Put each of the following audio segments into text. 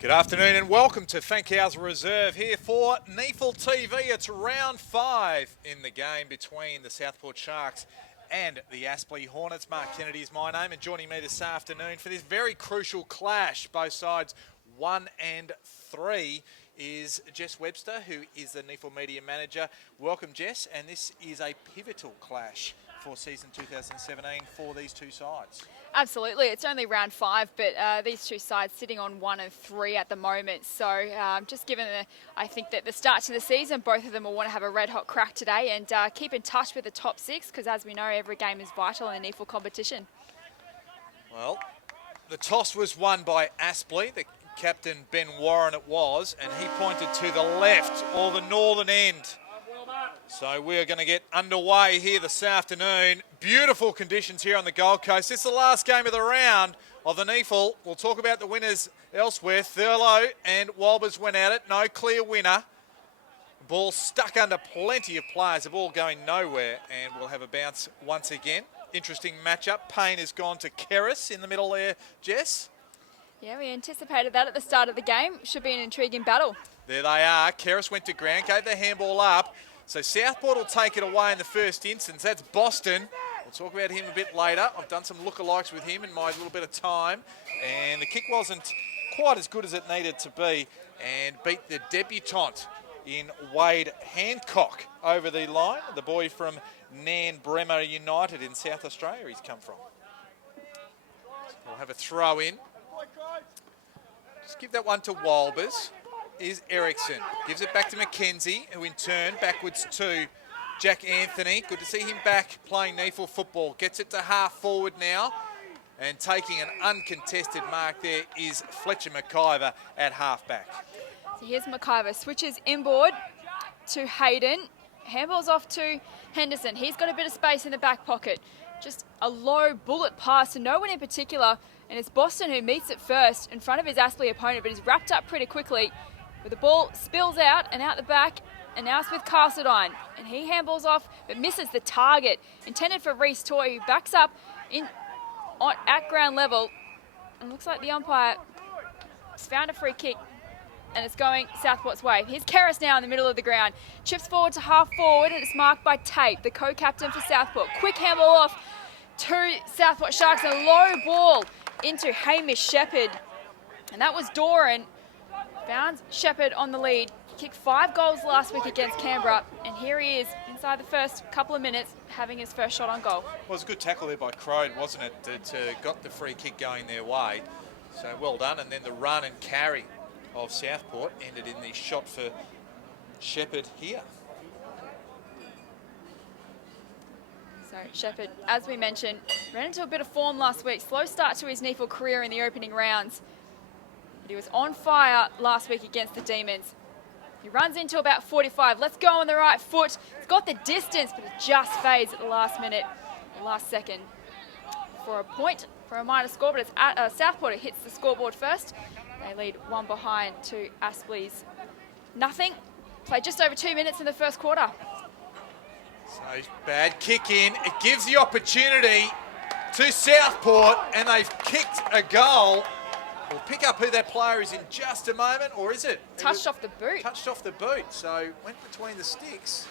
Good afternoon and welcome to Fankhauser Reserve here for NEAFL TV. It's round 5 in the game between the Southport Sharks and the Aspley Hornets. Mark Kennedy is my name, and joining me this afternoon for this very crucial clash, both sides 1 and 3, is Jess Webster, who is the NEAFL Media Manager. Welcome, Jess, and this is a pivotal clash for season 2017 for these two sides. Absolutely. It's only round 5, but these two sides sitting on 1 and 3 at the moment. So just given I think that the start to the season, both of them will want to have a red hot crack today and keep in touch with the top 6, because as we know, every game is vital in the NEAFL competition. Well, the toss was won by Aspley, the captain Ben Warren it was, and he pointed to the left, or the northern end. So we are going to get underway here this afternoon. Beautiful conditions here on the Gold Coast. This is the last game of the round of the NEAFL. We'll talk about the winners elsewhere. Thurlow and Walbers went at it. No clear winner. Ball stuck under plenty of players. The ball going nowhere, and we'll have a bounce once again. Interesting matchup. Payne has gone to Keris in the middle there, Jess. Yeah, we anticipated that at the start of the game. Should be an intriguing battle. There they are. Keris went to ground, gave the handball up. So Southport will take it away in the first instance. That's Boston. We'll talk about him a bit later. I've done some lookalikes with him in my little bit of time. And the kick wasn't quite as good as it needed to be, and beat the debutant in Wade Hancock over the line. The boy from Nan Bremer United in South Australia he's come from. So we'll have a throw in. Just give that one to Walbers. Is Ericsson. Gives it back to McKenzie, who in turn backwards to Jack Anthony. Good to see him back playing NEAFL football. Gets it to half forward now, and taking an uncontested mark there is Fletcher McIver at half back. So here's McIver, switches inboard to Hayden. Handballs off to Henderson. He's got a bit of space in the back pocket. Just a low bullet pass to no one in particular, and it's Boston who meets it first in front of his Aspley opponent, but he's wrapped up pretty quickly. But the ball spills out and out the back, and now it's with Castledine. And he handballs off, but misses the target. Intended for Reese Toy, who backs up at ground level. And looks like the umpire has found a free kick, and it's going Southport's way. Here's Keris now in the middle of the ground. Chips forward to half forward, and it's marked by Tate, the co-captain for Southport. Quick handball off to Southport Sharks, and a low ball into Hamish Shepherd. And that was Doran. Found Shepherd on the lead. He kicked 5 goals last week against Canberra, and here he is inside the first couple of minutes having his first shot on goal. Well, it was a good tackle there by Crode, wasn't it, that got the free kick going their way. So well done, and then the run and carry of Southport ended in the shot for Shepherd here. So Shepherd, as we mentioned, ran into a bit of form last week. Slow start to his NEAFL career in the opening rounds. He was on fire last week against the Demons. He runs into about 45. Let's go on the right foot. He's got the distance, but it just fades at the last minute, the last second. For a point, for a minor score, but it's Southport who hits the scoreboard first. They lead 1 behind to Aspley's nothing. Played just over 2 minutes in the first quarter. So bad kick in. It gives the opportunity to Southport, and they've kicked a goal. We'll pick up who that player is in just a moment, or is it? Touched off the boot. Touched off the boot, so went between the sticks.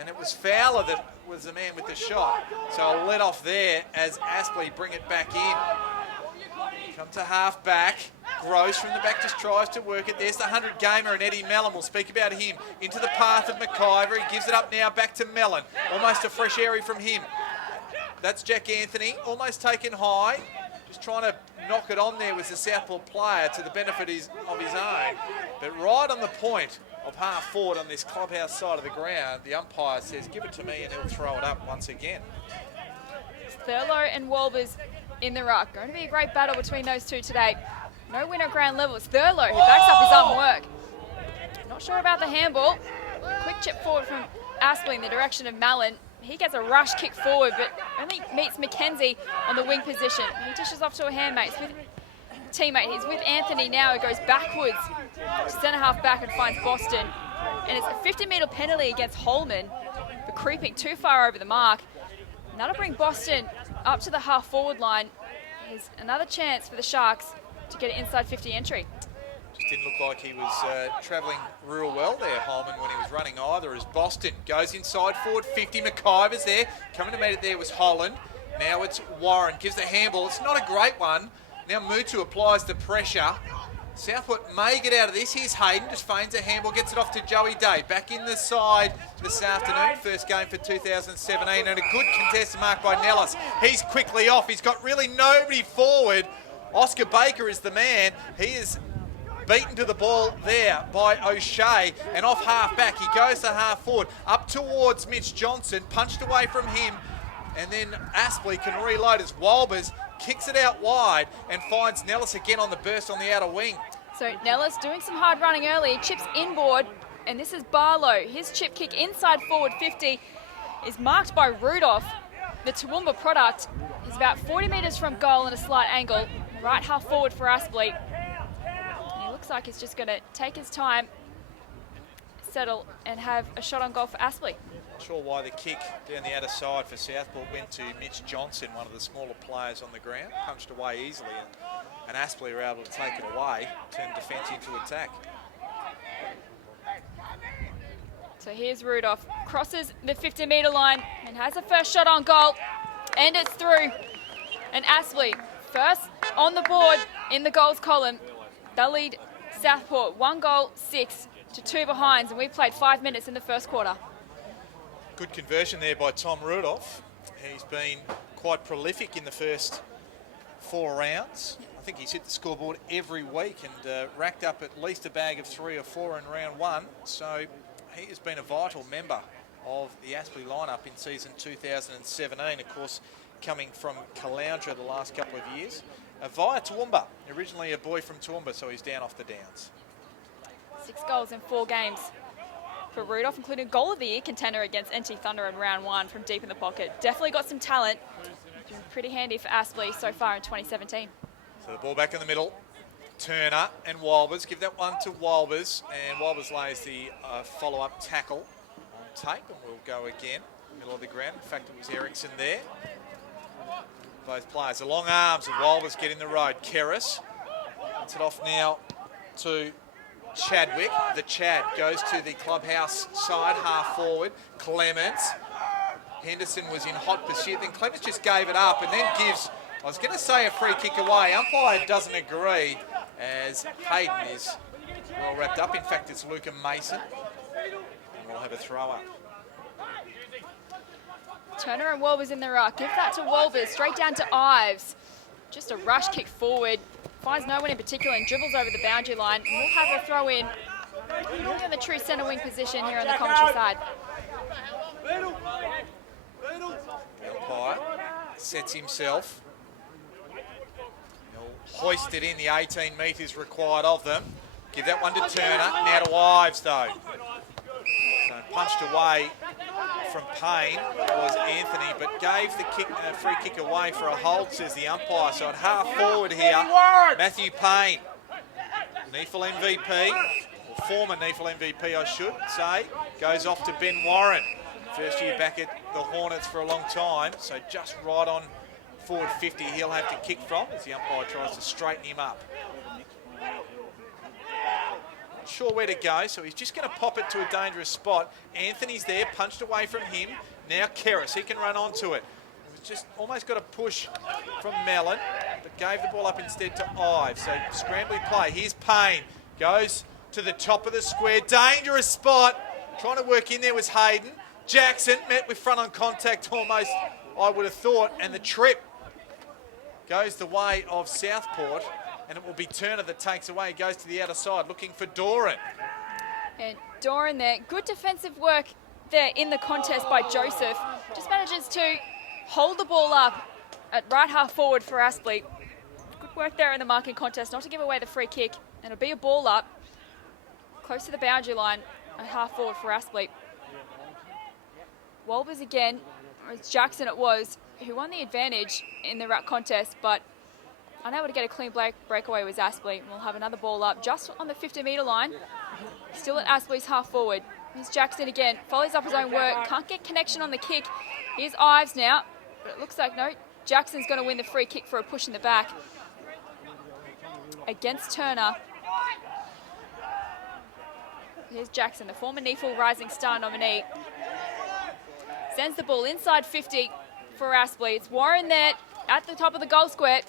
And it was Fowler that was the man with the shot. So I'll let off there as Aspley bring it back in. Come to half back. Gross from the back just tries to work it. There's the 100 gamer and Eddie Mellon. We'll speak about him. Into the path of McIver. He gives it up now back to Mellon. Almost a fresh area from him. That's Jack Anthony, almost taken high. Just trying to knock it on there was the Southport player to the benefit of his own. But right on the point of half forward on this clubhouse side of the ground, the umpire says, give it to me, and he'll throw it up once again. Thurlow and Walbers in the ruck. Going to be a great battle between those two today. No winner at ground level. It's Thurlow who backs up his own work. Not sure about the handball. Quick chip forward from Aspley in the direction of Mallon. He gets a rush kick forward, but only meets McKenzie on the wing position. He dishes off to a teammate. He's with Anthony now, who goes backwards, centre half back, and finds Boston. And it's a 50-metre penalty against Holman for creeping too far over the mark. And that'll bring Boston up to the half-forward line. Here's another chance for the Sharks to get an inside 50 entry. Just didn't look like he was travelling real well there, Holman, when he was running either, as Boston goes inside forward 50. McIver's there. Coming to meet it there was Holland. Now it's Warren. Gives the handball. It's not a great one. Now Mutu applies the pressure. Southport may get out of this. Here's Hayden, just feigns a handball, gets it off to Joey Day. Back in the side this afternoon, first game for 2017, and a good contested mark by Nellis. He's quickly off. He's got really nobody forward. Oscar Baker is the man. He is beaten to the ball there by O'Shea, and off half back. He goes to half forward, up towards Mitch Johnson, punched away from him, and then Aspley can reload as Walbers kicks it out wide and finds Nellis again on the burst on the outer wing. So Nellis doing some hard running early, chips inboard, and this is Barlow. His chip kick inside forward 50 is marked by Rudolph. The Toowoomba product is about 40 metres from goal at a slight angle, right half forward for Aspley. And he looks like he's just going to take his time, settle, and have a shot on goal for Aspley. Not sure why the kick down the outer side for Southport went to Mitch Johnson, one of the smaller players on the ground, punched away easily, and Aspley were able to take it away, turn defence into attack. So here's Rudolph, crosses the 50-metre line and has the first shot on goal, and it's through. And Aspley, first on the board in the goals column. They'll lead Southport 1 goal, 6 to 2 behinds, and we played 5 minutes in the first quarter. Good conversion there by Tom Rudolph. He's been quite prolific in the first 4 rounds. I think he's hit the scoreboard every week and racked up at least a bag of 3 or 4 in round 1. So he has been a vital member of the Aspley lineup in season 2017, of course, coming from Caloundra the last couple of years. Via Toowoomba, originally a boy from Toowoomba, so he's down off the downs. 6 goals in 4 games for Rudolph, including goal of the year contender against NT Thunder in round 1 from deep in the pocket. Definitely got some talent. Been pretty handy for Aspley so far in 2017. So the ball back in the middle. Turner and Walbers. Give that one to Walbers, and Walbers lays the follow-up tackle on tape, and we'll go again. Middle of the ground. In fact, it was Ericsson there. Both players. The long arms of Walbers get in the road. Keris gets it off now to Chadwick. The Chad goes to the clubhouse side, half forward. Clements. Henderson was in hot pursuit. Then Clements just gave it up and then gives, I was going to say, a free kick away. Umpire doesn't agree as Hayden is well wrapped up. In fact, it's Luca Mason. And we'll have a throw up. Turner and Walbers in the ruck. Give that to Walbers, straight down to Ives. Just a rush kick forward. Finds no one in particular and dribbles over the boundary line. And we'll have a throw in. Really in the true centre wing position here on the commentary side. The umpire sets himself. He'll hoist it in the 18 metres required of them. Give that one to Turner. Now to Ives though. So punched away from Payne was Anthony, but gave the free kick away for a hold, says the umpire. So at half forward here, Matthew Payne, NEAFL MVP, or former NEAFL MVP I should say, goes off to Ben Warren. First year back at the Hornets for a long time, so just right on forward 50 he'll have to kick from as the umpire tries to straighten him up. Not sure where to go, so he's just going to pop it to a dangerous spot. Anthony's there, punched away from him. Now Keris, he can run onto it. Just almost got a push from Mellon, but gave the ball up instead to Ives. So scrambling play. Here's Payne, goes to the top of the square. Dangerous spot. Trying to work in there was Hayden. Jackson met with front on contact almost, I would have thought, and the trip goes the way of Southport, and it will be Turner that takes away. He goes to the outer side looking for Doran. And Doran there, good defensive work there in the contest by Joseph. Just manages to hold the ball up at right half forward for Aspley. Good work there in the marking contest, not to give away the free kick, and it'll be a ball up close to the boundary line at half forward for Aspley. Walbers again, or it's Jackson it was, who won the advantage in the ruck contest, but unable to get a clean breakaway was Aspley. We'll have another ball up just on the 50-metre line. Still at Aspley's half forward. Here's Jackson again, follows up his own work, can't get connection on the kick. Here's Ives now, but it looks like no, Jackson's going to win the free kick for a push in the back against Turner. Here's Jackson, the former NEAFL Rising Star nominee. Sends the ball inside 50 for Aspley. It's Warren there at the top of the goal square.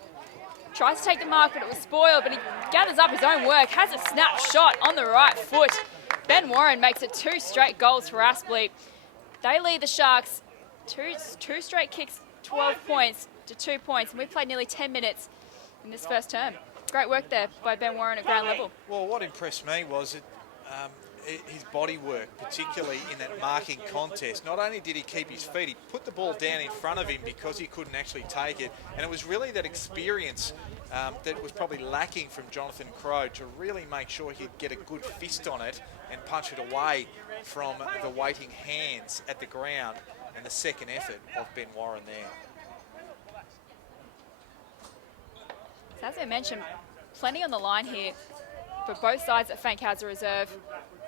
Tries to take the mark, but it was spoiled, but he gathers up his own work, has a snap shot on the right foot. Ben Warren makes it 2 straight goals for Aspley. They lead the Sharks two straight kicks, 12 points to 2 points, and we played nearly 10 minutes in this first term. Great work there by Ben Warren at ground level. Well, what impressed me was his body work, particularly in that marking contest. Not only did he keep his feet, he put the ball down in front of him because he couldn't actually take it. And it was really that experience that was probably lacking from Jonathan Crowe to really make sure he'd get a good fist on it and punch it away from the waiting hands at the ground, and the second effort of Ben Warren there. So as I mentioned, plenty on the line here for both sides at Fankhauser Reserve.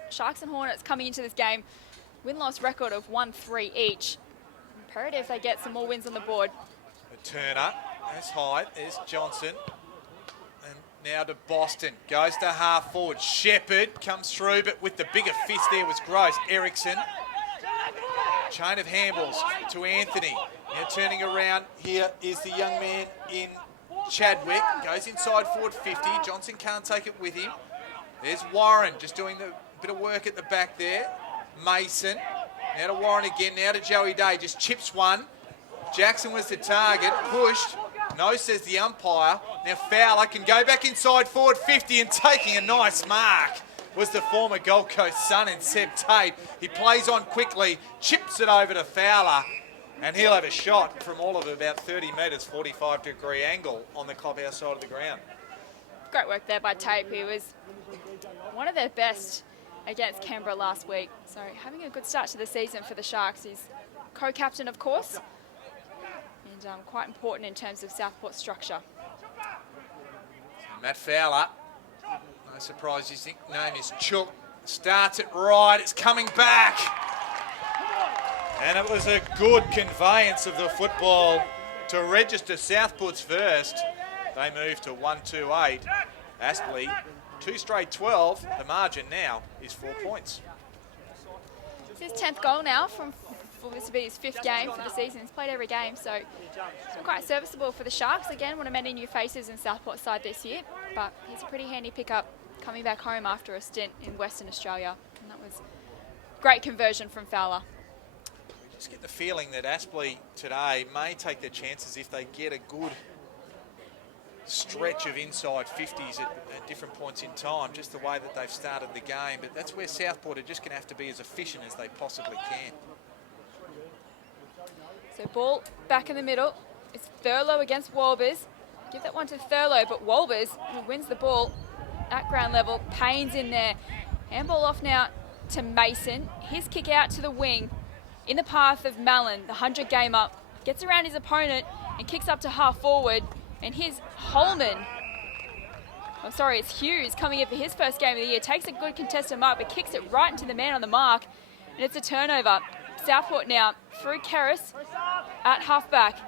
Sharks and Hornets coming into this game, win-loss record of 1-3 each. Imperative they get some more wins on the board. Turner, there's Hyde, there's Johnson. And now to Boston, goes to half forward. Shepherd comes through, but with the bigger fist there was Gross. Eriksson. Chain of handballs to Anthony. Now turning around, here is the young man in Chadwick. Goes inside forward 50. Johnson can't take it with him. There's Warren just doing the bit of work at the back there. Mason. Now to Warren again. Now to Joey Day. Just chips one. Jackson was the target. Pushed. No, says the umpire. Now Fowler can go back inside forward 50 and taking a nice mark was the former Gold Coast Sun and Seb Tate. He plays on quickly, chips it over to Fowler, and he'll have a shot from all of about 30 metres, 45-degree angle on the clubhouse side of the ground. Great work there by Tate. He was one of their best against Canberra last week. So having a good start to the season for the Sharks. He's co-captain, of course, and quite important in terms of Southport's structure. Matt Fowler, no surprise his nickname is Chook, starts it right, it's coming back. And it was a good conveyance of the football to register Southport's first. They move to 1-2-8. Aspley, 2 straight 12. The margin now is 4 points. It's his 10th goal now from this will be his 5th game for the season. He's played every game, so it's been quite serviceable for the Sharks. Again, one of many new faces in Southport side this year, but he's a pretty handy pickup coming back home after a stint in Western Australia. And that was great conversion from Fowler. Just get the feeling that Aspley today may take their chances if they get a good stretch of inside 50s at different points in time, just the way that they've started the game. But that's where Southport are just going to have to be as efficient as they possibly can. So ball back in the middle. It's Thurlow against Walbers. Give that one to Thurlow, but Walbers, who wins the ball at ground level, Payne's in there. Handball off now to Mason. His kick out to the wing in the path of Mallon, the 100-gamer. Gets around his opponent and kicks up to half forward. And here's Holman. Oh, sorry, it's Hughes coming in for his first game of the year. Takes a good contested mark, but kicks it right into the man on the mark. And it's a turnover. Southport now through Kerris at halfback.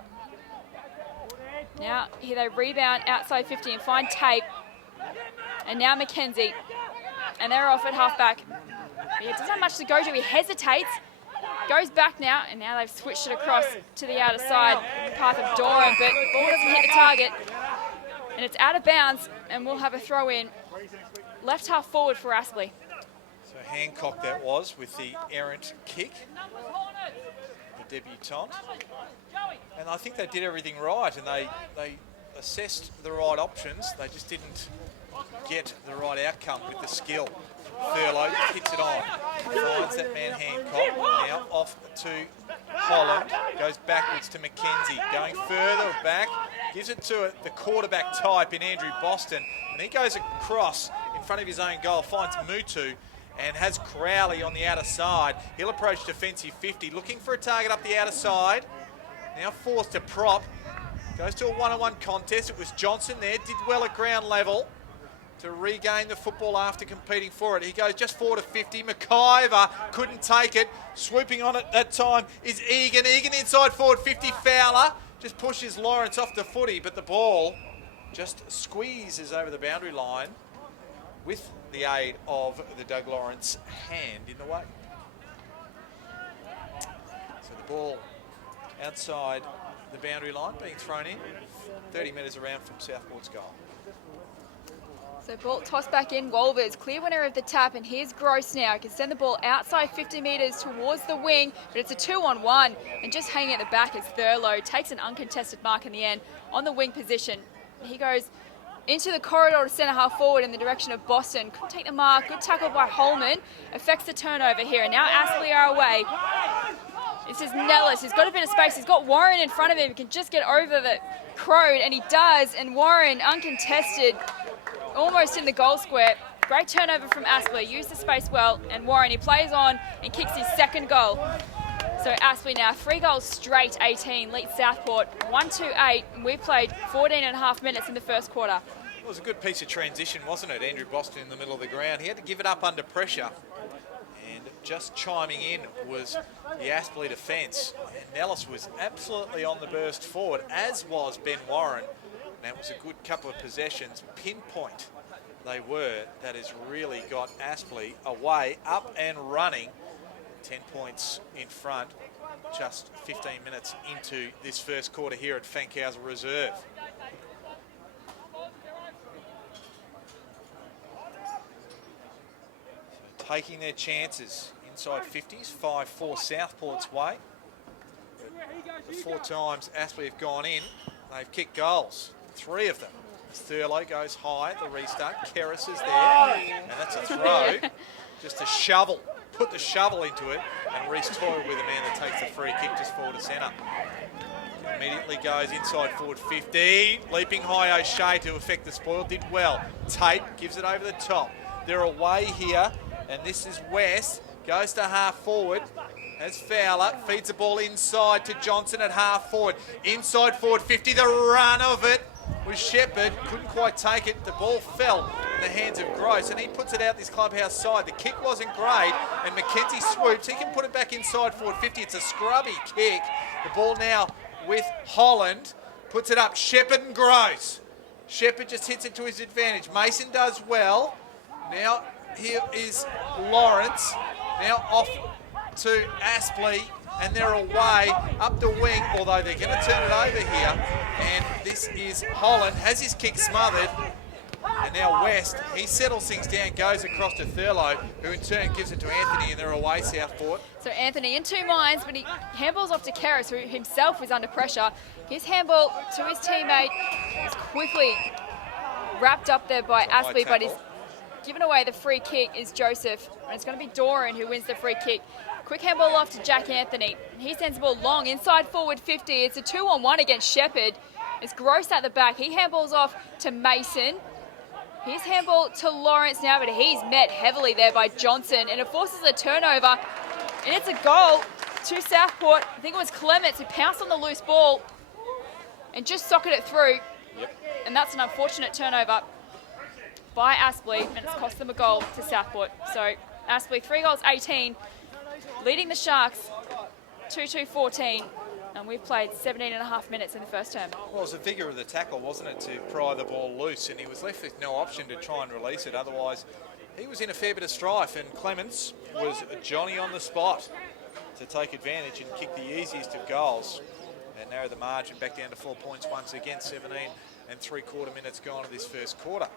Now here they rebound outside 50 and find Tate. And now McKenzie. And they're off at halfback. He doesn't have much to go to. He hesitates. Goes back now, and now they've switched it across to the outer side, the path of Doran, but ball doesn't hit the target. And it's out of bounds, and we'll have a throw in. Left half forward for Aspley. So Hancock that was with the errant kick, the debutant. And I think they did everything right, and they assessed the right options. They just didn't get the right outcome with the skill. Thurlow hits it on, finds that man Hancock, now off to Holland, goes backwards to McKenzie, going further back, gives it to the quarterback type in Andrew Boston, and he goes across in front of his own goal, finds Mutu, and has Crowley on the outer side. He'll approach defensive 50, looking for a target up the outer side, now forced to prop, goes to a one-on-one contest. It was Johnson there, did well at ground level to regain the football after competing for it. He goes just forward to 50. McIver couldn't take it. Swooping on it that time is Egan. Egan inside forward 50. Fowler just pushes Lawrence off the footy, but the ball just squeezes over the boundary line. with the aid of the Doug Lawrence hand in the way. So the ball outside the boundary line being thrown in, 30 metres around from Southport's goal. So ball tossed back in, Wolvers, clear winner of the tap, and here's Gross now. He can send the ball outside 50 metres towards the wing, but it's a 2-on-1, and just hanging at the back is Thurlow. Takes an uncontested mark in the end on the wing position. He goes into the corridor to centre half forward in the direction of Boston. Couldn't take the mark, good tackle by Holman. Affects the turnover here, and now Aspley are away. This is Nellis, he's got a bit of space. He's got Warren in front of him. He can just get over the crowd, and he does, and Warren uncontested, almost in the goal square. Great turnover from Aspley, used the space well, and Warren, he plays on and kicks his second goal. So Aspley now 3 goals straight, 18, leads Southport 1-8, and we played 14.5 minutes in the first quarter. It was a good piece of transition, wasn't it? Andrew Boston in the middle of the ground. He had to give it up under pressure, and just chiming in was the Aspley defence. And Nellis was absolutely on the burst forward, as was Ben Warren. And it was a good couple of possessions, pinpoint they were. That has really got Aspley away, up and running. 10 points in front, just 15 minutes into this first quarter here at Fankhauser Reserve. So taking their chances inside 50s, 5-4 Southport's way. But the 4 times Aspley have gone in, they've kicked goals. 3 of them. Thurlow goes high at the restart. Keris is there, and that's a throw. Just a shovel. Put the shovel into it, and Reece Toyle with a man that takes the free kick just forward to centre. Immediately goes inside forward 50. Leaping high O'Shea to affect the spoil. Did well. Tate gives it over the top. They're away here, and this is West. Goes to half forward. As Fowler feeds the ball inside to Johnson at half forward. Inside forward 50. The run of it was Shepherd. Couldn't quite take it. The ball fell in the hands of Gross, and he puts it out this clubhouse side. The kick wasn't great, and McKenzie swoops. He can put it back inside forward 50. It's a scrubby kick. The ball now with Holland. Puts it up. Shepherd and Gross. Shepherd just hits it to his advantage. Mason does well. Now here is Lawrence. Now off to Aspley, and they're away up the wing, although they're going to turn it over here. And this is Holland, has his kick smothered, and now West, he settles things down, goes across to Thurlow, who in turn gives it to Anthony, and they're away Southport. So Anthony in 2 minds, but he handballs off to Keris, who himself was under pressure. His handball to his teammate is quickly wrapped up there by Aspley, but he's given away the free kick is Joseph, and it's going to be Doran who wins the free kick. Quick handball off to Jack Anthony. He sends the ball long, inside forward 50. It's a 2-on-1 against Shepherd. It's Gross at the back. He handballs off to Mason. His handball to Lawrence now, but he's met heavily there by Johnson, and it forces a turnover, and it's a goal to Southport. I think it was Clements who pounced on the loose ball and just socketed it through. Yep. And that's an unfortunate turnover by Aspley, and it's cost them a goal to Southport. So Aspley 3 goals, 18, leading the Sharks 2-2-14, and we've played 17.5 minutes in the first term. Well, it was the vigour of the tackle, wasn't it, to pry the ball loose, and he was left with no option to try and release it. Otherwise, he was in a fair bit of strife, and Clements was Johnny on the spot to take advantage and kick the easiest of goals and narrow the margin back down to 4 points once again. 17 3/4 minutes gone of this first quarter.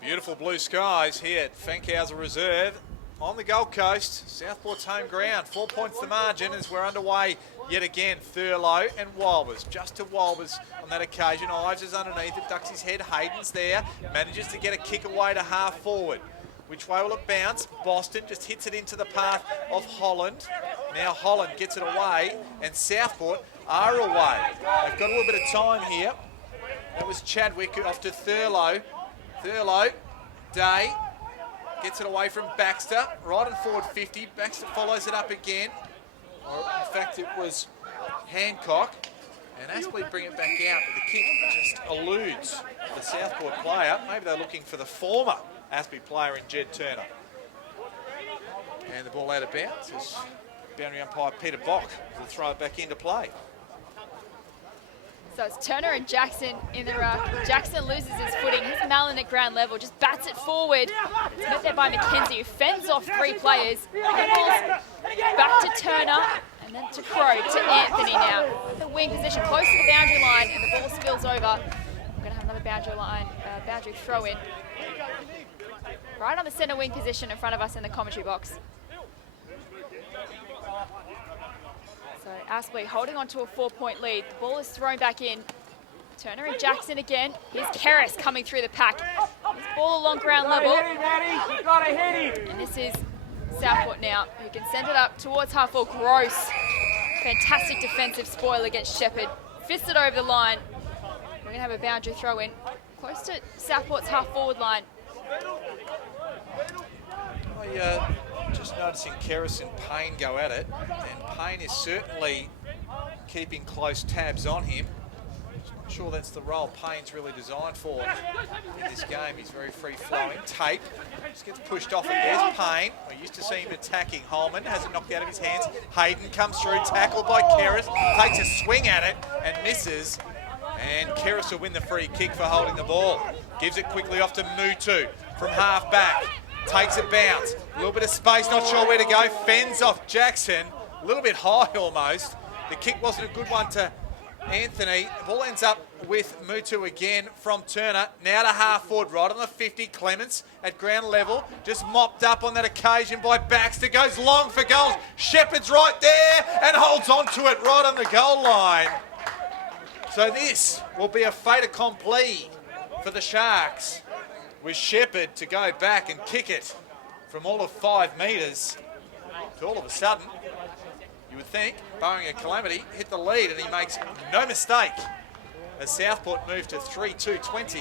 Beautiful blue skies here at Fankhauser Reserve on the Gold Coast. Southport's home ground. 4 points the margin as we're underway yet again. Thurlow and Walbers. Just to Walbers on that occasion. Ives is underneath it, ducks his head. Hayden's there. Manages to get a kick away to half forward. Which way will it bounce? Boston just hits it into the path of Holland. Now Holland gets it away, and Southport are away. They've got a little bit of time here. That was Chadwick off to Thurlow. Thurlow, Day, gets it away from Baxter, right on forward 50. Baxter follows it up again. Or in fact, it was Hancock. And Aspley bring it back out, but the kick just eludes the Southport player. Maybe they're looking for the former Aspley player in Jed Turner. And the ball out of bounds as boundary umpire Peter Bock will throw it back into play. So it's Turner and Jackson in the ruck. Jackson loses his footing. He's Mallon at ground level, just bats it forward. It's met there by McKenzie, who fends off 3 players. The ball's back to Turner, and then to Crow, to Anthony now. The wing position close to the boundary line, and the ball spills over. We're going to have another boundary throw in. Right on the centre wing position in front of us in the commentary box. So Aspley holding on to a 4-point lead. The ball is thrown back in. Turner and Jackson again. Here's Kerris coming through the pack. His ball along ground level. And this is Southport now, who can send it up towards half forward. Gross. Fantastic defensive spoil against Shepherd. Fists it over the line. We're going to have a boundary throw in close to Southport's half forward line. Just noticing Kerris and Payne go at it, and Payne is certainly keeping close tabs on him. Not sure that's the role Payne's really designed for in this game. He's very free-flowing. Tape just gets pushed off, and there's Payne. We're used to seeing him attacking Holman. Has it knocked out of his hands. Hayden comes through, tackled by Kerris, takes a swing at it and misses. And Kerris will win the free kick for holding the ball. Gives it quickly off to Mutu from half back. Takes a bounce, a little bit of space, not sure where to go, fends off Jackson, a little bit high almost. The kick wasn't a good one to Anthony. The ball ends up with Mutu again from Turner. Now to half forward, right on the 50. Clements at ground level, just mopped up on that occasion by Baxter. Goes long for goals. Shepherd's right there and holds on to it right on the goal line. So this will be a fait accompli for the Sharks, with Shepherd to go back and kick it from all of 5 metres. So all of a sudden, you would think, barring a calamity, hit the lead, and he makes no mistake as Southport move to 3-2-20.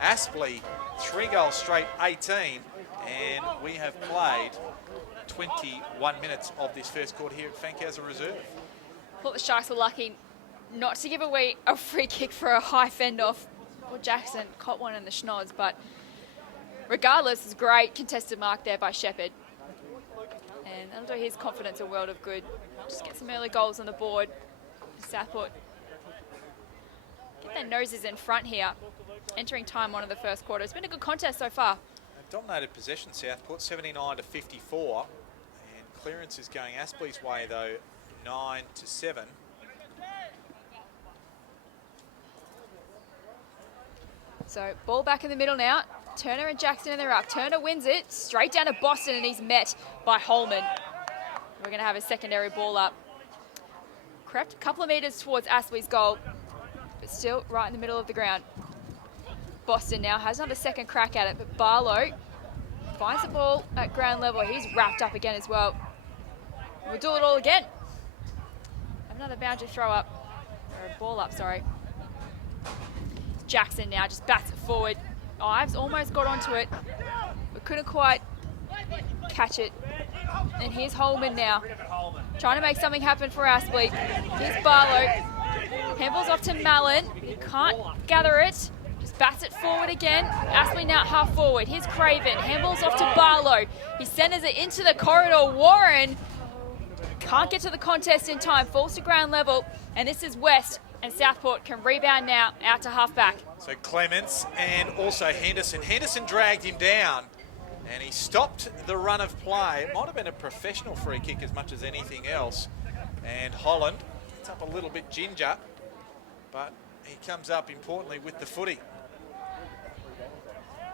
Aspley, 3 goals straight, 18, and we have played 21 minutes of this first quarter here at Fankhauser Reserve. I thought the Sharks were lucky not to give away a free kick for a high fend-off. Well, Jackson caught one in the schnoz, but regardless, it's a great contested mark there by Shepherd. And that'll do his confidence a world of good. Just get some early goals on the board. Southport get their noses in front here. Entering time 1 of the first quarter. It's been a good contest so far. They've dominated possession, Southport, 79-54. And clearance is going Aspley's way, though, 9-7. So ball back in the middle now. Turner and Jackson in the ruck. Turner wins it straight down to Boston, and he's met by Holman. We're going to have a secondary ball up. Crept a couple of metres towards Aspley's goal, but still right in the middle of the ground. Boston now has another second crack at it, but Barlow finds the ball at ground level. He's wrapped up again as well. We'll do it all again. Another boundary throw up, or a ball up, sorry. Jackson now just bats it forward. Ives almost got onto it, but couldn't quite catch it. And here's Holman now, trying to make something happen for Aspley. Here's Barlow. Handballs off to Mallon. He can't gather it. Just bats it forward again. Aspley now half forward. Here's Craven. Handballs off to Barlow. He centres it into the corridor. Warren can't get to the contest in time. Falls to ground level. And this is West. And Southport can rebound now out to half-back. So Clements and also Henderson. Henderson dragged him down, and he stopped the run of play. It might have been a professional free kick as much as anything else. And Holland gets up a little bit ginger, but he comes up importantly with the footy.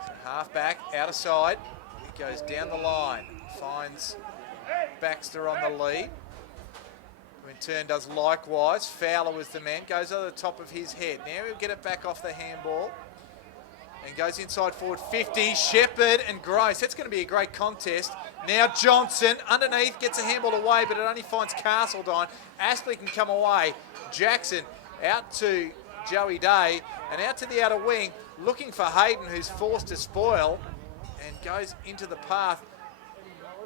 So half-back, out of side. He goes down the line, finds Baxter on the lead, who in turn does likewise. Fowler was the man, goes over the top of his head. Now he'll get it back off the handball and goes inside forward 50. Shepherd and Gross. That's going to be a great contest. Now Johnson underneath gets a handball away, but it only finds Castledine. Aspley can come away. Jackson out to Joey Day and out to the outer wing, looking for Hayden, who's forced to spoil and goes into the path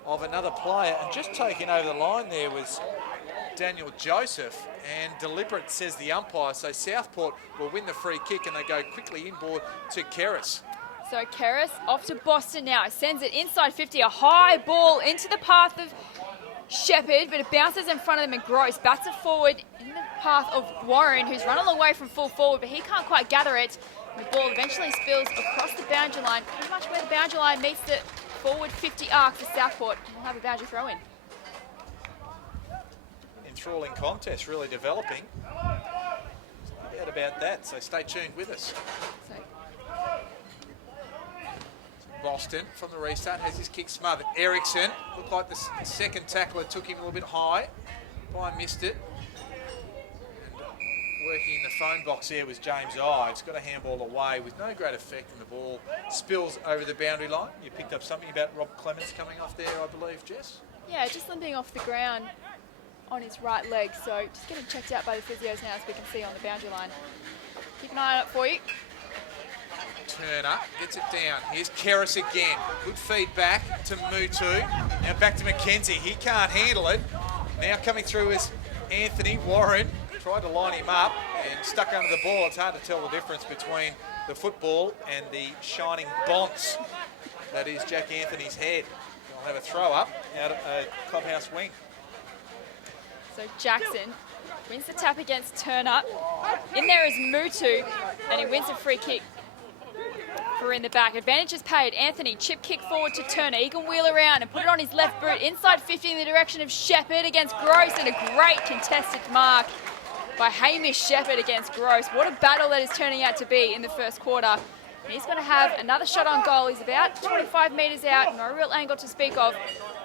of another player. And just taking over the line there was Daniel Joseph, and deliberate, says the umpire. So Southport will win the free kick, and they go quickly inboard to Kerris. So Kerris off to Boston now. It sends it inside 50, a high ball into the path of Shepherd, but it bounces in front of them, and Gross bats it forward in the path of Warren, who's run a long way from full forward, but he can't quite gather it. The ball eventually spills across the boundary line, pretty much where the boundary line meets the forward 50 arc for Southport. We'll have a boundary throw in. Enthralling contest, really developing. No doubt about that, so stay tuned with us. So, Boston from the restart has his kick smothered. Eriksson, looked like the second tackler took him a little bit high. By missed it. Working in the phone box there was James Ives. Got a handball away with no great effect, and the ball spills over the boundary line. You picked up something about Rob Clements coming off there, I believe, Jess? yeah, just limping off the ground on his right leg. So just getting checked out by the physios now, as we can see on the boundary line. Keep an eye out for you. Turner gets it down. Here's Keris again. Good feedback to Mutu. Now back to McKenzie. He can't handle it. Now coming through is Anthony Warren. Tried to line him up and stuck under the ball. It's hard to tell the difference between the football and the shining bonce that is Jack Anthony's head. He'll have a throw up out of a clubhouse wing. So Jackson wins the tap against Turner. In there is Mutu, and he wins a free kick for in the back. Advantage is paid. Anthony, chip kick forward to Turner. He can wheel around and put it on his left boot. Inside 50 in the direction of Shepherd against Gross, and a great contested mark by Hamish Shepherd against Gross. What a battle that is turning out to be in the first quarter. And he's going to have another shot on goal. He's about 25 metres out, no real angle to speak of,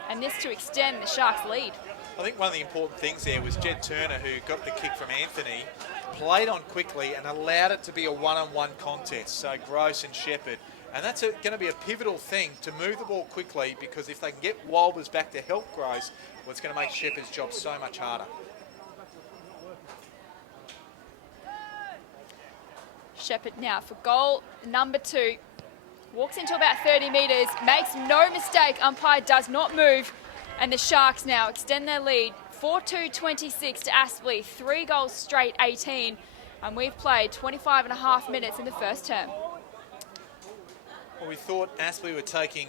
and this to extend the Sharks' lead. I think one of the important things there was Jed Turner, who got the kick from Anthony, played on quickly and allowed it to be a one-on-one contest, so Gross and Shepherd. And that's going to be a pivotal thing, to move the ball quickly, because if they can get Walbers back to help Gross, well, it's going to make Shepherd's job so much harder. Shepherd now for goal number 2. Walks into about 30 metres, makes no mistake, umpire does not move, and the Sharks now extend their lead 4-2-26 to Aspley, 3 goals straight, 18, and we've played 25 and a half minutes in the first term. Well, we thought Aspley were taking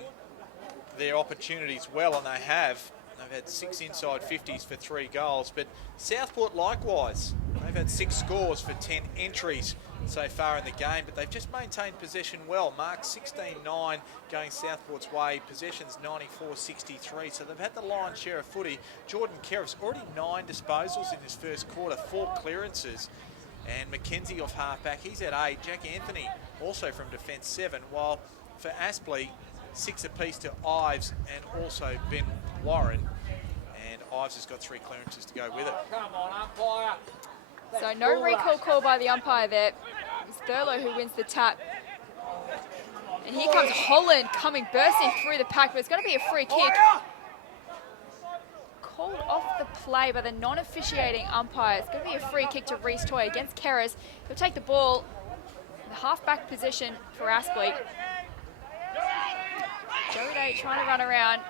their opportunities well, and they have. They've had 6 inside 50s for 3 goals, but Southport likewise. They've had 6 scores for 10 entries so far in the game, but they've just maintained possession well. Mark 16-9 going Southport's way, possessions 94-63, so they've had the lion's share of footy. Jordan Kerriff's already 9 disposals in this first quarter, 4 clearances, and McKenzie off half-back, he's at 8. Jack Anthony also from defence 7, while for Aspley, 6 apiece to Ives and also Ben Warren, and Ives has got 3 clearances to go with it. Come on, umpire. So no recall call by the umpire there. It's Thurlow who wins the tap. And here comes Holland coming bursting through the pack, but it's going to be a free kick. Called off the play by the non-officiating umpire. It's going to be a free kick to Reece Toy against Keris. He'll take the ball in the half-back position for Aspley. Joey Day trying to run around,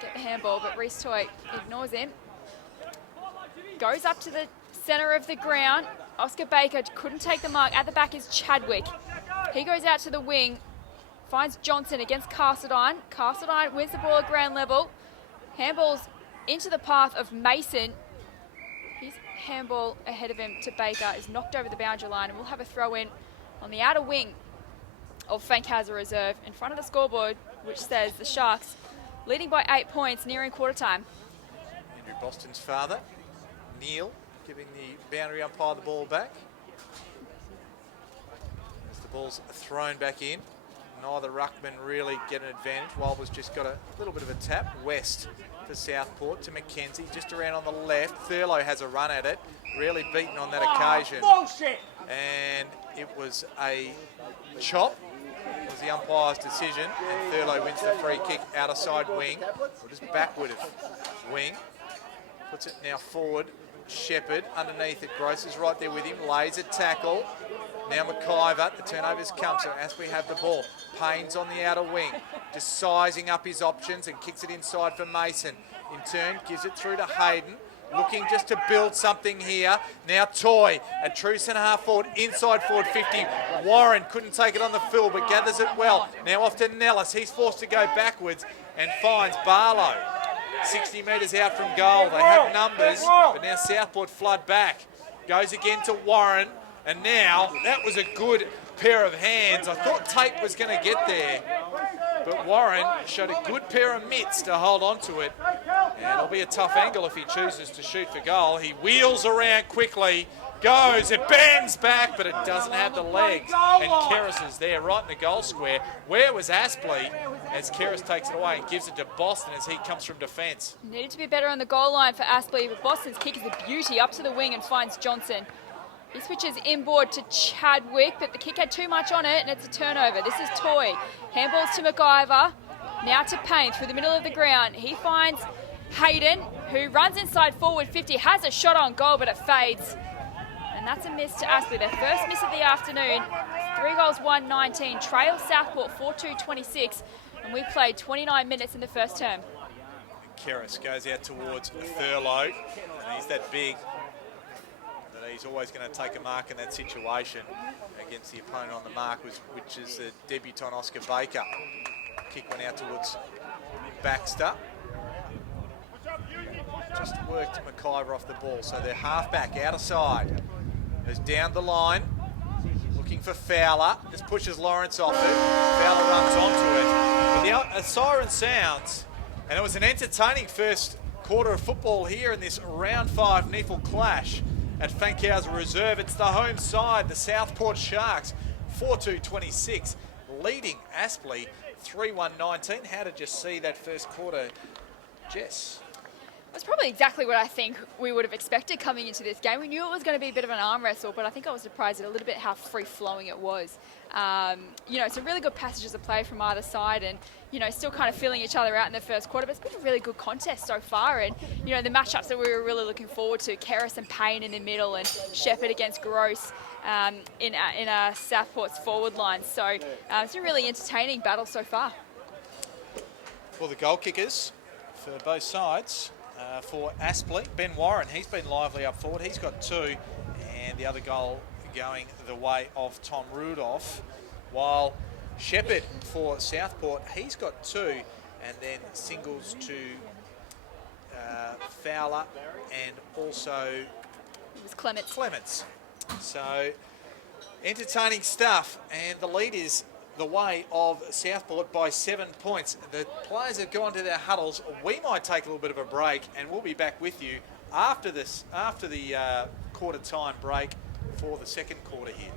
get the handball, but Reece Toy ignores him. Goes up to the centre of the ground. Oscar Baker couldn't take the mark. At the back is Chadwick. He goes out to the wing, finds Johnson against Castledine. Castledine wins the ball at ground level. Handballs into the path of Mason. His handball ahead of him to Baker is knocked over the boundary line, and we'll have a throw in on the outer wing of Fankhauser Reserve in front of the scoreboard, which says the Sharks leading by 8 points nearing quarter time. Andrew Boston's father, Neil, giving the boundary umpire the ball back. As the ball's thrown back in, neither ruckman really get an advantage. Walbers just got a little bit of a tap west for Southport to McKenzie, just around on the left. Thurlow has a run at it, really beaten on that occasion. Bullshit. And it was a chop. It was the umpire's decision, and Thurlow wins the free kick out of side wing, or just backward of wing. Puts it now forward. Shepherd underneath it. Gross is right there with him. Lays a tackle. Now McIver. The turnovers come, so as we have the ball. Payne's on the outer wing. Just sizing up his options and kicks it inside for Mason. In turn, gives it through to Hayden. Looking just to build something here. Now Toy, a true centre-half forward, inside forward 50. Warren couldn't take it on the fill, but gathers it well. Now off to Nellis. He's forced to go backwards and finds Barlow. 60 metres out from goal. They have numbers, but now Southport flood back. Goes again to Warren, and now that was a good pair of hands. I thought Tate was going to get there, but Warren showed a good pair of mitts to hold on to it. And it'll be a tough angle if he chooses to shoot for goal. He wheels around quickly, goes, it bends back, but it doesn't have the legs. And Keris is there right in the goal square. Where was Aspley as Keris takes it away and gives it to Boston as he comes from defence? Needed to be better on the goal line for Aspley, but Boston's kick is a beauty up to the wing and finds Johnson. He switches inboard to Chadwick, but the kick had too much on it and it's a turnover. This is Toy. Handballs to MacGyver. Now to Payne through the middle of the ground. He finds Hayden, who runs inside forward 50, has a shot on goal, but it fades. And that's a miss to Aspley, their first miss of the afternoon. 3 goals, 1-19. Trail Southport 4-2-26, and we played 29 minutes in the first term. Keris goes out towards Thurlow, and he's that big that he's always going to take a mark in that situation against the opponent on the mark, which is the debutant Oscar Baker. Kick went out towards Baxter. Just worked McIver off the ball, so they're half-back, out of side. Goes down the line, looking for Fowler. Just pushes Lawrence off it. Fowler runs onto it. But a siren sounds, and it was an entertaining first quarter of football here in this round 5 NEAFL clash at Fankhauser Reserve. It's the home side, the Southport Sharks, 4-2-26, leading Aspley 3-1-19. How did you see that first quarter, Jess? It's probably exactly what I think we would have expected coming into this game. We knew it was going to be a bit of an arm wrestle, but I think I was surprised at a little bit how free-flowing it was. You know, it's a really good passages of play from either side and, you know, still kind of feeling each other out in the first quarter, but it's been a really good contest so far. And, you know, the matchups that we were really looking forward to, Keris and Payne in the middle and Shepherd against Gross in Southport's forward line. So it's a really entertaining battle so far. For the goal kickers, for both sides, for Aspley, Ben Warren, he's been lively up forward. He's got 2, and the other goal going the way of Tom Rudolph. While Shepherd for Southport, he's got 2, and then singles to Fowler and also It was Clements. So entertaining stuff, and the lead is the way of Southport by 7 points. The players have gone to their huddles. We might take a little bit of a break, and we'll be back with you after the quarter time break for the second quarter here.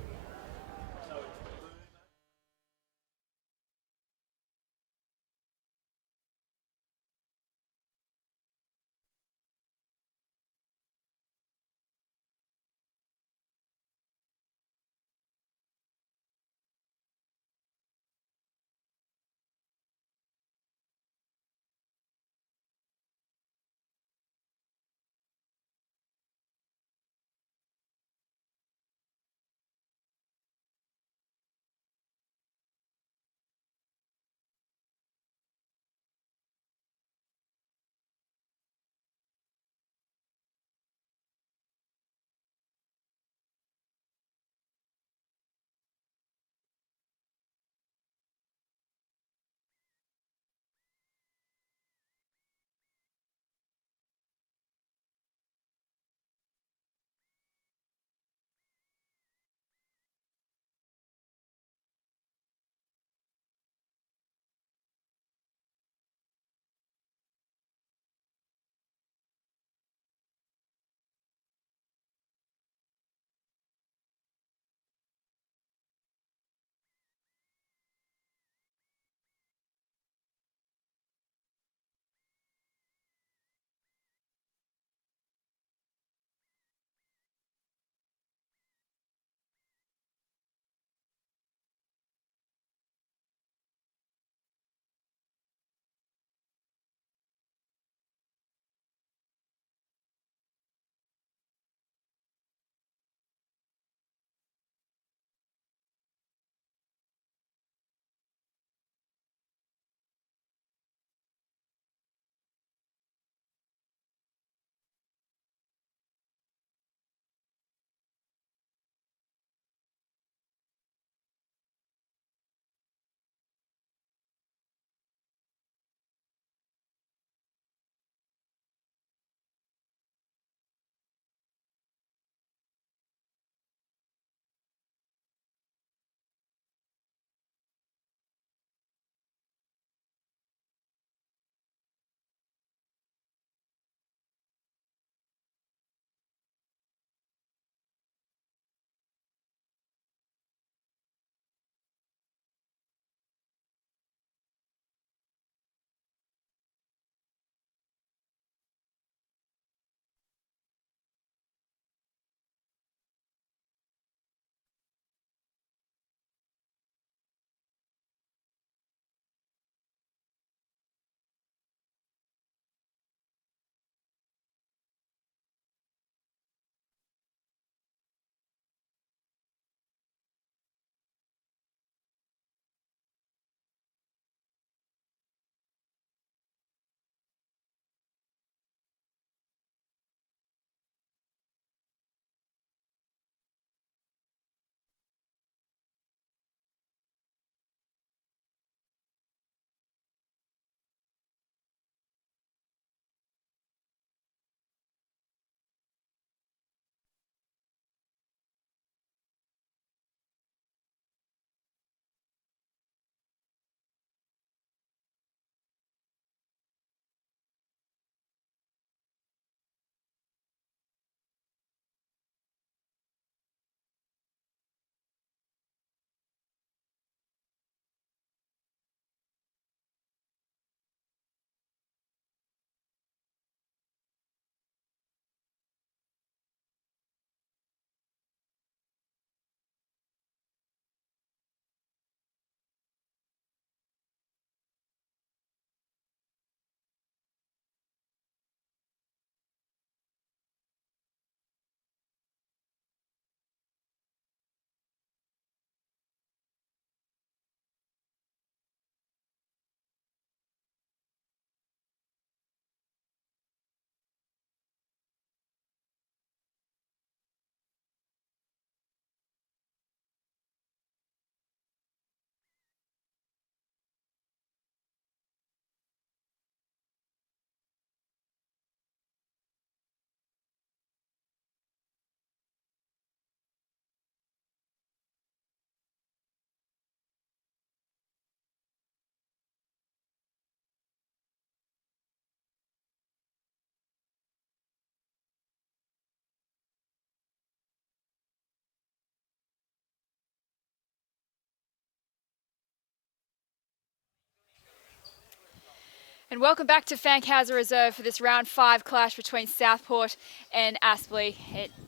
And welcome back to Fankhauser Reserve for this round 5 clash between Southport and Aspley,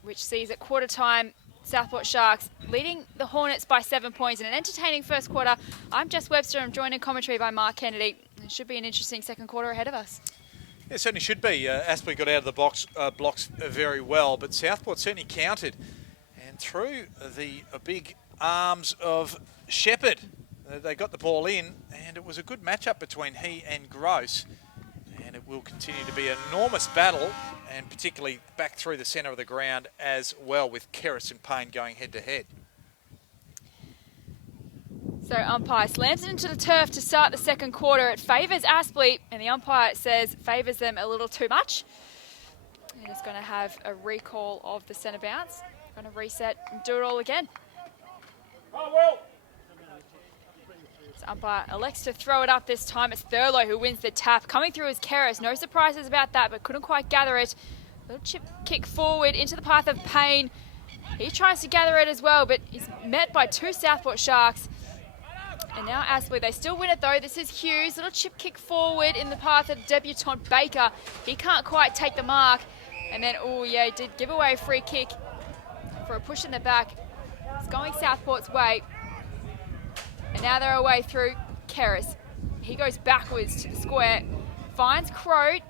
which sees at quarter time Southport Sharks leading the Hornets by 7 points in an entertaining first quarter. I'm Jess Webster. I'm joined in commentary by Mark Kennedy. It should be an interesting second quarter ahead of us. Yeah, it certainly should be. Aspley got out of the blocks very well, but Southport certainly countered. And through the big arms of Shepherd, they got the ball in, and it was a good matchup between he and Gross. And it will continue to be an enormous battle, and particularly back through the centre of the ground as well, with Kerris and Payne going head-to-head. So umpire slams it into the turf to start the second quarter. It favours Aspley, and the umpire says favours them a little too much. And it's going to have a recall of the centre bounce. Going to reset and do it all again. Umpire elects to throw it up this time. It's Thurlow who wins the tap. Coming through is Kerris. No surprises about that, but couldn't quite gather it. Little chip kick forward into the path of Payne. He tries to gather it as well, but he's met by 2 Southport Sharks. And now Aspley, they still win it though. This is Hughes. Little chip kick forward in the path of debutant Baker. He can't quite take the mark. And then, oh yeah, he did give away a free kick for a push in the back. It's going Southport's way. And now they're away through Kerris. He goes backwards to the square, finds Croat.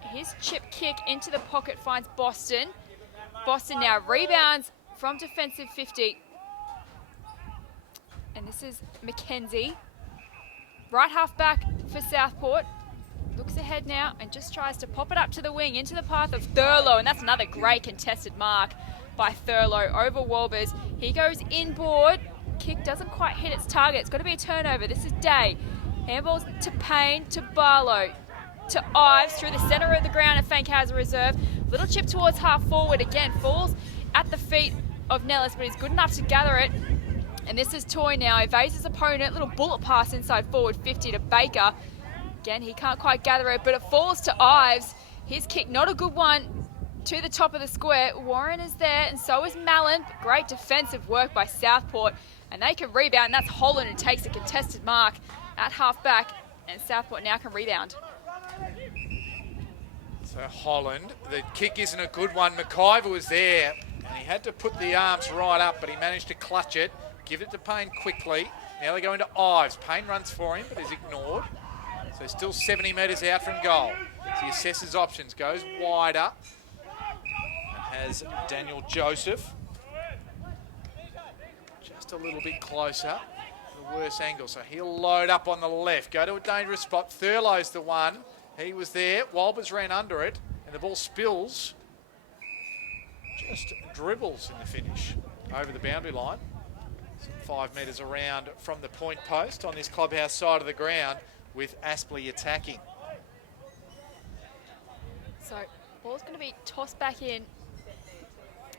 His chip kick into the pocket finds Boston. Boston now rebounds from defensive 50. And this is Mackenzie. Right half back for Southport. Looks ahead now and just tries to pop it up to the wing into the path of Thurlow. And that's another great contested mark by Thurlow over Walbers. He goes inboard. Kick doesn't quite hit its target. It's got to be a turnover. This is Day. Handballs to Payne, to Barlow, to Ives through the centre of the ground at Fankhauser Reserve. Little chip towards half forward again. Falls at the feet of Nellis, but he's good enough to gather it. And this is Toy now. Evades his opponent. Little bullet pass inside forward 50 to Baker. Again, he can't quite gather it, but it falls to Ives. His kick, not a good one, to the top of the square. Warren is there, and so is Mallon. Great defensive work by Southport. And they can rebound. That's Holland who takes a contested mark at half back. And Southport now can rebound. So Holland, the kick isn't a good one. McIver was there, and he had to put the arms right up, but he managed to clutch it, give it to Payne quickly. Now they go into Ives. Payne runs for him, but is ignored. So still 70 metres out from goal. So he assesses options, goes wider, and has Daniel Joseph just a little bit closer, the worst angle. So he'll load up on the left, go to a dangerous spot. Thurlow's the one. He was there. Walbers ran under it, and the ball spills. Just dribbles in the finish over the boundary line. 5 metres around from the point post on this clubhouse side of the ground, with Aspley attacking. So ball's going to be tossed back in.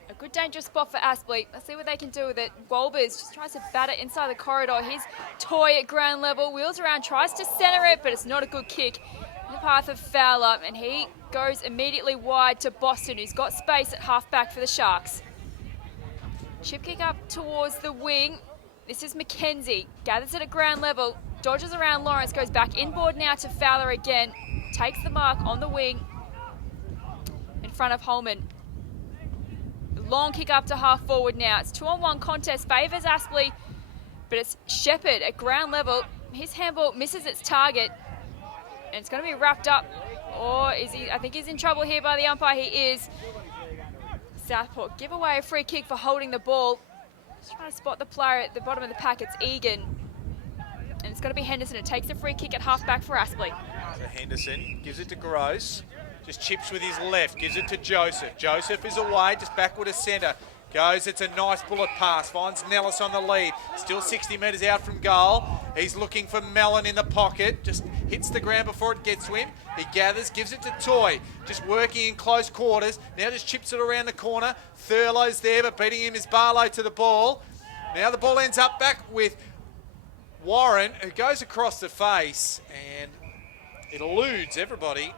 A good dangerous spot for Aspley. Let's see what they can do with it. Walbers just tries to bat it inside the corridor. He's Toy at ground level, wheels around, tries to centre it, but it's not a good kick in the path of Fowler, and he goes immediately wide to Boston, who's got space at half back for the Sharks. Chip kick up towards the wing. This is Mackenzie, gathers it at ground level, dodges around Lawrence, goes back inboard now to Fowler again, takes the mark on the wing in front of Holman. Long kick up to half forward now. It's 2-on-1 contest, favours Aspley, but it's Shepherd at ground level. His handball misses its target, and it's going to be wrapped up. Or is he? I think he's in trouble here by the umpire. He is. Southport give away a free kick for holding the ball. Just trying to spot the player at the bottom of the pack. It's Egan. And it's going to be Henderson who takes the free kick at half back for Aspley. So Henderson gives it to Gross. Just chips with his left, gives it to Joseph. Joseph is away, just backward to centre. Goes, it's a nice bullet pass, finds Nellis on the lead. Still 60 metres out from goal. He's looking for Mellon in the pocket. Just hits the ground before it gets to him. He gathers, gives it to Toy. Just working in close quarters. Now just chips it around the corner. Thurlow's there, but beating him is Barlow to the ball. Now the ball ends up back with Warren, who goes across the face, and it eludes everybody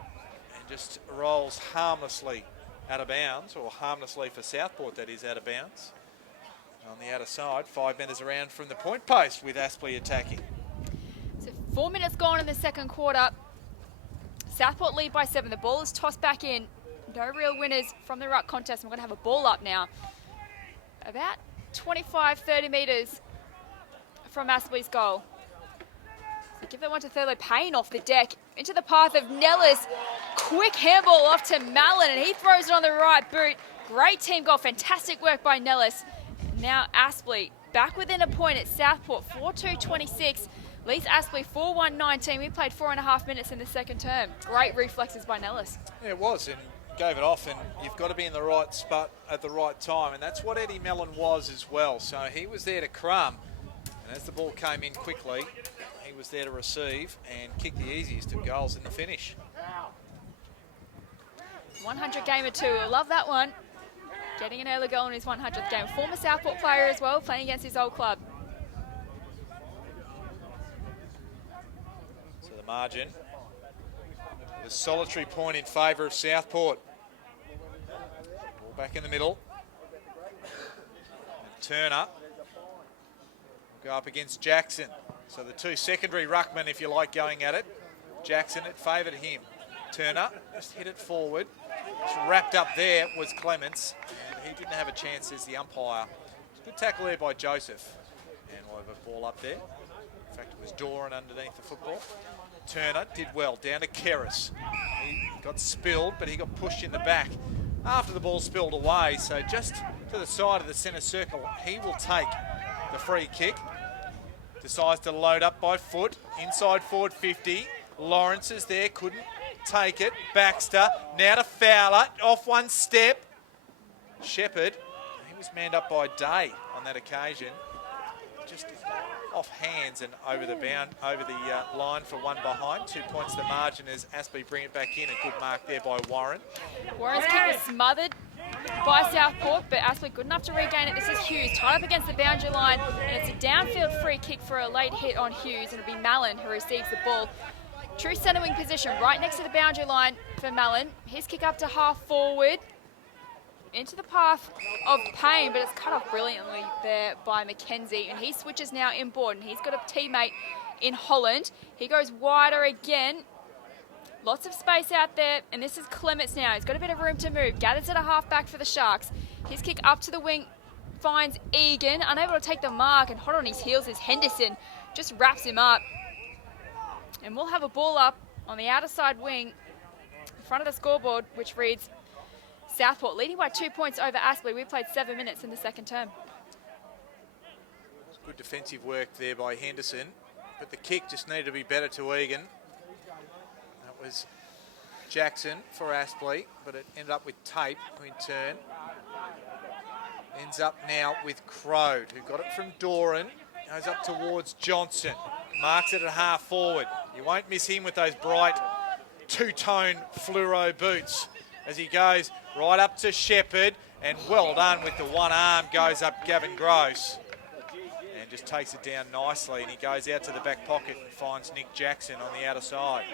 and just rolls harmlessly out of bounds, or harmlessly for Southport, that is, out of bounds. On the outer side, 5 metres around from the point post with Aspley attacking. So 4 minutes gone in the second quarter. Southport lead by 7. The ball is tossed back in. No real winners from the ruck contest. We're going to have a ball up now. About 25, 30 metres from Aspley's goal. So give that one to Thurlow. Payne off the deck into the path of Nellis. Quick handball off to Mallon, and he throws it on the right boot. Great team goal. Fantastic work by Nellis. Now Aspley back within a point at Southport. 4-2-26. Leads Aspley 4-1-19. We played 4.5 minutes in the second term. Great reflexes by Nellis. Yeah, it was, and gave it off, and you've got to be in the right spot at the right time, and that's what Eddie Mellon was as well. So he was there to crumb, and as the ball came in quickly, he was there to receive and kick the easiest of goals in the finish. 100 gamer too. I love that one. Getting an early goal in his 100th game. Former Southport player as well, playing against his old club. So the margin, the solitary point in favour of Southport. Ball back in the middle. And Turner will go up against Jackson. So the two secondary ruckmen, if you like, going at it. Jackson, it favoured him. Turner just hit it forward. Just wrapped up there was Clements, and he didn't have a chance as the umpire. Good tackle there by Joseph. And we'll have a ball up there. In fact, it was Doran underneath the football. Turner did well, down to Keris. He got spilled, but he got pushed in the back after the ball spilled away. So just to the side of the centre circle, he will take the free kick. Decides to load up by foot, inside forward 50. Lawrence is there, couldn't take it. Baxter, now to Fowler, off one step. Shepherd, he was manned up by Day on that occasion. Just off hands and over the line for one behind. 2 points the margin as Aspley bring it back in. A good mark there by Warren. Warren's kick was smothered by Southport, but Aspley good enough to regain it. This is Hughes, tied up against the boundary line, and it's a downfield free kick for a late hit on Hughes, and it'll be Mallon who receives the ball. True centre wing position, right next to the boundary line for Mallon. His kick up to half forward, into the path of Payne, but it's cut off brilliantly there by Mackenzie, and he switches now inboard, and he's got a teammate in Holland. He goes wider again. Lots of space out there, and this is Clements now. He's got a bit of room to move. Gathers at a half-back for the Sharks. His kick up to the wing finds Egan, unable to take the mark, and hot on his heels is Henderson. Just wraps him up. And we'll have a ball up on the outer side wing in front of the scoreboard, which reads Southport leading by 2 points over Aspley. We played 7 minutes in the second term. Good defensive work there by Henderson, but the kick just needed to be better to Egan. That was Jackson for Aspley, but it ended up with Tape, who in turn ends up now with Crode, who got it from Doran, goes up towards Johnson, marks it at half forward. You won't miss him with those bright two-tone fluoro boots as he goes right up to Shepherd, and well done with the one arm, goes up Gavin Gross and just takes it down nicely, and he goes out to the back pocket and finds Nick Jackson on the outer side.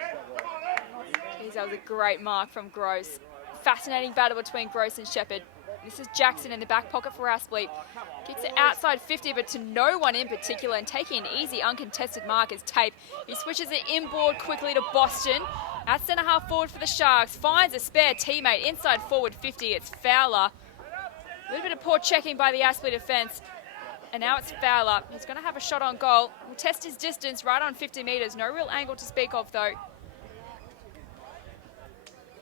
That was a great mark from Gross. Fascinating battle between Gross and Shepherd. This is Jackson in the back pocket for Aspley. Kicks it outside 50, but to no one in particular, and taking an easy uncontested mark is Tape. He switches it inboard quickly to Boston. At centre half forward for the Sharks, finds a spare teammate inside forward 50. It's Fowler. A little bit of poor checking by the Aspley defence. And now it's Fowler. He's going to have a shot on goal. We'll test his distance right on 50 metres. No real angle to speak of, though.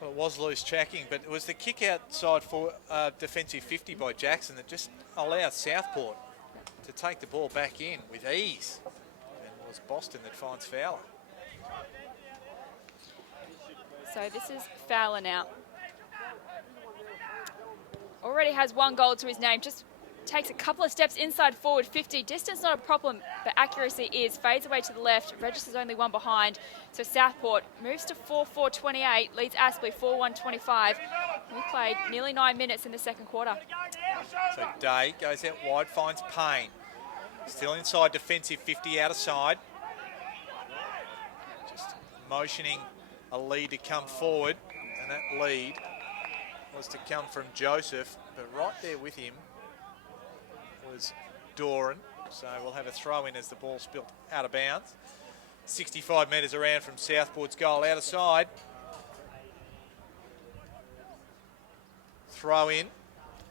Well, it was loose checking, but it was the kick outside for defensive 50 by Jackson that just allowed Southport to take the ball back in with ease. And it was Boston that finds Fowler. So this is Fowler now. Already has one goal to his name. Just takes a couple of steps inside forward 50. Distance not a problem, but accuracy is. Fades away to the left. Registers only one behind. So Southport moves to 4-4-28. Leads Aspley 4-1-25. We played nearly 9 minutes in the second quarter. So Day goes out wide, finds Payne. Still inside defensive 50, outer side. Just motioning a lead to come forward, and that lead was to come from Joseph, but right there with him was Doran. So we'll have a throw in as the ball spilled out of bounds. 65 metres around from Southport's goal, outer side. throw in.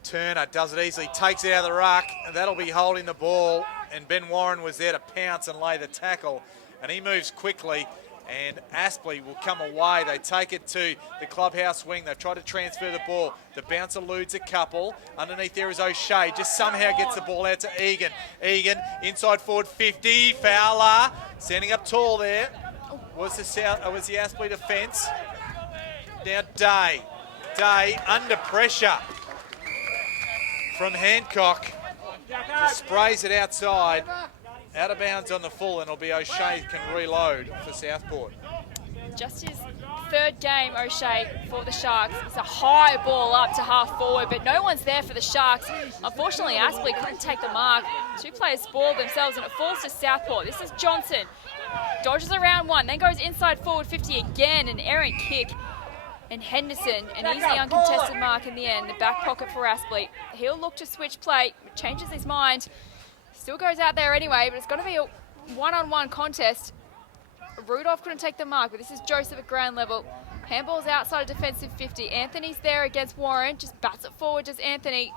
Turner does it easily, takes it out of the ruck, and that'll be holding the ball. And Ben Warren was there to pounce and lay the tackle. And he moves quickly, and Aspley will come away. They take it to the clubhouse wing. They've tried to transfer the ball. The bounce eludes a couple. Underneath there is O'Shea. Just somehow gets the ball out to Egan. Egan, inside forward 50. Fowler, standing up tall there. Was the Aspley defence. Now Day. Day under pressure from Hancock. Just sprays it outside. Out of bounds on the full, and it'll be O'Shea can reload for Southport. Just his third game, O'Shea, for the Sharks. It's a high ball up to half forward, but no one's there for the Sharks. Unfortunately, Aspley couldn't take the mark. Two players spoiled themselves, and it falls to Southport. This is Johnson. Dodges around one, then goes inside forward 50 again, an errant kick. And Henderson, an easy uncontested mark in the end, the back pocket for Aspley. He'll look to switch play, changes his mind. Still goes out there anyway, but it's going to be a one-on-one contest. Rudolph couldn't take the mark, but this is Joseph at ground level. Handball's outside of defensive 50. Anthony's there against Warren, just bats it forward, just Anthony.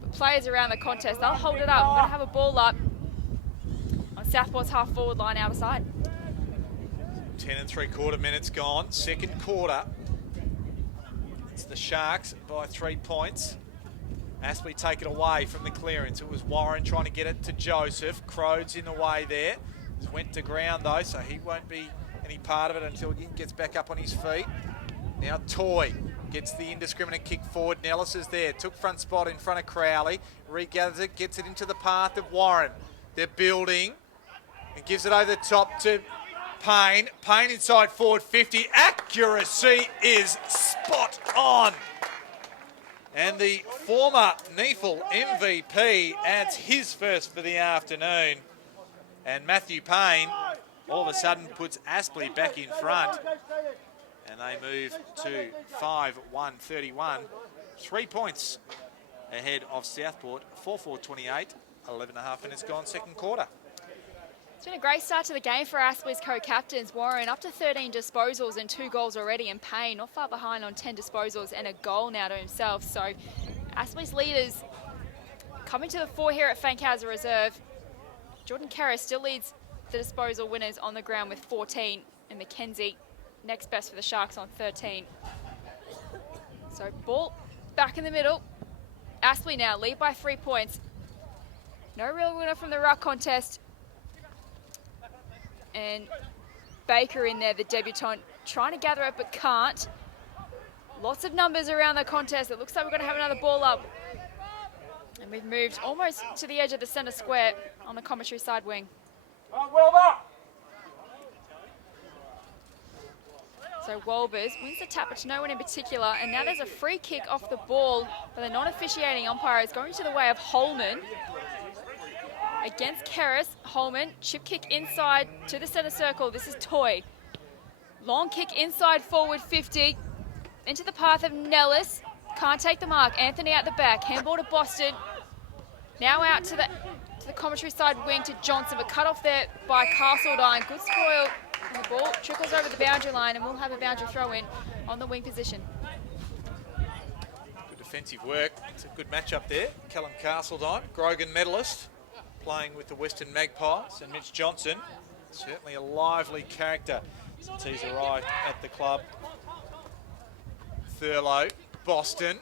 The players around the contest, they'll hold it up. We're going to have a ball up on Southport's half-forward line out of sight. 10 3/4 minutes gone. Second quarter. It's the Sharks by 3 points. Aspley take it away from the clearance. It was Warren trying to get it to Joseph. Crode's in the way there. Just went to ground though, so he won't be any part of it until he gets back up on his feet. Now Toy gets the indiscriminate kick forward. Nellis is there. Took front spot in front of Crowley. Regathers it, gets it into the path of Warren. They're building and gives it over the top to Payne. Payne inside forward 50. Accuracy is spot on. And the former NEAFL MVP adds his first for the afternoon. And Matthew Payne all of a sudden puts Aspley back in front. And they move to 5-1-31. 3 points ahead of Southport. 4-4-28. 11.5 minutes gone, second quarter. It's been a great start to the game for Aspley's co-captains. Warren up to 13 disposals and 2 goals already, and Payne not far behind on 10 disposals and a goal now to himself. So Aspley's leaders coming to the fore here at Fankhauser Reserve. Jordan Kerris still leads the disposal winners on the ground with 14, and Mackenzie next best for the Sharks on 13. So ball back in the middle. Aspley now lead by 3 points. No real winner from the ruck contest. And Baker in there, the debutant, trying to gather it but can't. Lots of numbers around the contest. It looks like we're going to have another ball up. And we've moved almost to the edge of the centre square on the commentary side wing. So Wolbers wins the tap, but to no one in particular. And now there's a free kick off the ball, but the non-officiating umpire is going to the way of Holman. Against Kerris, Holman, chip kick inside to the centre circle. This is Toy. Long kick inside forward 50. Into the path of Nellis. Can't take the mark. Anthony at the back. Handball to Boston. Now out to the commentary side wing to Johnson, but cut off there by Castledine. Good spoil. And the ball trickles over the boundary line, and we'll have a boundary throw in on the wing position. Good defensive work. It's a good matchup there. Callum Castledine, Grogan medalist, playing with the Western Magpies, and Mitch Johnson, certainly a lively character since he's arrived at the club. Thurlow, Boston,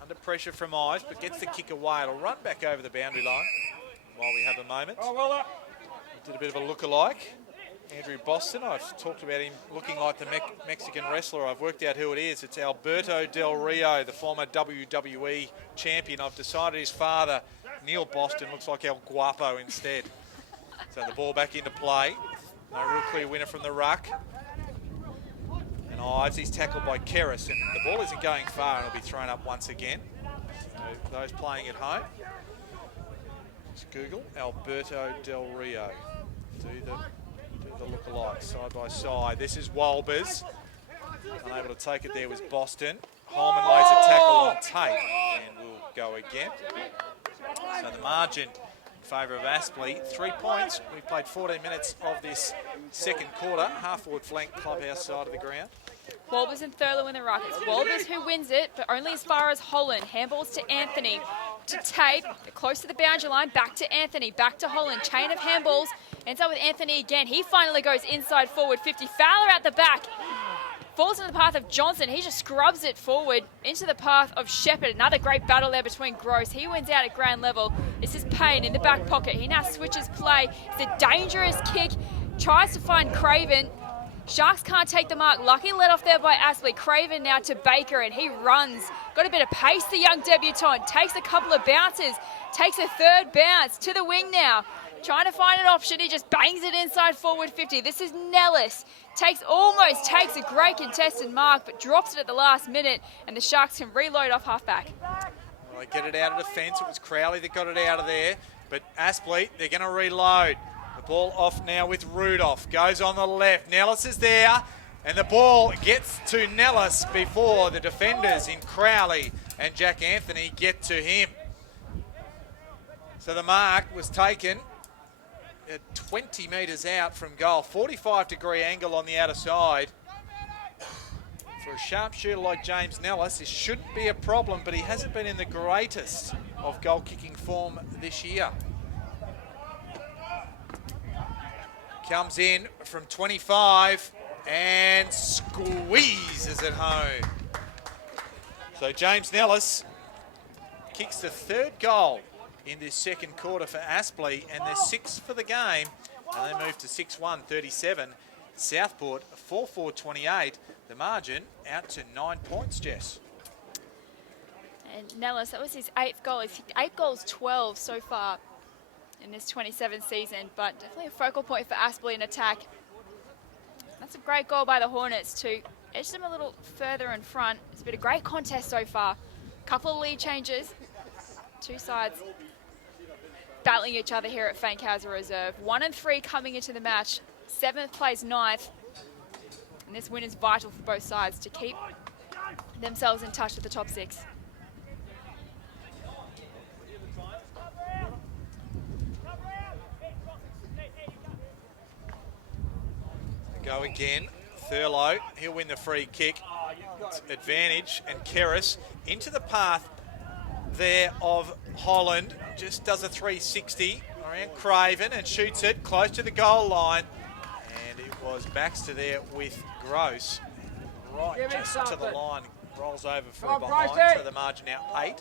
under pressure from Ives, but gets the kick away. It'll run back over the boundary line while we have a moment. Did a bit of a look-alike. Andrew Boston, I've talked about him looking like the Mexican wrestler. I've worked out who it is. It's Alberto Del Rio, the former WWE champion. I've decided his father, Neil Boston, looks like El Guapo instead. So the ball back into play. No real clear winner from the ruck. And Ives, he's tackled by Kerris, and the ball isn't going far, and it'll be thrown up once again. So those playing at home, just Google Alberto Del Rio. Do the look-alike side by side. This is Wolbers. Unable to take it there was Boston. Holman lays a tackle on tape and will go again. So the margin in favour of Aspley. 3 points. We've played 14 minutes of this second quarter. Half-forward flank, clubhouse side of the ground. Walbers and Thurlow in the ruckers. Walbers who wins it, but only as far as Holland. Handballs to Anthony. To Tape, close to the boundary line, back to Anthony, back to Holland. Chain of handballs, ends up with Anthony again. He finally goes inside forward 50. Fowler at the back. Falls into the path of Johnson. He just scrubs it forward into the path of Shepherd. Another great battle there between Gross. He wins out at ground level. This is Payne in the back pocket. He now switches play. It's a dangerous kick. Tries to find Craven. Sharks can't take the mark. Lucky let off there by Aspley. Craven now to Baker, and he runs. Got a bit of pace, the young debutant. Takes a couple of bounces. Takes a third bounce to the wing now. Trying to find an option. He just bangs it inside forward 50. This is Nellis. Almost takes a great contested mark, but drops it at the last minute, and the Sharks can reload off halfback. Well, they get it out of defence. It was Crowley that got it out of there, but Aspley, they're going to reload. The ball off now with Rudolph. Goes on the left. Nellis is there, and the ball gets to Nellis before the defenders in Crowley and Jack Anthony get to him. So the mark was taken at 20 metres out from goal. 45-degree angle on the outer side. For a sharpshooter like James Nellis, this shouldn't be a problem, but he hasn't been in the greatest of goal-kicking form this year. Comes in from 25 and squeezes it home. So James Nellis kicks the third goal in this second quarter for Aspley, and they're 6 for the game, and they move to 6-1, 37. Southport 4-4, 28. The margin out to 9 points, Jess. And Nellis, that was his 8th goal. He's 8 goals, 12 so far in this 27 season, but definitely a focal point for Aspley in attack. That's a great goal by the Hornets to edge them a little further in front. It's been a great contest so far. Couple of lead changes, two sides battling each other here at Fankhauser Reserve. 1 and 3 coming into the match. 7th plays 9th. And this win is vital for both sides to keep themselves in touch with the top 6. Go again. Thurlow, he'll win the free kick. It's advantage, and Keris into the path there of Holland. Just does a 360 around Craven and shoots it close to the goal line. And it was Baxter there with Gross. Right just to the line. Rolls over from behind. So the margin now 8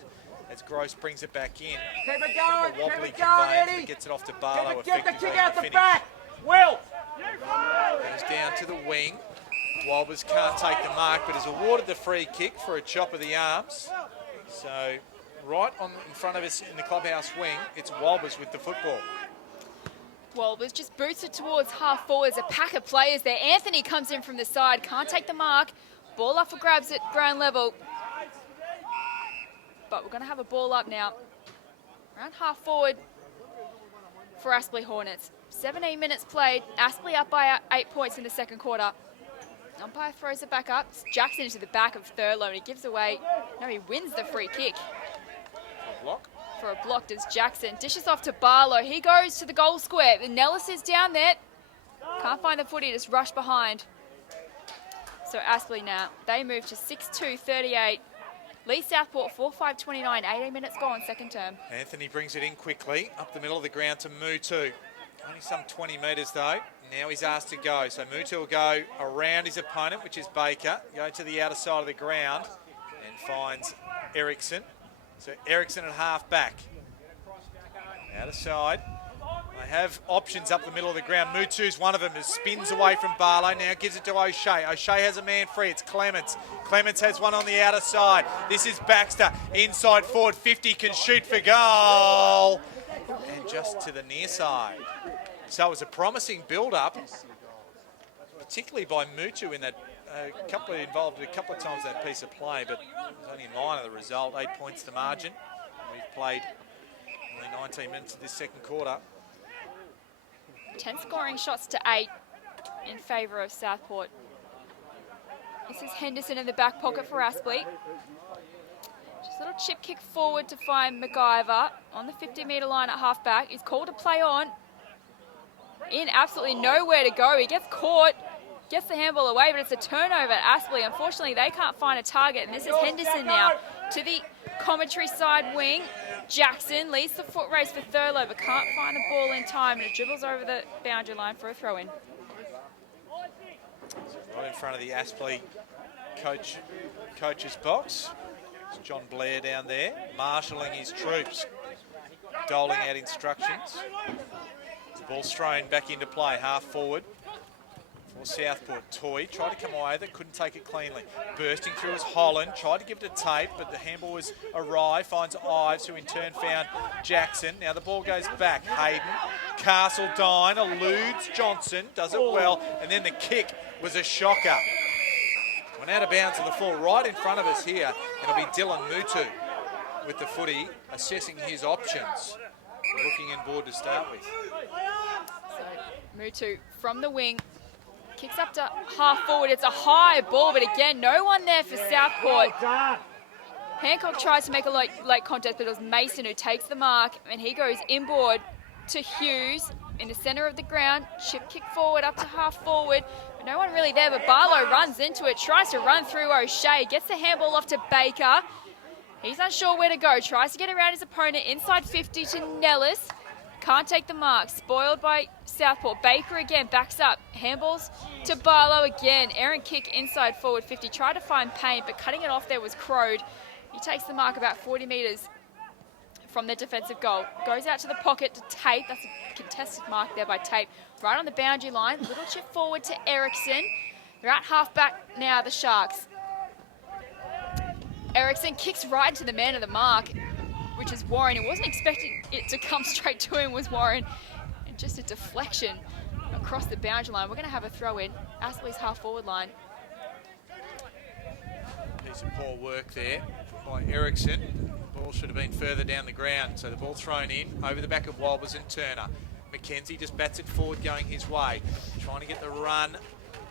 as Gross brings it back in. Keep it going, A wobbly keep it going, conveyance Eddie. that gets it off to Barlow Get effectively the kick in out the the finish. back. Will. Goes down to the wing. Walbers can't take the mark, but is awarded the free kick for a chop of the arms. So right in front of us in the clubhouse wing, it's Walbers with the football. Walbers just boots it towards half forwards. A pack of players there. Anthony comes in from the side, can't take the mark. Ball up for grabs at ground level. But we're going to have a ball up now. Around half forward for Aspley Hornets. 17 minutes played. Aspley up by 8 points in the second quarter. Umpire throws it back up. It's Jackson into the back of Thurlow, and he gives away. No, he wins the free kick. A block. For a block does Jackson. Dishes off to Barlow. He goes to the goal square. And Nellis is down there. Can't find the footy, just rush behind. So Aspley now, they move to 6-2, 38. Lee Southport 4-5, 29. 18 minutes gone, second term. Anthony brings it in quickly, up the middle of the ground to Mutu. Only some 20 metres though. Now he's asked to go. So Mutu will go around his opponent, which is Baker. Go to the outer side of the ground and finds Eriksson. So Eriksson at half back. Outer side. They have options up the middle of the ground. Mutu's one of them, as spins away from Barlow. Now gives it to O'Shea. O'Shea has a man free. It's Clements. Clements has one on the outer side. This is Baxter. Inside forward 50, can shoot for goal. And just to the near side. So it was a promising build-up, particularly by Mutu in that involved a couple of times in that piece of play, but it was only 9 of the result. 8 points the margin. We've played only 19 minutes of this second quarter. 10 scoring shots to 8 in favour of Southport. This is Henderson in the back pocket for Aspley. Just Little chip kick forward to find MacGyver on the 50-metre line at halfback. He's called to play on. In absolutely nowhere to go. He gets caught, gets the handball away, but it's a turnover at Aspley. Unfortunately, they can't find a target, and this is Henderson now to the commentary side wing. Jackson leads the foot race for Thurlow, but can't find the ball in time, and it dribbles over the boundary line for a throw-in. Right in front of the Aspley coach's box. It's John Blair down there, marshalling his troops, doling out instructions. The ball's thrown back into play, half forward for Southport. Toy tried to come away with it, couldn't take it cleanly. Bursting through is Holland, tried to give it a tape, but the handball was awry, finds Ives, who in turn found Jackson. Now the ball goes back, Hayden, Castledine eludes Johnson, does it well, and then the kick was a shocker. Went out of bounds on the floor right in front of us here. It'll be Dylan Mutu with the footy, assessing his options. Looking inboard to start with. So Mutu from the wing, kicks up to half forward. It's a high ball, but again, no one there for Southport. Hancock tries to make a late contest, but it was Mason who takes the mark, and he goes inboard to Hughes in the centre of the ground. Chip kick forward up to half forward. But no one really there, but Barlow runs into it, tries to run through O'Shea, gets the handball off to Baker. He's unsure where to go, tries to get around his opponent inside 50 to Nellis. Can't take the mark, spoiled by Southport. Baker again backs up, handballs to Barlow again. Aaron kick inside forward 50, tried to find Payne, but cutting it off there was Crode. He takes the mark about 40 metres from the defensive goal. Goes out to the pocket to Tate. That's a contested mark there by Tate. Right on the boundary line. Little chip forward to Erickson. They're at half-back now, the Sharks. Erickson kicks right into the man of the mark, which is Warren. He wasn't expecting it to come straight to him, was Warren. And just a deflection across the boundary line. We're going to have a throw-in. Aspley's half-forward line. Piece of poor work there by Erickson. The ball should have been further down the ground. So the ball thrown in over the back of Walbers and Turner. McKenzie just bats it forward going his way. Trying to get the run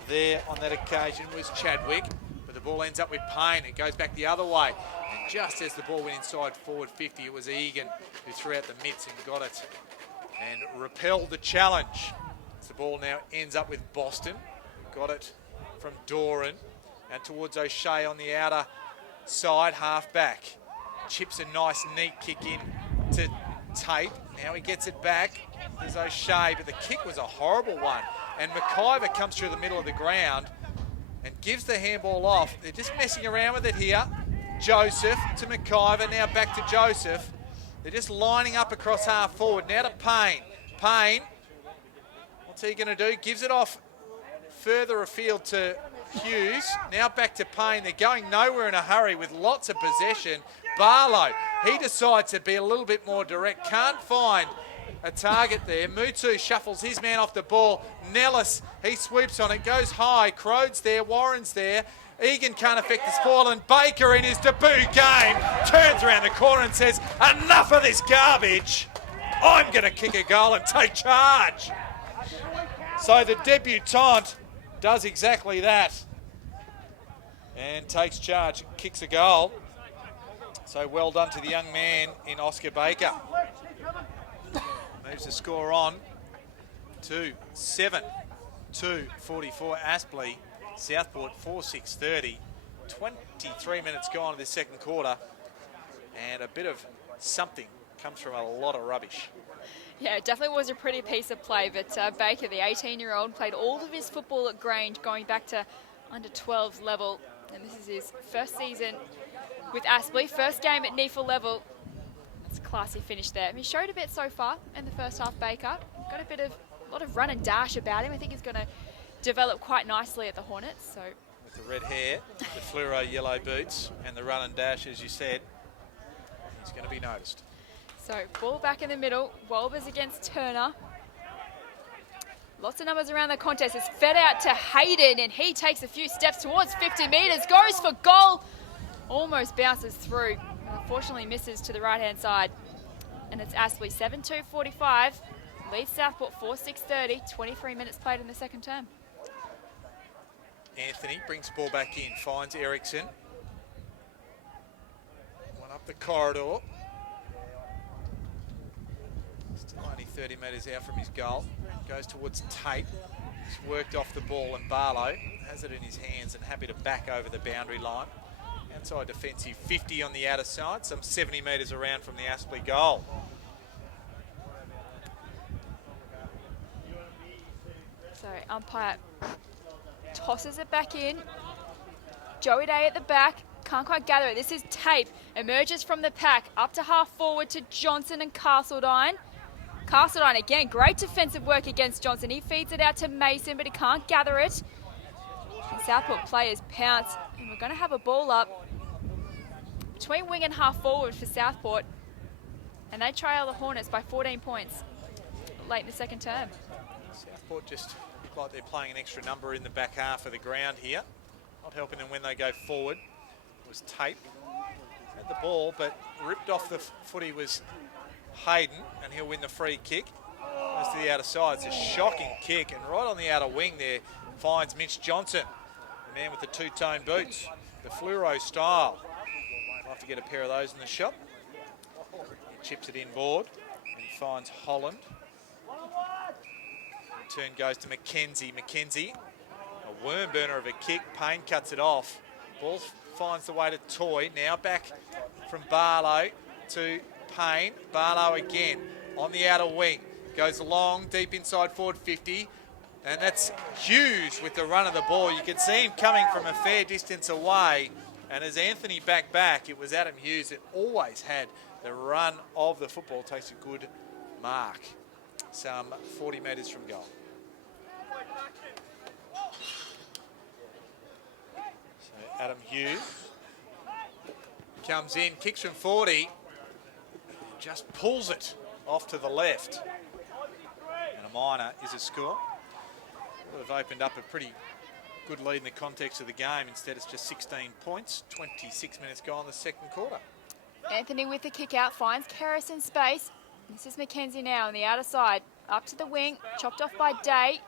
there on that occasion was Chadwick. But the ball ends up with Payne. It goes back the other way. And just as the ball went inside forward 50, it was Egan who threw out the mitts and got it. And repelled the challenge. So the ball now ends up with Boston. Got it from Doran. And towards O'Shea on the outer side, half back. Chips a nice neat kick in to Tate. Now he gets it back. There's O'Shea, but the kick was a horrible one. And McIver comes through the middle of the ground and gives the handball off. They're just messing around with it here. Joseph to McIver, now back to Joseph. They're just lining up across half forward. Now to Payne. Payne, what's he going to do? Gives it off further afield to Hughes. Now back to Payne. They're going nowhere in a hurry with lots of possession. Barlow, he decides to be a little bit more direct. Can't find a target there. Mutu shuffles his man off the ball. Nellis, he sweeps on it, goes high. Crode's there, Warren's there. Egan can't affect the spoil, and Baker in his debut game turns around the corner and says, enough of this garbage. I'm going to kick a goal and take charge. So the debutant does exactly that and takes charge, kicks a goal. So well done to the young man in Oscar Baker. Moves the score on to 7-2-44 Aspley. Southport 4-6-30. 23 minutes gone in the second quarter. And a bit of something comes from a lot of rubbish. Yeah, it definitely was a pretty piece of play, but Baker, the 18-year-old, played all of his football at Grange going back to under 12s level. And this is his first season with Aspley, first game at NEAFL level. That's a classy finish there. He showed a bit so far in the first half, Baker. Got a lot of run and dash about him. I think he's going to develop quite nicely at the Hornets. So with the red hair, the fluoro yellow boots, and the run and dash, as you said, he's going to be noticed. So ball back in the middle. Walbers against Turner. Lots of numbers around the contest. It's fed out to Hayden, and he takes a few steps towards 50 metres, goes for goal. Almost bounces through. Unfortunately misses to the right-hand side. And it's Aspley 7-2-45. Leads Southport 4-6-30. 23 minutes played in the second term. Anthony brings the ball back in, finds Erickson. One up the corridor. Still only 30 metres out from his goal. Goes towards Tate. He's worked off the ball, and Barlow has it in his hands and happy to back over the boundary line. Outside defensive 50 on the outer side, some 70 metres around from the Aspley goal. So umpire tosses it back in. Joey Day at the back, can't quite gather it. This is Tate, emerges from the pack, up to half forward to Johnson and Castledine. Castledine again, great defensive work against Johnson. He feeds it out to Mason, but he can't gather it. And Southport players pounce, and we're going to have a ball up between wing and half forward for Southport. And they trail the Hornets by 14 points late in the second term. Southport just look like they're playing an extra number in the back half of the ground here. Not helping them when they go forward. It was Tate. Had the ball, but ripped off the footy was Hayden, and he'll win the free kick. Goes to the outer side. It's a shocking kick, and right on the outer wing there finds Mitch Johnson, the man with the two-tone boots, the fluoro style. I'll have to get a pair of those in the shop. He chips it inboard and finds Holland. Turn goes to Mackenzie. Mackenzie, a worm burner of a kick. Payne cuts it off. Ball finds the way to Toy. Now back from Barlow to Payne. Barlow again on the outer wing. Goes long, deep inside forward 50. And that's Hughes with the run of the ball. You can see him coming from a fair distance away. And as Anthony back, it was Adam Hughes that always had the run of the football. Takes a good mark. Some 40 metres from goal. So Adam Hughes comes in, kicks from 40, just pulls it off to the left. And a minor is a score. Would have opened up a pretty good lead in the context of the game. Instead, it's just 16 points, 26 minutes gone in the second quarter. Anthony with the kick out, finds Karras in space. This is Mackenzie now on the outer side. Up to the wing, chopped off by Day.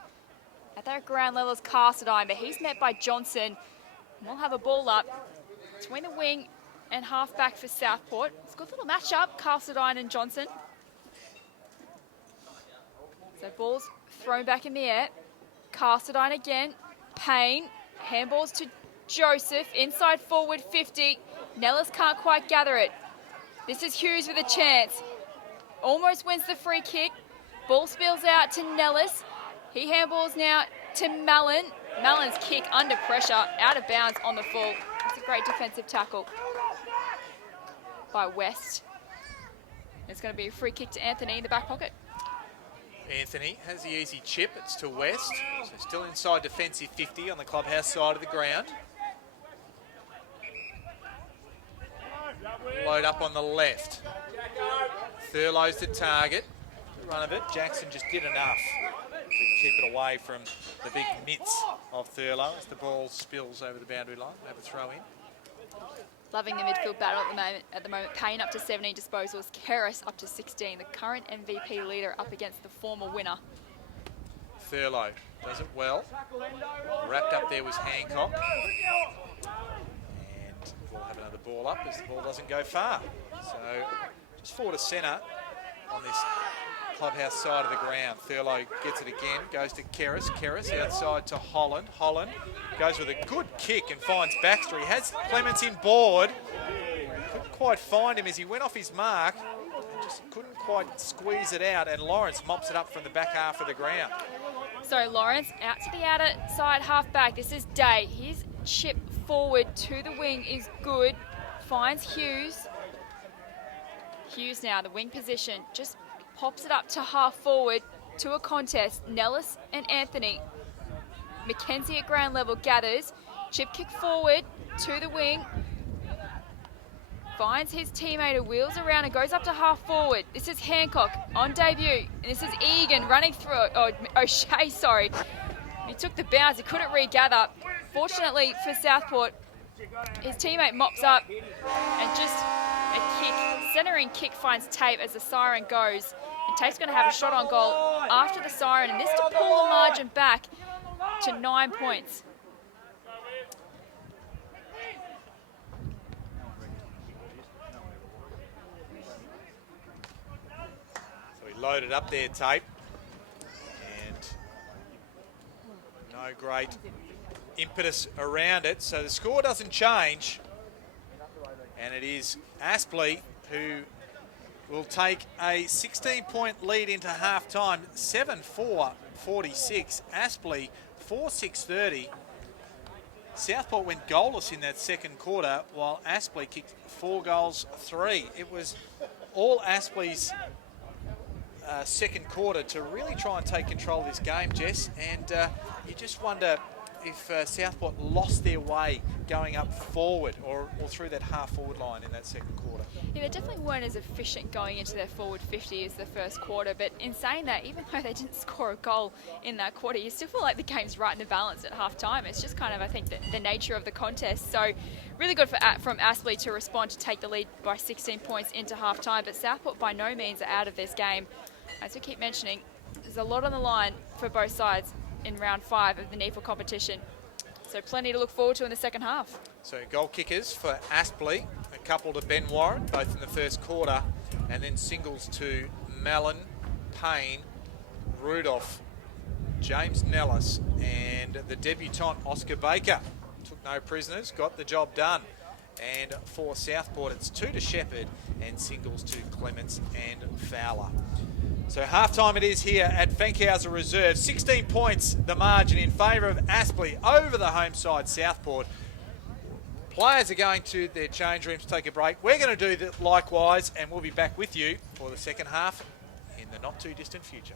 At that ground level is Castledine, but he's met by Johnson. We'll have a ball up between the wing and half back for Southport. It's a good little matchup, Castledine and Johnson. So ball's thrown back in the air. Castledine again. Payne, handballs to Joseph, inside forward 50. Nellis can't quite gather it. This is Hughes with a chance. Almost wins the free kick. Ball spills out to Nellis. He handballs now to Mallon. Mallon's kick under pressure, out of bounds on the full. It's a great defensive tackle by West. It's going to be a free kick to Anthony in the back pocket. Anthony has the easy chip. It's to West. So still inside defensive 50 on the clubhouse side of the ground. Load up on the left. Thurlow's the target. The run of it. Jackson just did enough to keep it away from the big mitts of Thurlow as the ball spills over the boundary line. Have a throw in. Loving the midfield battle at the moment. Payne up to 17 disposals. Karras up to 16. The current MVP leader up against the former winner. Thurlow does it well. Wrapped up there was Hancock. And we'll have another ball up as the ball doesn't go far. So just forward to centre on this clubhouse side of the ground. Thurlow gets it again, goes to Karras. Karras outside to Holland. Holland goes with a good kick and finds Baxter. He has Clements in board. Couldn't quite find him as he went off his mark. Just couldn't quite squeeze it out, and Lawrence mops it up from the back half of the ground. So Lawrence out to the outer side half back. This is Day. His chip forward to the wing is good. Finds Hughes. Hughes now, the wing position, just pops it up to half forward to a contest. Nellis and Anthony. Mackenzie at ground level gathers. Chip kick forward to the wing. Finds his teammate who wheels around and goes up to half forward. This is Hancock on debut. And this is Egan running through it. Oh, O'Shea, sorry. He took the bounce. He couldn't regather. Fortunately for Southport, his teammate mops up and just a kick. Centering kick finds Tate as the siren goes. And Tate's going to have a shot on goal after the siren. And this to pull the margin back to 9 points. loaded up their tape. And no great impetus around it. So the score doesn't change. And it is Aspley who will take a 16-point lead into half-time, 7-4-46. Aspley, 4-6-30. Southport went goalless in that second quarter, while Aspley kicked 4 goals, 3. It was all Aspley's second quarter to really try and take control of this game, Jess, and you just wonder if Southport lost their way going up forward or through that half-forward line in that second quarter. Yeah, they definitely weren't as efficient going into their forward 50 as the first quarter, but in saying that, even though they didn't score a goal in that quarter, you still feel like the game's right in the balance at half-time. It's just kind of, I think, the nature of the contest. So really good from Aspley to respond to take the lead by 16 points into half-time, but Southport by no means are out of this game. As we keep mentioning, there's a lot on the line for both sides in round 5 of the NEAFL competition. So plenty to look forward to in the second half. So goal kickers for Aspley, a couple to Ben Warren, both in the first quarter, and then singles to Mallon, Payne, Rudolph, James Nellis, and the debutant Oscar Baker. Took no prisoners, got the job done. And for Southport, it's 2 to Shepherd and singles to Clements and Fowler. So half-time it is here at Fankhauser Reserve. 16 points the margin in favour of Aspley over the home side, Southport. Players are going to their change rooms to take a break. We're going to do that likewise, and we'll be back with you for the second half in the not-too-distant future.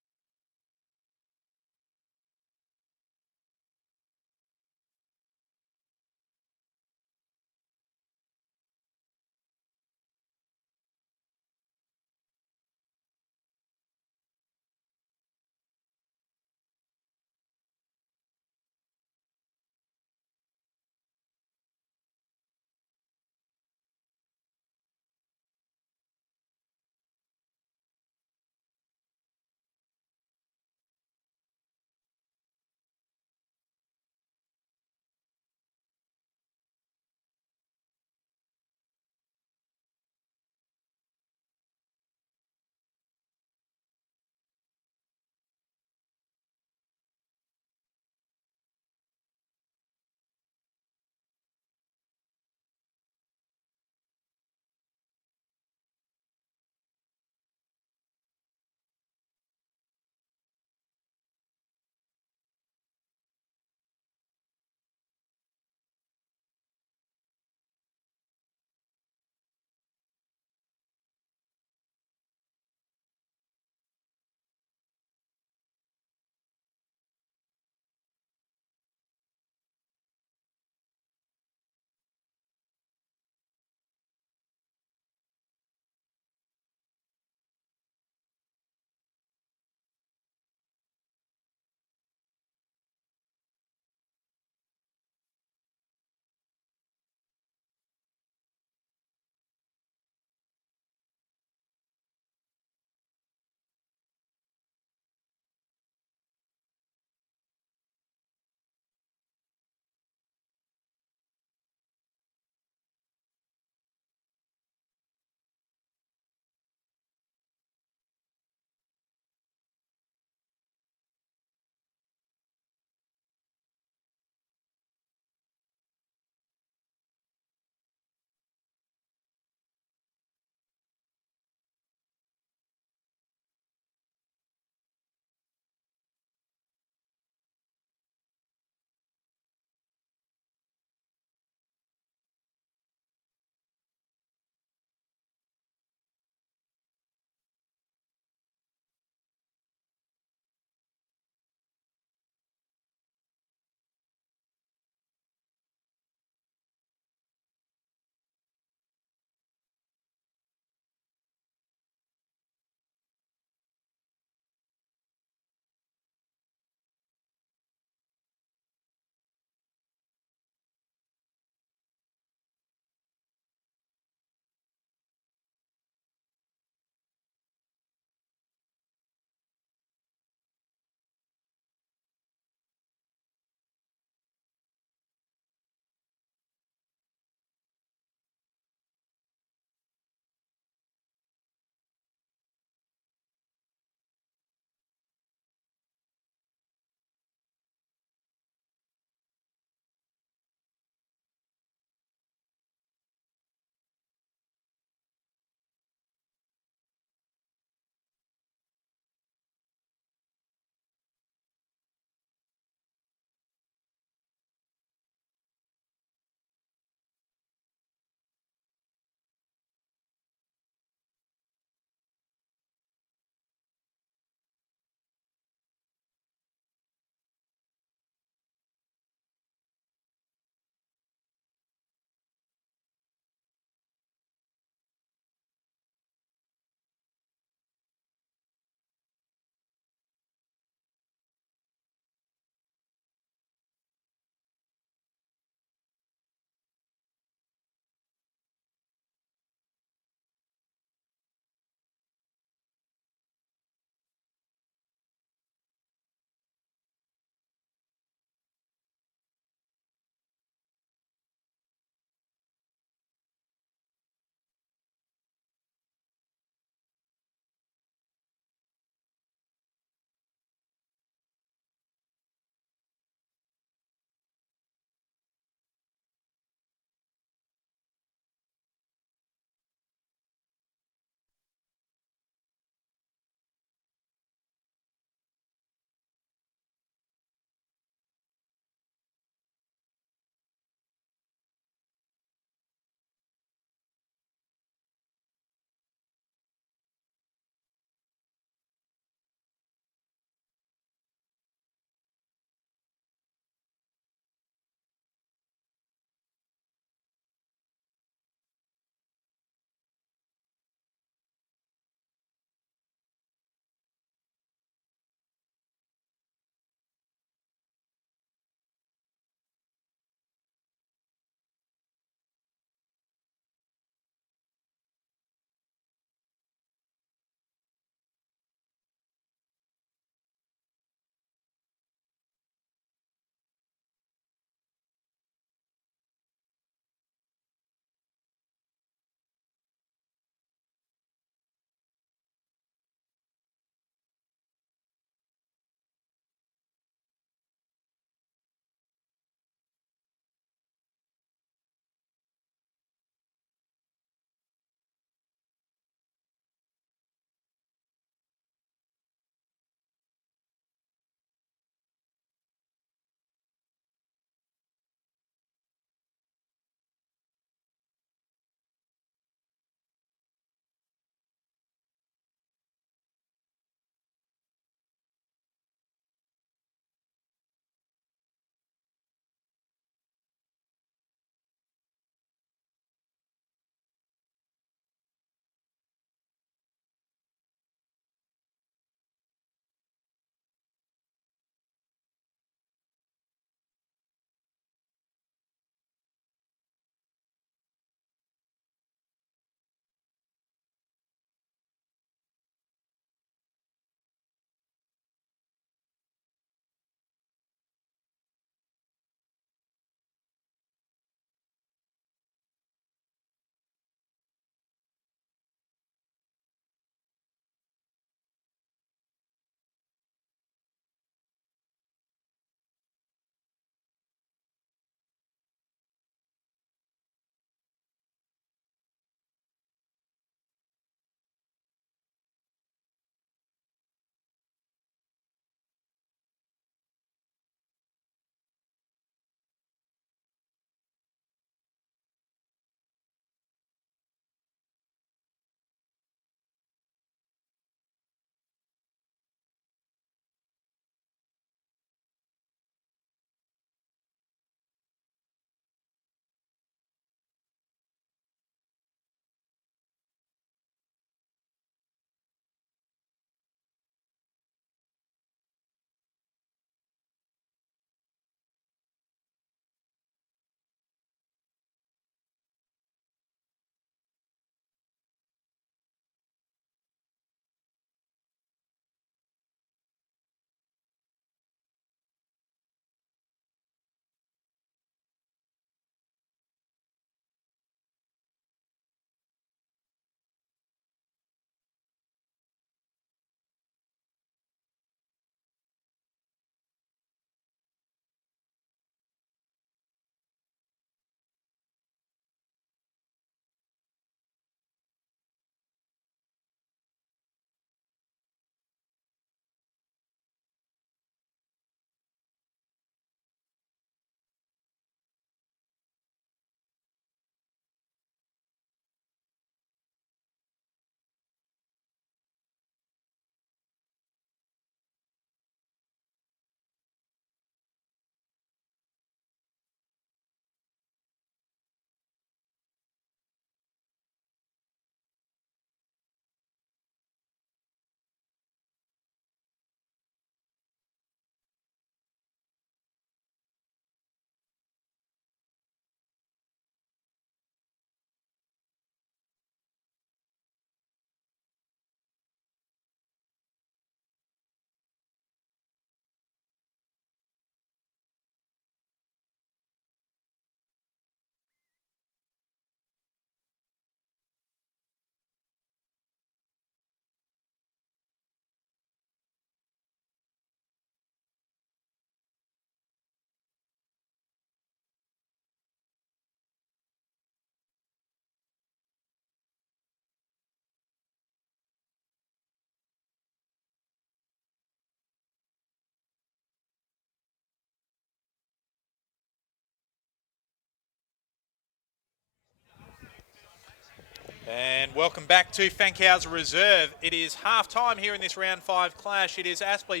And welcome back to Fankhauser Reserve. It is half-time here in this round 5 clash. It is Aspley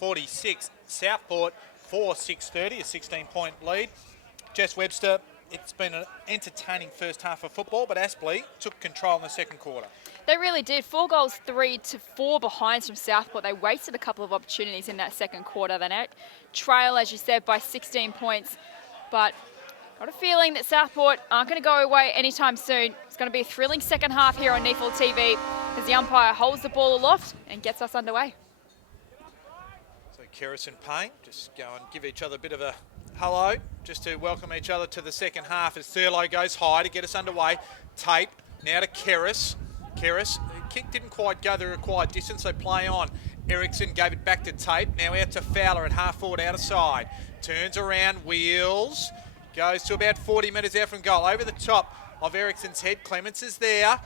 7-4-46, Southport 4-6-30, a 16-point lead. Jess Webster, it's been an entertaining first half of football, but Aspley took control in the second quarter. They really did. 4 goals, 3-4 behinds from Southport. They wasted a couple of opportunities in that second quarter. They now trail, as you said, by 16 points. But got a feeling that Southport aren't going to go away anytime soon. It's going to be a thrilling second half here on NEAFL TV as the umpire holds the ball aloft and gets us underway. So Keris and Payne just go and give each other a bit of a hello, just to welcome each other to the second half as Thurlow goes high to get us underway. Tate now to Keris. Keris, the kick didn't quite go the required distance, so play on. Ericsson gave it back to Tate, now out to Fowler at half forward outer side. Turns around, wheels. Goes to about 40 metres out from goal. Over the top of Ericsson's head. Clements is there.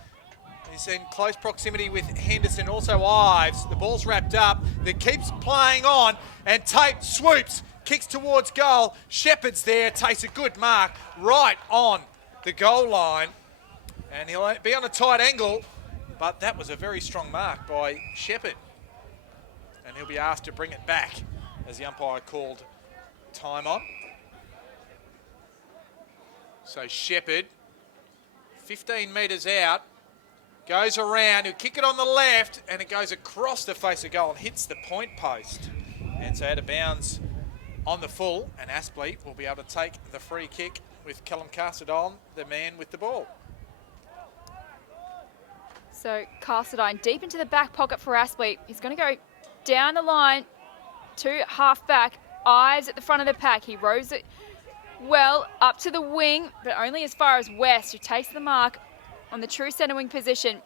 He's in close proximity with Henderson. Also Ives. The ball's wrapped up. That keeps playing on. And Tate swoops. Kicks towards goal. Shepherd's there. Takes a good mark right on the goal line. And he'll be on a tight angle. But that was a very strong mark by Shepherd. And he'll be asked to bring it back as the umpire called time on. So Shepherd, 15 metres out, goes around, he'll kick it on the left, and it goes across the face of goal and hits the point post. And so out of bounds on the full, and Aspley will be able to take the free kick with Callum Carsadine, the man with the ball. So Carsadine deep into the back pocket for Aspley. He's going to go down the line to half back. Ives at the front of the pack. He rows it well up to the wing, but only as far as West, who takes the mark on the true centre wing position.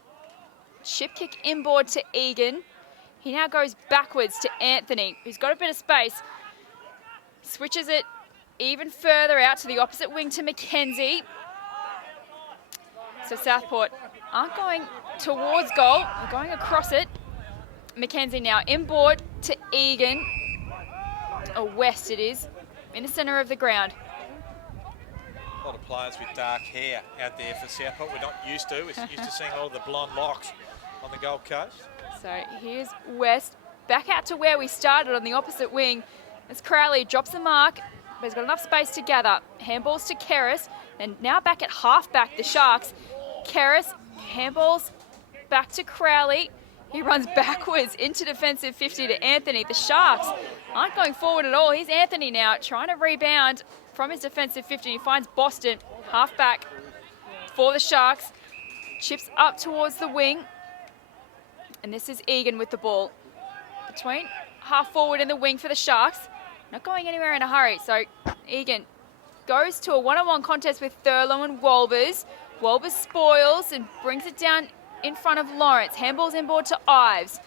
Chip kick inboard to Egan. He now goes backwards to Anthony, who's got a bit of space. Switches it even further out to the opposite wing to Mackenzie. So Southport aren't going towards goal, they're going across it. Mackenzie now inboard to Egan, or West it is, in the centre of the ground. A lot of players with dark hair out there for Southport. We're not used to. We're used to seeing a lot of the blonde locks on the Gold Coast. So here's West, back out to where we started on the opposite wing. As Crowley drops the mark, but he's got enough space to gather. Handballs to Keris, and now back at half-back, the Sharks. Keris, handballs back to Crowley. He runs backwards into defensive 50 to Anthony. The Sharks aren't going forward at all. Here's Anthony now trying to rebound from his defensive 50. He finds Boston, half back for the Sharks. Chips up towards the wing. And this is Egan with the ball. Between half forward and the wing for the Sharks. Not going anywhere in a hurry. So Egan goes to a one-on-one contest with Thurlow and Wolbers. Wolbers spoils and brings it down in front of Lawrence. Handball's inboard to Ives.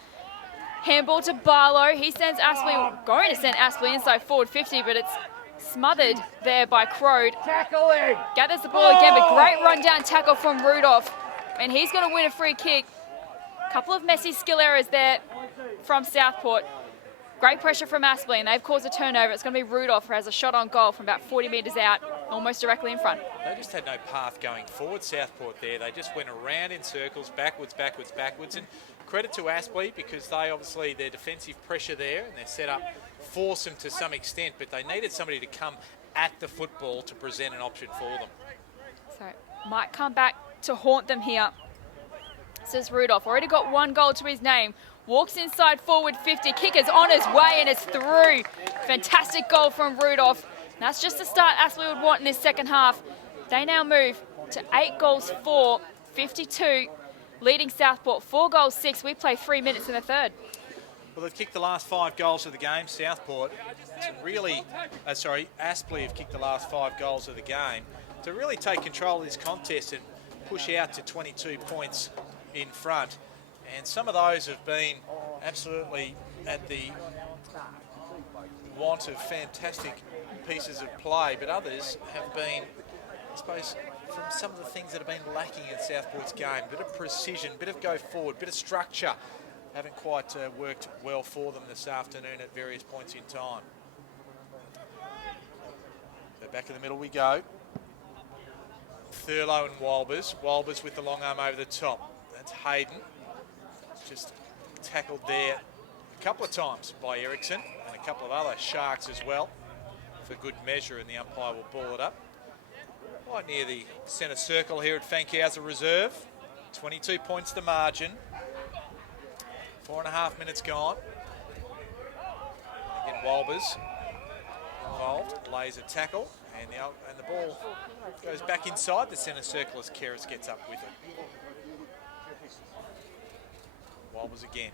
Handball to Barlow. He sends Aspley, going to send Aspley inside forward 50, but it's smothered there by Crode. Tackling! Gathers the ball again, but great run-down tackle from Rudolph. And he's going to win a free kick. Couple of messy skill errors there from Southport. Great pressure from Aspley, and they've caused a turnover. It's going to be Rudolph, who has a shot on goal from about 40 metres out, almost directly in front. They just had no path going forward, Southport there. They just went around in circles, backwards, backwards, backwards. And credit to Aspley, because they obviously, their defensive pressure there and their setup forced them to some extent, but they needed somebody to come at the football to present an option for them. So might come back to haunt them here. Says Rudolph, already got 1 goal to his name. Walks inside forward 50, kicker's on his way and it's through. Fantastic goal from Rudolph. And that's just the start Aspley would want in this second half. They now move to 8 goals 4, 52, leading Southport 4 goals 6. We play 3 minutes in the third. Well, they've kicked the last 5 goals of the game, Southport. Aspley have kicked the last 5 goals of the game to really take control of this contest and push out to 22 points in front. And some of those have been absolutely at the want of fantastic pieces of play, but others have been, I suppose, from some of the things that have been lacking in Southport's game. Bit of precision, bit of go forward, bit of structure. Haven't quite worked well for them this afternoon at various points in time. So back in the middle we go. Thurlow and Walbers. Walbers with the long arm over the top. That's Hayden. Just tackled there a couple of times by Ericsson and a couple of other Sharks as well for good measure, and the umpire will ball it up. Right near the centre circle here at Fankhauser Reserve. 22 points the margin. 4.5 minutes gone. Again, Walbers involved, lays a tackle, and the ball goes back inside the centre circle as Keris gets up with it. Walbers again.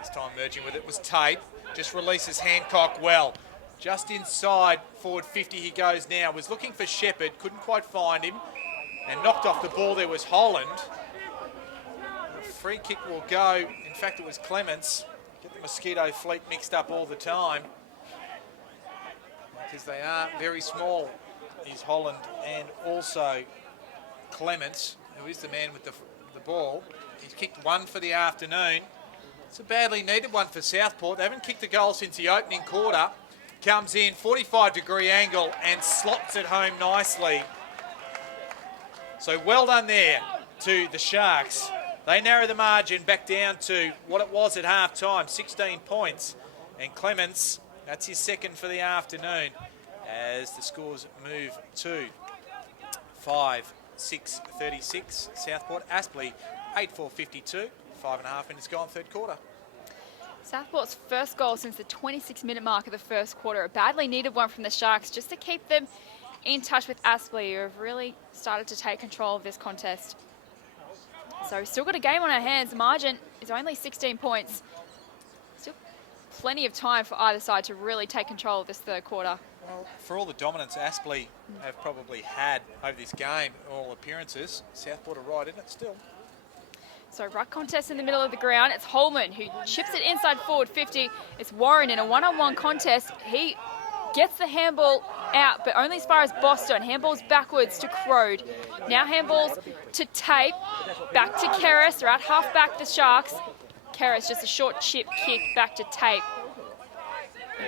This time merging with it was Tape. Just releases Hancock well. Just inside forward 50 he goes now. Was looking for Shepherd, couldn't quite find him, and knocked off the ball there was Holland. The free kick will go. In fact, it was Clements. Get the Mosquito fleet mixed up all the time, because they are very small, is Holland and also Clements, who is the man with the ball. He's kicked one for the afternoon. It's a badly needed one for Southport. They haven't kicked a goal since the opening quarter. Comes in, 45-degree angle, and slots it home nicely. So well done there to the Sharks. They narrow the margin back down to what it was at half-time, 16 points. And Clements, that's his second for the afternoon, as the scores move to 5-6-36. Southport, Aspley, 8-4-52. 5.5 minutes gone, third quarter. Southport's first goal since the 26-minute mark of the first quarter. A badly needed one from the Sharks just to keep them in touch with Aspley, who have really started to take control of this contest. So we've still got a game on our hands. The margin is only 16 points. Still plenty of time for either side to really take control of this third quarter. Well, for all the dominance Aspley have probably had over this game, all appearances, Southport are right in it still. So ruck contest in the middle of the ground. It's Holman who chips it inside forward 50. It's Warren in a one-on-one contest. He gets the handball out, but only as far as Boston. Handballs backwards to Crode. Now handballs to Tape. Back to Keris. They're at half back, the Sharks. Keris just a short chip kick back to Tape.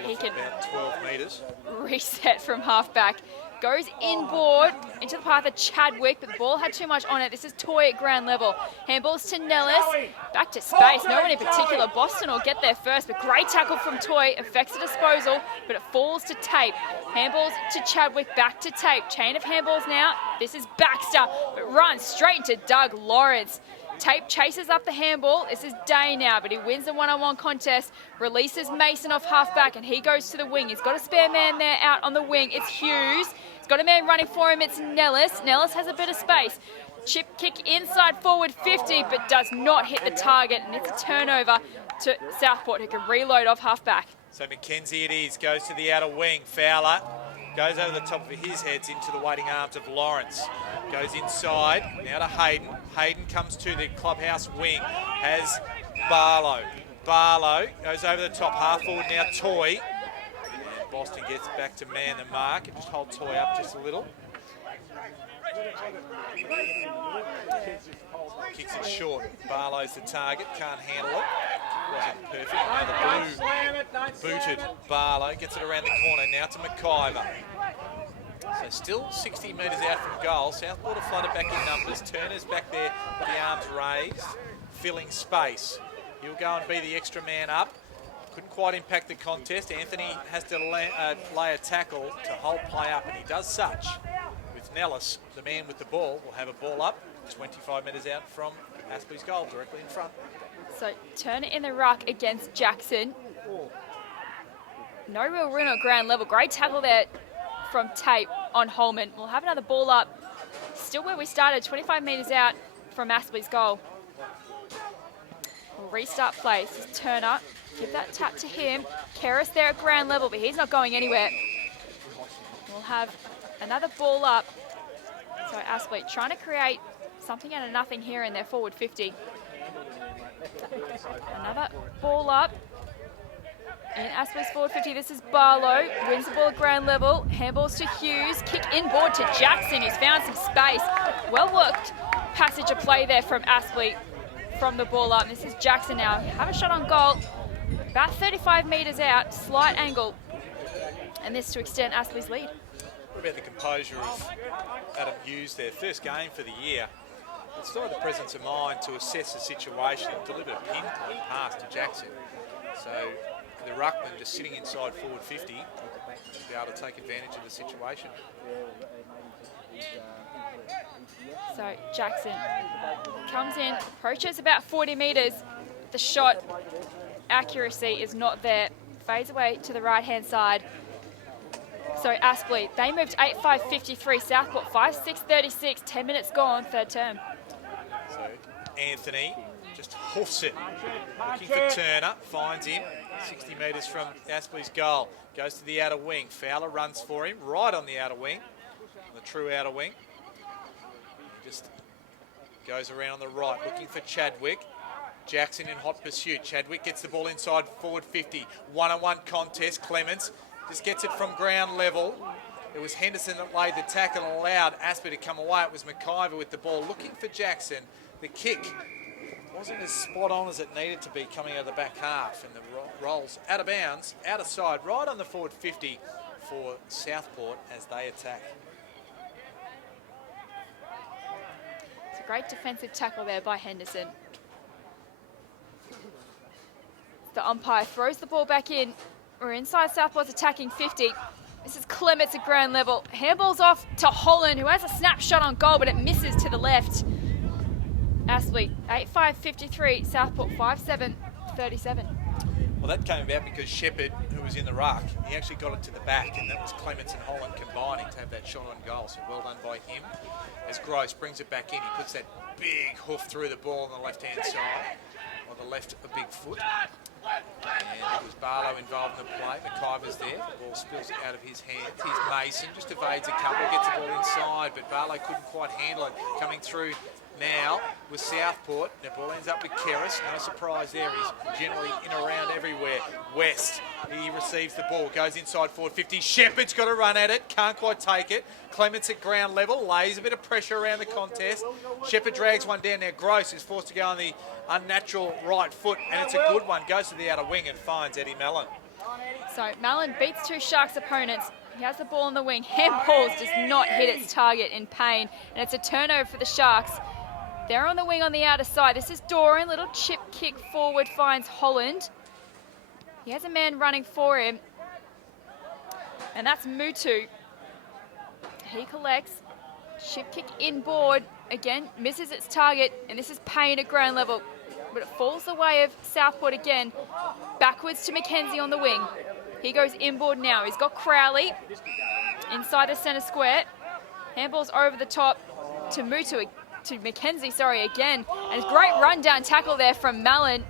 He can about 12 metres. Reset from half back. Goes inboard into the path of Chadwick, but the ball had too much on it. This is Toy at ground level. Handballs to Nellis. Back to space. No one in particular. Boston will get there first, but great tackle from Toy. Affects the disposal, but it falls to Tape. Handballs to Chadwick. Back to Tape. Chain of handballs now. This is Baxter, but runs straight into Doug Lawrence. Tape chases up the handball. This is Day now, but he wins the one-on-one contest. Releases Mason off half-back, and he goes to the wing. He's got a spare man there out on the wing. It's Hughes. He's got a man running for him. It's Nellis. Nellis has a bit of space. Chip kick inside forward 50, but does not hit the target, and it's a turnover to Southport, who can reload off half-back. So Mackenzie it is. Goes to the outer wing. Fowler goes over the top of his heads into the waiting arms of Lawrence. Goes inside, now to Hayden. Hayden comes to the clubhouse wing, has Barlow. Barlow goes over the top, half forward now Toy. And Boston gets back to man the mark and just hold Toy up just a little. Kicks it short. Barlow's the target, can't handle it. Wasn't perfect. Now the blue booted Barlow gets it around the corner. Now to McIver. So still 60 metres out from goal. Southport have flooded back in numbers. Turner's back there with the arms raised, filling space. He'll go and be the extra man up. Couldn't quite impact the contest. Anthony has to lay a tackle to hold play up, and he does such. With Nellis, the man with the ball, will have a ball up 25 metres out from Aspley's goal, directly in front. So Turner in the ruck against Jackson. No real run at ground level. Great tackle there from Tape on Holman. We'll have another ball up. Still where we started, 25 metres out from Aspley's goal. We'll restart play. This is Turner. Give that tap to him. Keris there at ground level, but he's not going anywhere. We'll have another ball up. So Aspley trying to create something out of nothing here in their forward 50. Another ball up. In Aspley's forward 50, this is Barlow. Wins the ball at ground level. Handballs to Hughes. Kick inboard to Jackson, who's found some space. Well worked passage of play there from Aspley from the ball up. This is Jackson now. Have a shot on goal. About 35 metres out. Slight angle. And this to extend Aspley's lead. about the composure of Adam Hughes there? First game for the year. But still had the presence of mind to assess the situation and deliver a pinpoint pass to Jackson. So the ruckman just sitting inside forward 50 to be able to take advantage of the situation. So Jackson comes in, approaches about 40 metres. The shot accuracy is not there. Fades away to the right-hand side. So Aspley, they moved 8.5.53. Southport 5.6.36. 10 minutes gone, third term. So Anthony just hoofs it. Looking for Turner, finds him. 60 metres from Aspley's goal. Goes to the outer wing. Fowler runs for him, right on the outer wing. The true outer wing. He just goes around on the right, looking for Chadwick. Jackson in hot pursuit. Chadwick gets the ball inside forward 50. One-on-one contest. Clements just gets it from ground level. It was Henderson that laid the tackle and allowed Aspley to come away. It was McIver with the ball looking for Jackson. The kick wasn't as spot on as it needed to be coming out of the back half, and the rolls out of bounds, out of side, right on the forward 50 for Southport as they attack. It's a great defensive tackle there by Henderson. The umpire throws the ball back in. We're inside Southport's attacking 50. This is Clements at ground level. Handball's off to Holland, who has a snapshot on goal, but it misses to the left. Aspley, 8.5.53. Southport, 5.7.37. Well, that came about because Shepherd, who was in the ruck, he actually got it to the back, and that was Clements and Holland combining to have that shot on goal. So well done by him. As Gross brings it back in, he puts that big hoof through the ball on the left-hand side, on the left, a big foot. And it was Barlow involved in the play. McIver's there. The ball spills out of his hands. Here's Mason, just evades a couple, gets the ball inside, but Barlow couldn't quite handle it. Coming through now with Southport. The ball ends up with Keris. No surprise there. He's generally in around everywhere. West, he receives the ball, goes inside forward 50. Shepherd's got to run at it, can't quite take it. Clements at ground level, lays a bit of pressure around the contest. Shepherd drags one down. Now Gross is forced to go on the unnatural right foot, and it's a good one. Goes to the outer wing and finds Eddie Mellon. So Mellon beats two Sharks opponents. He has the ball on the wing. Handballs does not hit its target in pain, and it's a turnover for the Sharks. They're on the wing on the outer side. This is Doran. Little chip kick forward finds Holland. He has a man running for him. And that's Mutu. He collects. Chip kick inboard. Again, misses its target. And this is Payne at ground level. But it falls the way of Southport again. Backwards to McKenzie on the wing. He goes inboard now. He's got Crowley inside the centre square. Handball's over the top to Mutu. To McKenzie, again. And a great run-down tackle there from Mellon.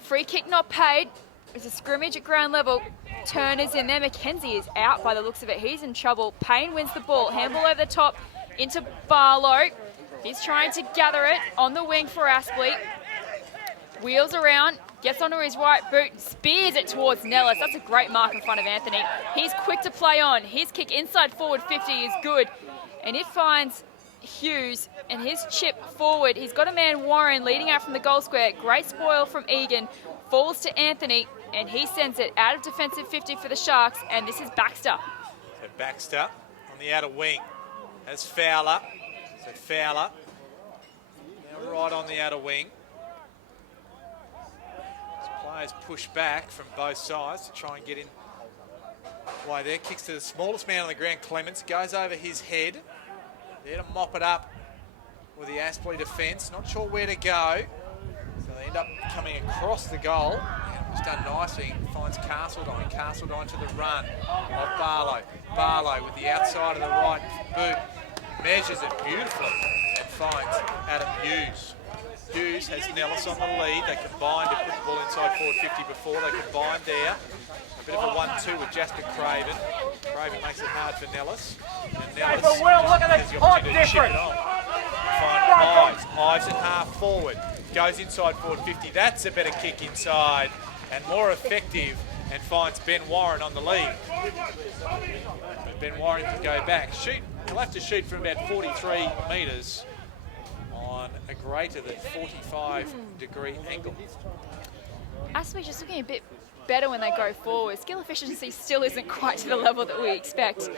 Free kick not paid. It's a scrimmage at ground level. Turner's in there. McKenzie is out by the looks of it. He's in trouble. Payne wins the ball. Handball over the top into Barlow. He's trying to gather it on the wing for Aspley. Wheels around, gets onto his right boot, spears it towards Nellis. That's a great mark in front of Anthony. He's quick to play on. His kick inside forward 50 is good. And it finds Hughes, and his chip forward. He's got a man, Warren, leading out from the goal square. Great spoil from Egan. Falls to Anthony, and he sends it out of defensive 50 for the Sharks, and this is Baxter. So Baxter on the outer wing has Fowler. So Fowler now right on the outer wing. As players push back from both sides to try and get in play there. Kicks to the smallest man on the ground, Clements. Goes over his head. There to mop it up with the Aspley defence. Not sure where to go. So they end up coming across the goal. And it was done nicely. Finds Castledine. Castledine to the run of Barlow. Barlow with the outside of the right boot. Measures it beautifully and finds Adam Hughes. Hughes has Nellis on the lead. They combined to put the ball inside forward 50 before. They combined there. A bit of a 1-2 with Jasper Craven. Craven makes it hard for Nellis. And Nellis has the opportunity to chip it on. Find Ives. Ives at half forward. Goes inside forward 50. That's a better kick inside and more effective, and finds Ben Warren on the lead. But Ben Warren can go back. Shoot. He'll have to shoot from about 43 metres on a greater than 45-degree angle. Aspley just looking a bit better when they go forward. Skill efficiency still isn't quite to the level that we expect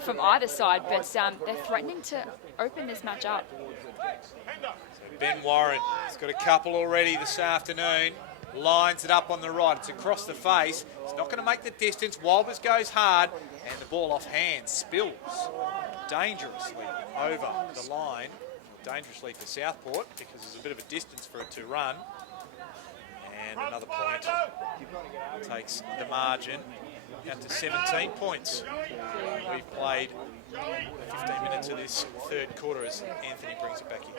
from either side, but they're threatening to open this match up. Ben Warren has got a couple already this afternoon. Lines it up on the right. It's across the face. It's not going to make the distance. Walbers goes hard, and the ball off hands spills dangerously over the line. Dangerously for Southport because there's a bit of a distance for it to run. And another point takes the margin out to 17 points. We've played 15 minutes of this third quarter as Anthony brings it back in.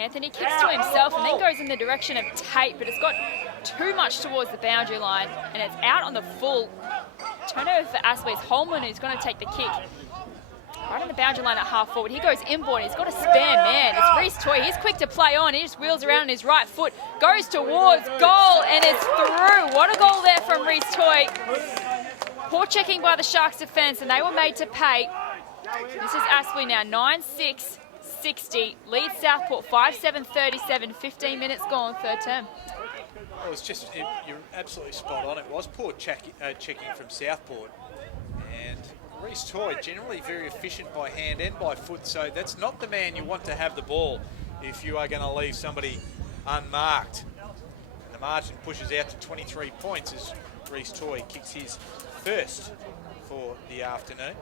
Anthony kicks to himself and then goes in the direction of Tate, but it's got too much towards the boundary line and it's out on the full. Turnover for Aspley. Holman who's going to take the kick. Right on the boundary line at half forward. He goes inboard. He's got a spare man. It's Reece Toy. He's quick to play on. He just wheels around on his right foot. Goes towards goal and it's through. What a goal there from Reece Toy. Poor checking by the Sharks defence and they were made to pay. This is Aspley now. 9-6-60. Leads Southport 5-7-37. 15 minutes gone, third term. It was just, you're absolutely spot on. It was poor checking from Southport. And Reece Toy, generally very efficient by hand and by foot, so that's not the man you want to have the ball if you are going to leave somebody unmarked. And the margin pushes out to 23 points as Reece Toy kicks his first for the afternoon.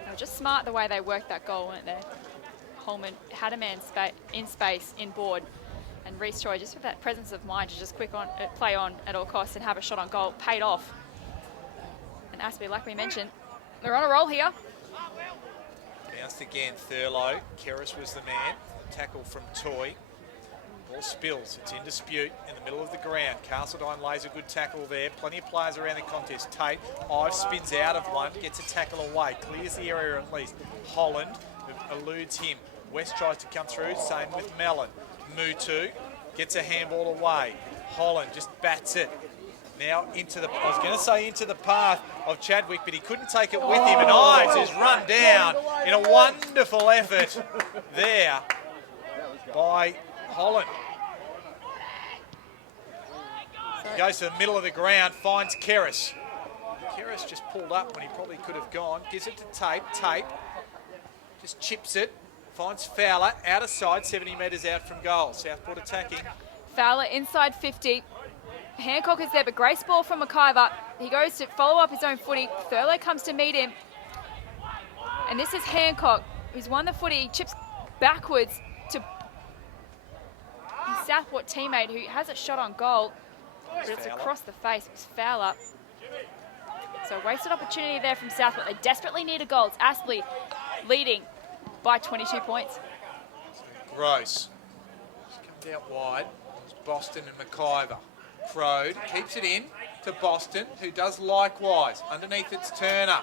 They were just smart the way they worked that goal, weren't they? Holman had a man in space, in board, and Reece Toy, just with that presence of mind to just play on at all costs and have a shot on goal, paid off. And Aspley, like we mentioned, they're on a roll here. Bounced again, Thurlow. Keris was the man. Tackle from Toy. Ball spills. It's in dispute in the middle of the ground. Castledine lays a good tackle there. Plenty of players around the contest. Tate, Ives spins out of one, gets a tackle away. Clears the area at least. Holland eludes him. West tries to come through. Same with Mellon. Mutu gets a handball away. Holland just bats it. Now into the, I was going to say into the path of Chadwick, but he couldn't take it with him. And Ives is run down in a wonderful effort there by Holland. He goes to the middle of the ground, finds Keris. Keris just pulled up when he probably could have gone. Gives it to Tate. Tate just chips it. Finds Fowler out of side, 70 metres out from goal. Southport attacking. Fowler inside 50. Hancock is there, but Grace ball from McIver. He goes to follow up his own footy. Thurlow comes to meet him. And this is Hancock, who's won the footy. He chips backwards to his Southport teammate, who has a shot on goal. But it's across the face. It was Fowler. So wasted opportunity there from Southport. They desperately need a goal. It's Aspley leading by 22 points. Gross. Just comes out wide. It's Boston and McIver. Crode keeps it in to Boston, who does likewise. Underneath it's Turner.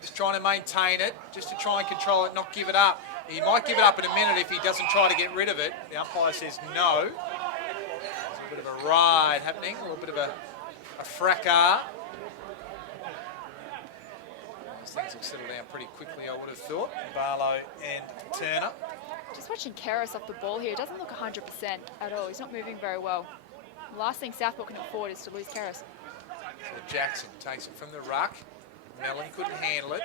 Just trying to maintain it, just to try and control it, not give it up. He might give it up in a minute if he doesn't try to get rid of it. The umpire says no. There's a bit of a ride happening, a little bit of a fracas. These things will settle down pretty quickly, I would have thought. Barlow and Turner. Just watching Keris off the ball here, it doesn't look 100% at all. He's not moving very well. The last thing Southport can afford is to lose Keris. So Jackson takes it from the ruck. Mellon couldn't handle it.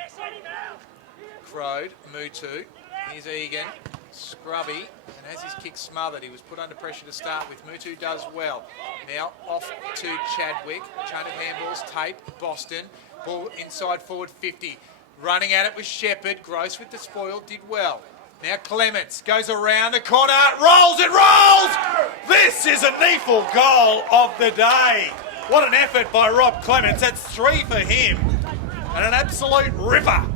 Crode, Mutu. Here's Egan. Scrubby, and has his kick smothered. He was put under pressure to start with. Mutu does well. Now off to Chadwick. Chain of handballs, Tape, Boston. Ball inside forward 50. Running at it with Shepherd. Gross with the spoil, did well. Now Clements goes around the corner, rolls it, rolls! This is a NEAFL goal of the day. What an effort by Rob Clements. That's 3 for him. And an absolute ripper.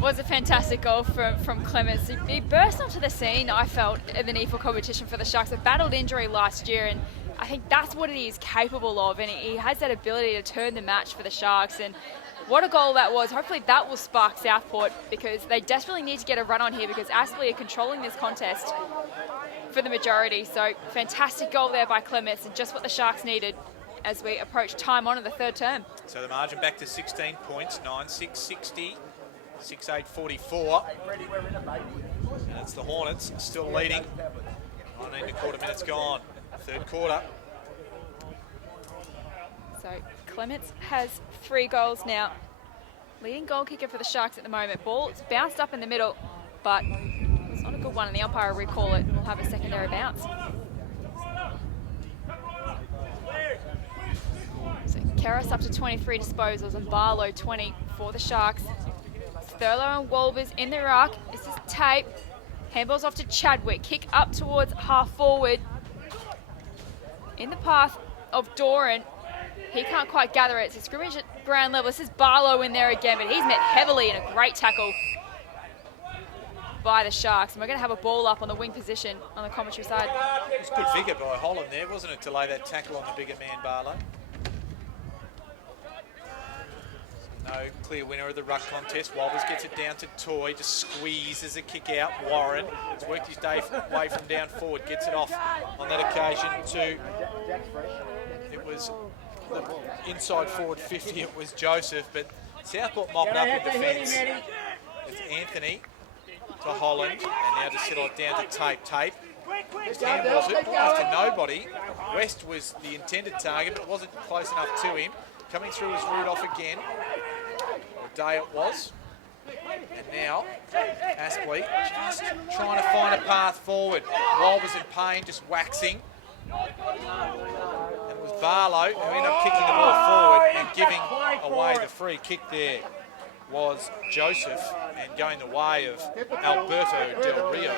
Was a fantastic goal from Clements. He burst onto the scene, I felt, in the NEAFL competition for the Sharks. They battled injury last year, and I think that's what he is capable of, and he has that ability to turn the match for the Sharks. And what a goal that was. Hopefully that will spark Southport, because they desperately need to get a run on here, because Aspley are controlling this contest for the majority. So fantastic goal there by Clements, and just what the Sharks needed as we approach time on in the third term. So the margin back to 16 points, 9-6-60, 6-8-44. And it's the Hornets still leading 1.25 minutes gone. Third quarter. So Clements has 3 goals now. Leading goal kicker for the Sharks at the moment. Ball's bounced up in the middle, but it's not a good one, and the umpire will recall it and we'll have a secondary bounce. So Karras up to 23 disposals and Barlow 20 for the Sharks. Thurlow and Wolbers in the ruck. This is Tape. Handball's off to Chadwick. Kick up towards half forward. In the path of Doran. He can't quite gather it. It's a scrimmage at ground level. This is Barlow in there again, but he's met heavily in a great tackle by the Sharks. And we're going to have a ball up on the wing position on the commentary side. It's good figure by Holland there, wasn't it, to lay that tackle on the bigger man, Barlow? No clear winner of the ruck contest. Wolbers gets it down to Toy, just squeezes a kick out. Warren has worked his way from down forward, gets it off on that occasion to, it was the inside forward 50, it was Joseph, but Southport mopped up in defence. It's Anthony to Holland, and now to settle it down to Tape. Just handballs it almost to nobody. West was the intended target, but wasn't close enough to him. Coming through is Rudolph again. Day it was. And now Aspley just trying to find a path forward. Wolbers in pain, just waxing. And it was Barlow who ended up kicking the ball forward and giving away the free kick there. Was Joseph, and going the way of Alberto Del Rio,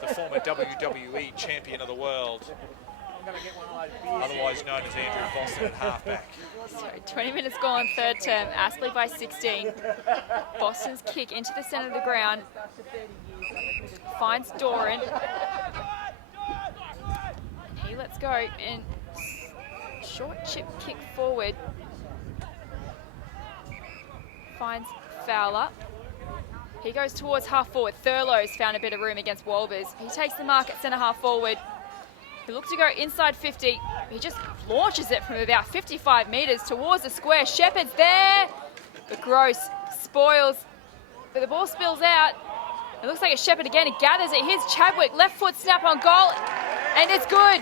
the former WWE champion of the world, otherwise known as Andrew Boston at halfback. So 20 minutes gone, third term. Aspley by 16. Boston's kick into the centre of the ground. Finds Doran. And he lets go and short chip kick forward. Finds Fowler. He goes towards half forward. Thurlow's found a bit of room against Wolbers. He takes the mark at centre half forward. He looks to go inside 50. He just launches it from about 55 metres towards the square. Shepherd's there. But Gross spoils. But the ball spills out. It looks like a Shepherd again. He gathers it. Here's Chadwick. Left foot snap on goal. And it's good.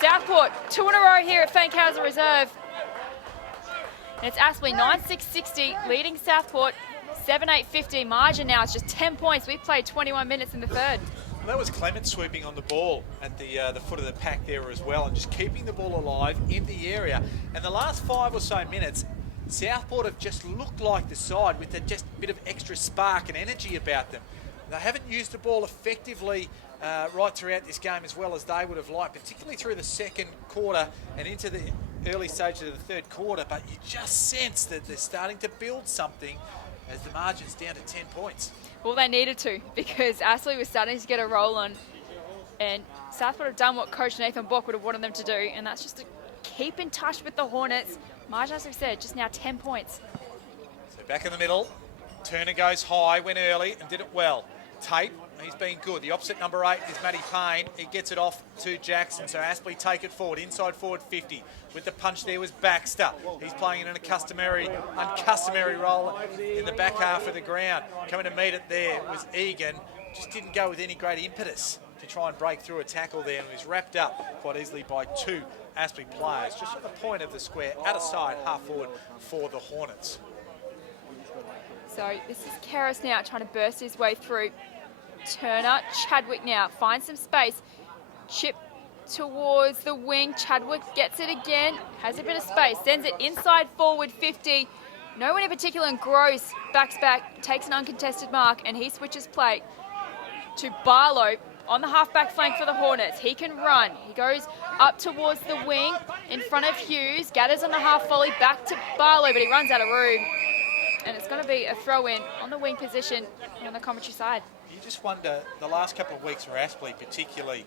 Southport, 2 in a row here at Fankhauser Reserve. And it's Aspley, 9-6-60, leading Southport, 7-8-50. Margin now is just 10 points. We've played 21 minutes in the third. Well, that was Clement swooping on the ball at the foot of the pack there as well, and just keeping the ball alive in the area. And the last 5 or so minutes, Southport have just looked like the side with a just bit of extra spark and energy about them. They haven't used the ball effectively right throughout this game as well as they would have liked, particularly through the second quarter and into the early stages of the third quarter, but you just sense that they're starting to build something as the margin's down to 10 points. Well, they needed to, because Aspley was starting to get a roll on, and Southport have done what Coach Nathan Bock would have wanted them to do, and that's just to keep in touch with the Hornets. Margin, as we said, just now 10 points. So back in the middle, Turner goes high, went early and did it well. Tate, he's been good. The opposite number 8 is Matty Payne. He gets it off to Jackson. So Aspley take it forward, inside forward 50. With the punch there was Baxter. He's playing in an uncustomary role in the back half of the ground. Coming to meet it there was Egan. Just didn't go with any great impetus to try and break through a tackle there, and was wrapped up quite easily by 2 Aspley players. Just on the point of the square, out of side, half forward for the Hornets. So this is Karras now trying to burst his way through. Turner, Chadwick now finds some space. Chip towards the wing. Chadwick gets it again, has a bit of space, sends it inside forward 50. No one in particular, and Gross backs back, takes an uncontested mark, and he switches play to Barlow on the halfback flank for the Hornets. He can run. He goes up towards the wing in front of Hughes, gathers on the half volley, back to Barlow, but he runs out of room. And it's going to be a throw-in on the wing position on the commentary side. You just wonder, the last couple of weeks for Aspley, particularly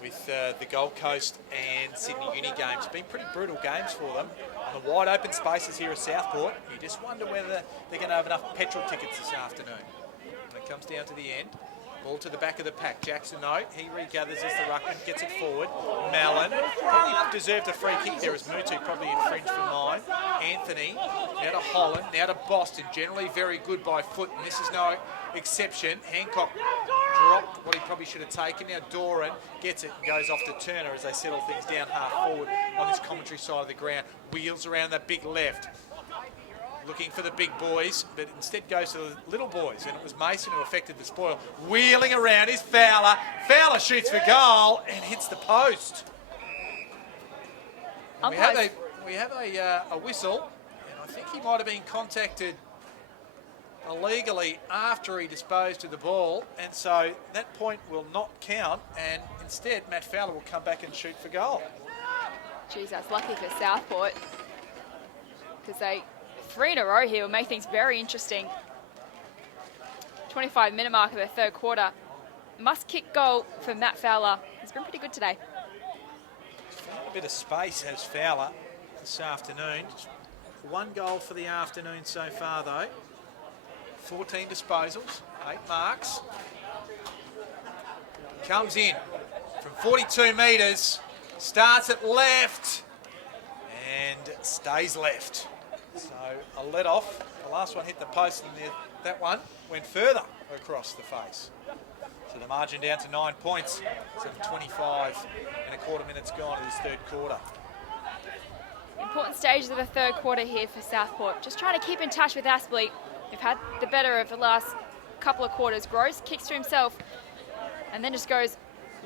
with the Gold Coast and Sydney Uni games, been pretty brutal games for them. On the wide open spaces here at Southport, you just wonder whether they're going to have enough petrol tickets this afternoon. When it comes down to the end, ball to the back of the pack. Jackson, no, he regathers as the ruckman, gets it forward. Mallon probably deserved a free kick there as Mutu probably infringed for mine. Anthony, now to Holland, now to Boston. Generally very good by foot, and this is no exception. Hancock dropped what he probably should have taken. Now Doran gets it and goes off to Turner as they settle things down half forward on this commentary side of the ground. Wheels around that big left. Looking for the big boys, but instead goes to the little boys. And it was Mason who affected the spoil. Wheeling around is Fowler. Fowler shoots for goal and hits the post. We have a whistle, and I think he might have been contacted illegally after he disposed of the ball, and so that point will not count, and instead Matt Fowler will come back and shoot for goal. Geez, that's lucky for Southport, because 3 in a row here will make things very interesting. 25-minute mark of the third quarter. Must-kick goal for Matt Fowler. He's been pretty good today. A bit of space has Fowler this afternoon. Just 1 goal for the afternoon so far, though. 14 disposals, 8 marks. Comes in from 42 metres, starts at left, and stays left. So a let off. The last one hit the post, and that one went further across the face. So the margin down to 9 points. 25 and a quarter minutes gone in this third quarter. Important stages of the third quarter here for Southport. Just trying to keep in touch with Aspley. We've had the better of the last couple of quarters. Gross kicks to himself and then just goes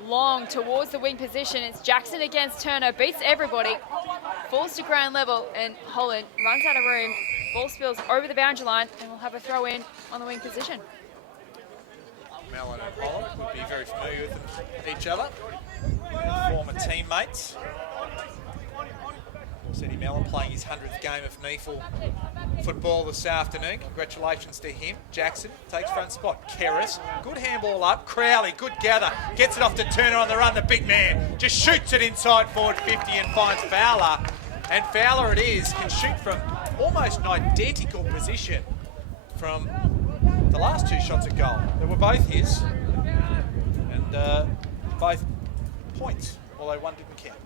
long towards the wing position. It's Jackson against Turner, beats everybody, falls to ground level, and Holland runs out of room. Ball spills over the boundary line, and we'll have a throw in on the wing position. Mellon and Holland would be very familiar with each other, former teammates. Eddie Mellon playing his 100th game of NEAFL football this afternoon. Congratulations to him. Jackson takes front spot. Kerris, good handball up. Crowley, good gather. Gets it off to Turner on the run. The big man just shoots it inside forward 50 and finds Fowler. And Fowler it is, can shoot from almost an identical position from the last 2 shots at goal. They were both his, and both points, although one didn't count.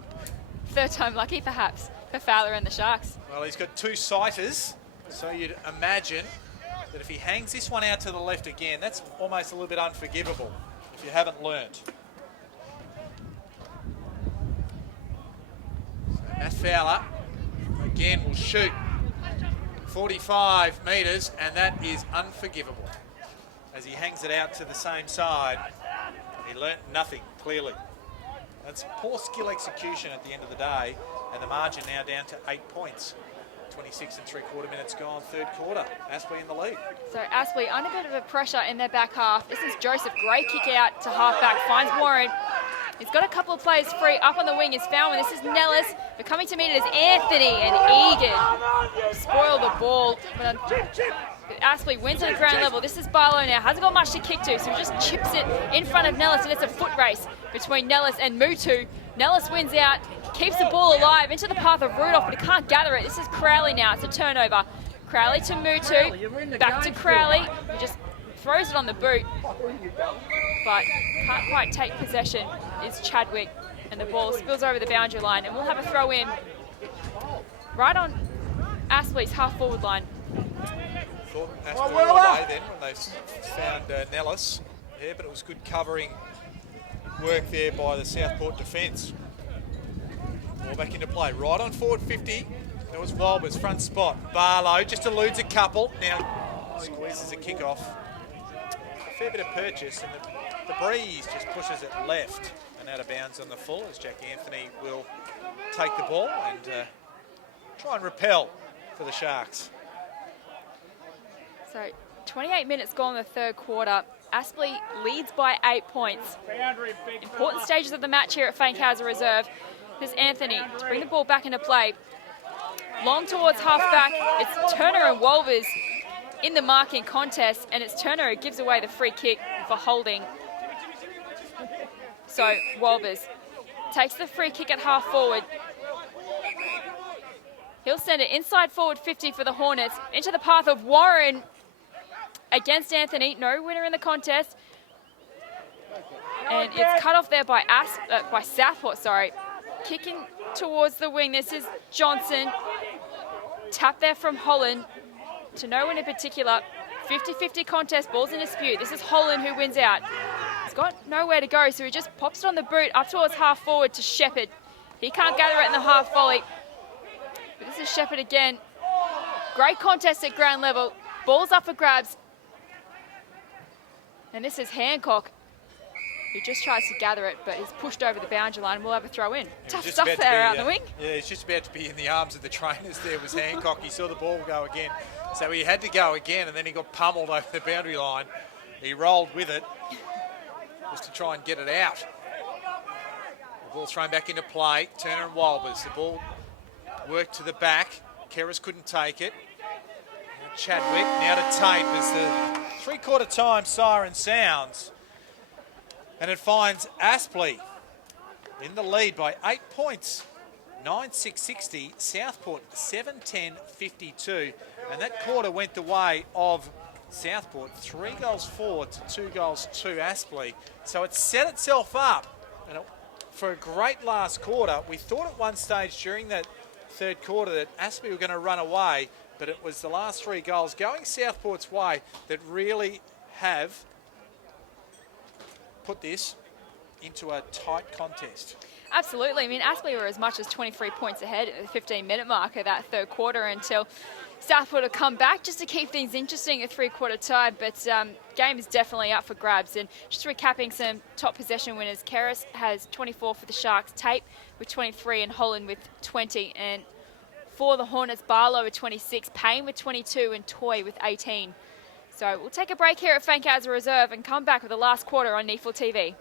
Third time lucky, perhaps, for Fowler and the Sharks. Well, he's got 2 sighters, so you'd imagine that if he hangs this one out to the left again, that's almost a little bit unforgivable if you haven't learnt. So Matt Fowler again will shoot 45 metres, and that is unforgivable. As he hangs it out to the same side, he learnt nothing, clearly. That's poor skill execution at the end of the day, and the margin now down to 8 points. 26 and 3/4 minutes gone, third quarter. Aspley in the lead. So Aspley under a bit of a pressure in their back half. This is Joseph, great kick out to halfback, finds Warren. He's got a couple of players free. Up on the wing is Fountain. This is Nellis. But coming to meet it is Anthony, and Egan spoil the ball. But Aspley wins at the ground level. This is Barlow now. Hasn't got much to kick to, so he just chips it in front of Nellis, and it's a foot race between Nellis and Mutu. Nellis wins out, keeps the ball alive into the path of Rudolph, but he can't gather it. This is Crowley now. It's a turnover. Crowley to Mutu. Back to Crowley. He just throws it on the boot, but can't quite take possession. Is Chadwick, and the ball spills over the boundary line, and we'll have a throw in right on Aspley's half-forward line. Thought Aspley were away then when they found Nellis. Yeah, but it was good covering work there by the Southport defence. Ball back into play. Right on forward 50. That was Walber's front spot. Barlow just eludes a couple. Now squeezes a kick off. A fair bit of purchase, and the breeze just pushes it left and out of bounds on the full as Jack Anthony will take the ball and try and repel for the Sharks. So 28 minutes gone in the third quarter. Aspley leads by 8 points. Important stages of the match here at Fankhauser Reserve. There's Anthony to bring the ball back into play. Long towards halfback. It's Turner and Wolvers in the marking contest, and it's Turner who gives away the free kick for holding. So Wolvers takes the free kick at half forward. He'll send it inside forward 50 for the Hornets, into the path of Warren against Anthony. No winner in the contest. And it's cut off there by Southport, sorry. Kicking towards the wing. This is Johnson. Tap there from Holland to no one in particular. 50-50 contest, balls in dispute. This is Holland who wins out. He's got nowhere to go, so he just pops it on the boot up towards half forward to Shepherd. He can't gather it in the half volley. But this is Shepherd again. Great contest at ground level. Ball's up for grabs. And this is Hancock, who just tries to gather it, but is pushed over the boundary line and will have a throw in. Tough stuff there out in the wing. Yeah, he's just about to be in the arms of the trainers there was Hancock. He saw the ball go again. So he had to go again, and then he got pummeled over the boundary line. He rolled with it just to try and get it out. The ball thrown back into play. Turner and Walbers. The ball worked to the back. Keras couldn't take it. Now Chadwick, now to Tate as the three-quarter time siren sounds. And it finds Aspley in the lead by 8 points. 9-6-60, Southport 7-10-52. And that quarter went the way of Southport, 3 goals for to 2 goals to Aspley. So it set itself up for a great last quarter. We thought at one stage during that third quarter that Aspley were going to run away, but it was the last 3 goals going Southport's way that really have put this into a tight contest. Absolutely. I mean, Aspley were as much as 23 points ahead at the 15-minute mark of that third quarter until Southport have come back just to keep things interesting, a three-quarter tie. But game is definitely up for grabs. And just recapping some top possession winners, Keras has 24 for the Sharks, Tate with 23 and Holland with 20. And for the Hornets, Barlow with 26, Payne with 22 and Toy with 18. So we'll take a break here at Fankhauser Reserve and come back with the last quarter on NEAFL TV.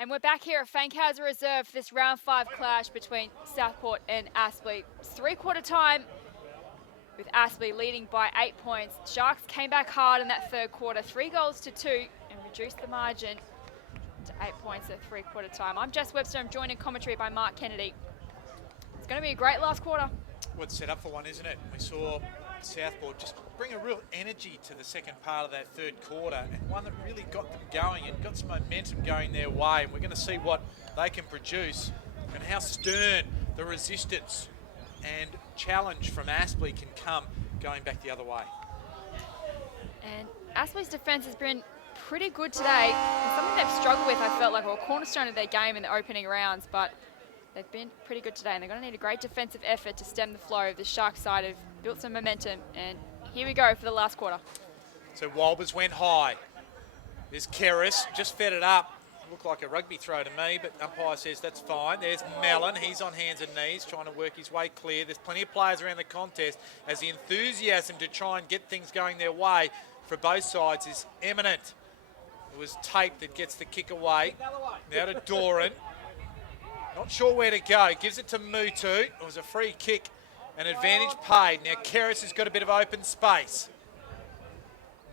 And we're back here at Fankhauser Reserve for this round 5 clash between Southport and Aspley. It's three-quarter time with Aspley leading by 8 points. Sharks came back hard in that third quarter, 3 goals to 2, and reduced the margin to 8 points at three-quarter time. I'm Jess Webster. I'm joined in commentary by Mark Kennedy. It's going to be a great last quarter. Well, it's set up for one, isn't it? We saw Southport just bring a real energy to the second part of that third quarter, and one that really got them going and got some momentum going their way. And we're going to see what they can produce and how stern the resistance and challenge from Aspley can come going back the other way. And Aspley's defence has been pretty good today, and something they've struggled with, I felt like, or a cornerstone of their game in the opening rounds, but they've been pretty good today, and they're going to need a great defensive effort to stem the flow. The Sharks side have built some momentum, and here we go for the last quarter. So Walbers went high. There's Keris, just fed it up. Looked like a rugby throw to me, but umpire says that's fine. There's Mellon, he's on hands and knees, trying to work his way clear. There's plenty of players around the contest as the enthusiasm to try and get things going their way for both sides is eminent. It was Tate that gets the kick away. Now to Doran. Not sure where to go. Gives it to Mutu. It was a free kick. An advantage paid. Now Keris has got a bit of open space.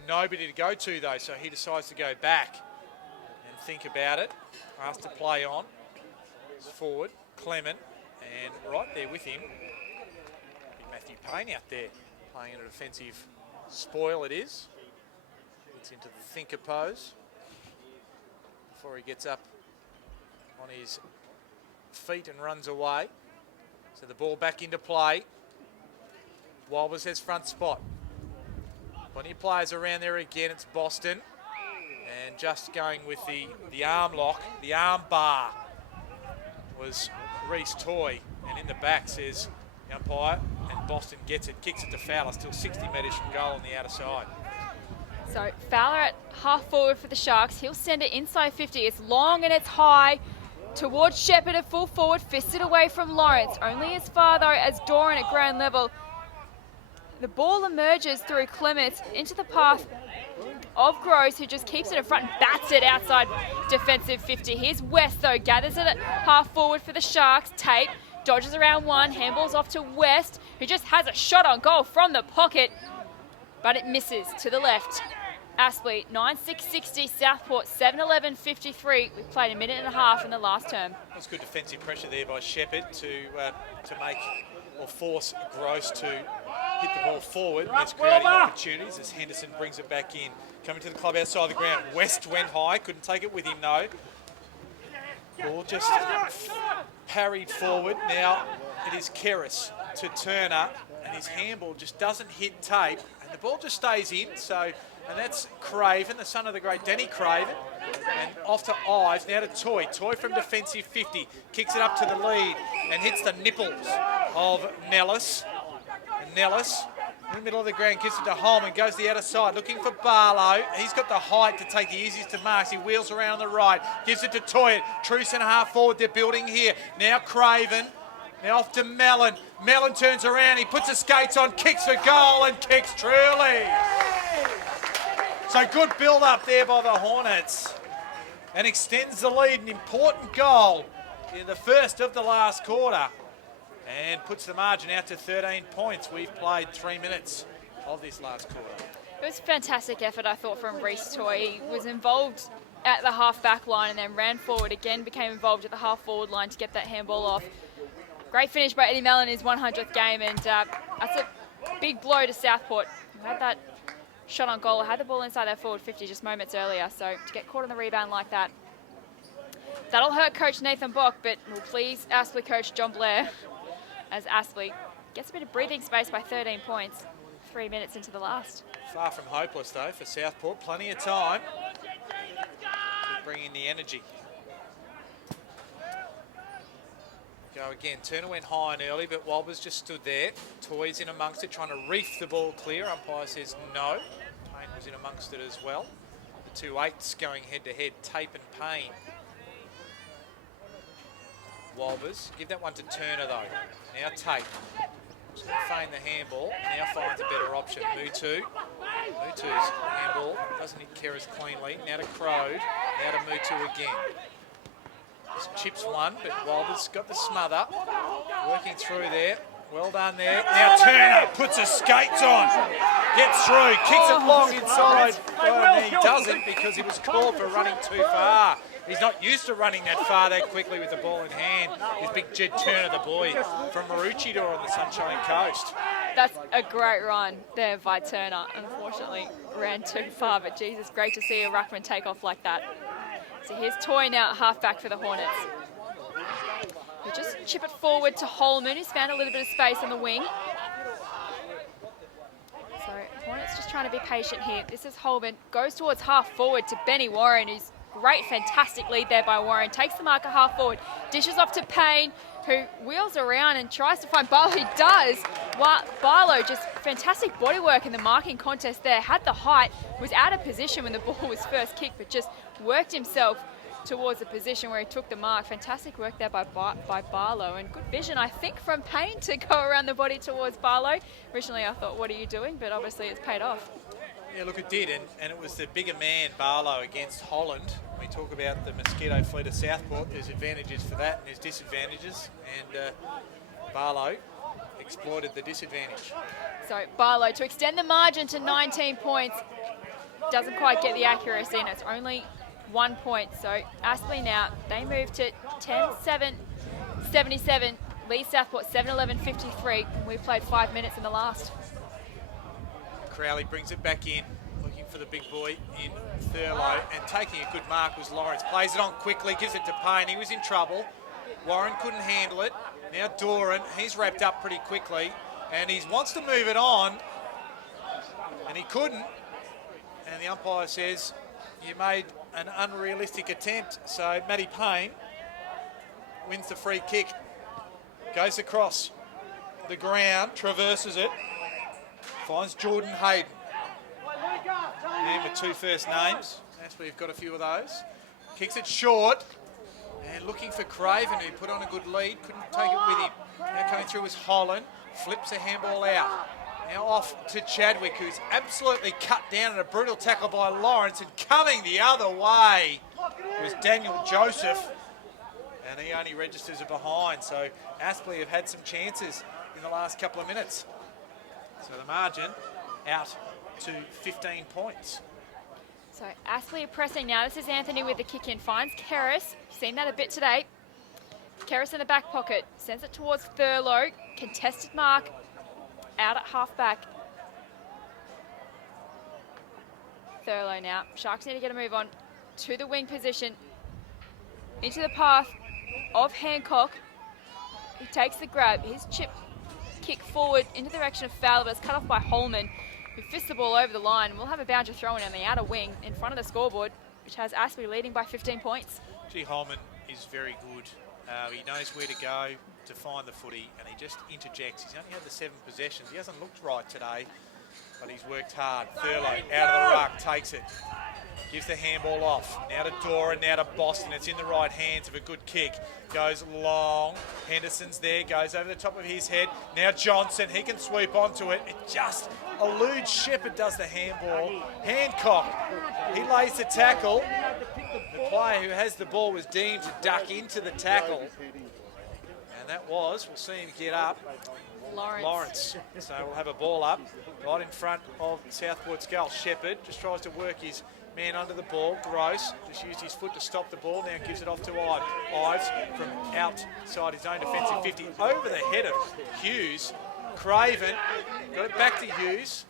Nobody to go to though, so he decides to go back and think about it. Asked to play on. It's forward, Clement, and right there with him, Matthew Payne out there playing in a defensive spoil it is. Gets into the thinker pose before he gets up on his feet and runs away. So the ball back into play. Walbers has front spot. Plenty of players around there again. It's Boston. And just going with the arm lock, the arm bar was Reece Toy. And in the back says the umpire, and Boston gets it, kicks it to Fowler, still 60 metres from goal on the outer side. So Fowler at half forward for the Sharks. He'll send it inside 50. It's long and it's high towards Shepherd at full forward, fisted away from Lawrence. Only as far though as Doran at ground level. The ball emerges through Clements into the path of Gross, who just keeps it in front and bats it outside defensive 50. Here's West though, gathers it at half forward for the Sharks. Tate dodges around one, handballs off to West, who just has a shot on goal from the pocket, but it misses to the left. Aspley 9-6-60, Southport 7-11-53. We've played a minute and a half in the last term. That's good defensive pressure there by Shepherd to make or force Gross to hit the ball forward. That's creating opportunities as Henderson brings it back in. Coming to the club outside of the ground. West went high, couldn't take it with him though. Ball just parried forward. Now it is Keris to Turner, and his handball just doesn't hit tape, and the ball just stays in. And that's Craven, the son of the great Danny Craven. And off to Ives, now to Toy. Toy from defensive 50, kicks it up to the lead and hits the nipples of Nellis. And Nellis, in the middle of the ground, gives it to Holman, goes to the outer side, looking for Barlow. He's got the height to take the easiest to marks. He wheels around on the right, gives it to Toy. True centre half forward, they're building here. Now Craven. Now off to Mellon. Mellon turns around, he puts his skates on, kicks for goal, and kicks truly. So good build-up there by the Hornets, and extends the lead, an important goal in the first of the last quarter, and puts the margin out to 13 points. We've played 3 minutes of this last quarter. It was a fantastic effort, I thought, from Reece Toy. He was involved at the half-back line and then ran forward again, became involved at the half-forward line to get that handball off. Great finish by Eddie Mellon in his 100th game, and that's a big blow to Southport, who had that shot on goal, had the ball inside their forward 50 just moments earlier, so to get caught on the rebound like that, that'll hurt coach Nathan Bock, but will please Aspley coach John Blair, as Aspley gets a bit of breathing space by 13 points, 3 minutes into the last. Far from hopeless though for Southport, plenty of time to bring in the energy. Go again, Turner went high and early, but Walbers just stood there. Toy's in amongst it, trying to reef the ball clear. Umpire says no. Payne was in amongst it as well. The 2 8s going head to head, Tape and Payne. Walbers, give that one to Turner though. Now Tape. Just going to feign the handball, now finds a better option. Mutu's handball, doesn't hit Keris cleanly. Now to Crode, now to Mutu again. Chips one, but Walber's got the smother. Working through there. Well done there. Now Turner puts his skates on. Gets through, kicks it long inside. Well, he doesn't because he was called for running too far. He's not used to running that far that quickly with the ball in hand. His big Jed Turner, the boy from Maroochydore on the Sunshine Coast. That's a great run there by Turner. Unfortunately, ran too far, but Jesus, great to see a ruckman take off like that. So here's Toy now at half-back for the Hornets. We just chip it forward to Holman, who's found a little bit of space on the wing. So Hornets just trying to be patient here. This is Holman, goes towards half-forward to Benny Warren, who's great, fantastic lead there by Warren. Takes the marker half-forward, dishes off to Payne, who wheels around and tries to find Barlow. He does. Barlow, just fantastic body work in the marking contest there. Had the height, was out of position when the ball was first kicked, but just worked himself towards the position where he took the mark. Fantastic work there by Barlow, and good vision, I think, from Payne to go around the body towards Barlow. Originally, I thought, what are you doing? But obviously, it's paid off. Yeah, look, it did, and it was the bigger man, Barlow, against Holland. We talk about the mosquito fleet of Southport. There's advantages for that, and there's disadvantages, and Barlow exploited the disadvantage. So Barlow to extend the margin to 19 points. Doesn't quite get the accuracy, and it's only 1 point. So Aspley now, they move to 10-7-77. Lead Southport 7-11-53. We've played 5 minutes in the last. Crowley brings it back in, looking for the big boy in Thurlow, and taking a good mark was Lawrence. Plays it on quickly, gives it to Payne. He was in trouble. Warren couldn't handle it. Now Doran, he's wrapped up pretty quickly, and he wants to move it on, and he couldn't. And the umpire says, you made an unrealistic attempt. So Matty Payne wins the free kick. Goes across the ground, traverses it, finds Jordan Hayden. Man with 2 first names. That's where you've got a few of those. Kicks it short. And looking for Craven, who put on a good lead. Couldn't take it with him. Now coming through is Holland. Flips a handball out. Now off to Chadwick, who's absolutely cut down in a brutal tackle by Lawrence. And coming the other way was Daniel Joseph. And he only registers it behind. So Aspley have had some chances in the last couple of minutes. So the margin out to 15 points. So Aspley are pressing now. This is Anthony with the kick in. Finds Kerris. Seen that a bit today. Kerris in the back pocket. Sends it towards Thurlow. Contested mark. Out at half-back. Thurlow now. Sharks need to get a move on to the wing position. Into the path of Hancock. He takes the grab. His chip kick forward into the direction of Fowler, but it's cut off by Holman, who fists the ball over the line. We'll have a boundary throw in on the outer wing in front of the scoreboard, which has Aspley leading by 15 points. Gee, Holman is very good. He knows where to go to find the footy, and he just interjects. He's only had the 7 possessions. He hasn't looked right today, but he's worked hard. Thurlow out of the ruck, takes it. Gives the handball off. Now to Dora, now to Boston. It's in the right hands of a good kick. Goes long. Henderson's there, goes over the top of his head. Now Johnson, he can sweep onto it. It just eludes Shepherd, does the handball. Hancock, he lays the tackle. The player who has the ball was deemed to duck into the tackle. And that was, we'll see him get up, Lawrence. So we'll have a ball up right in front of Southport's goal. Shepherd just tries to work his man under the ball. Gross just used his foot to stop the ball. Now gives it off to Ives. Ives from outside his own defensive 50 over the head of Hughes. Craven got it back to Hughes.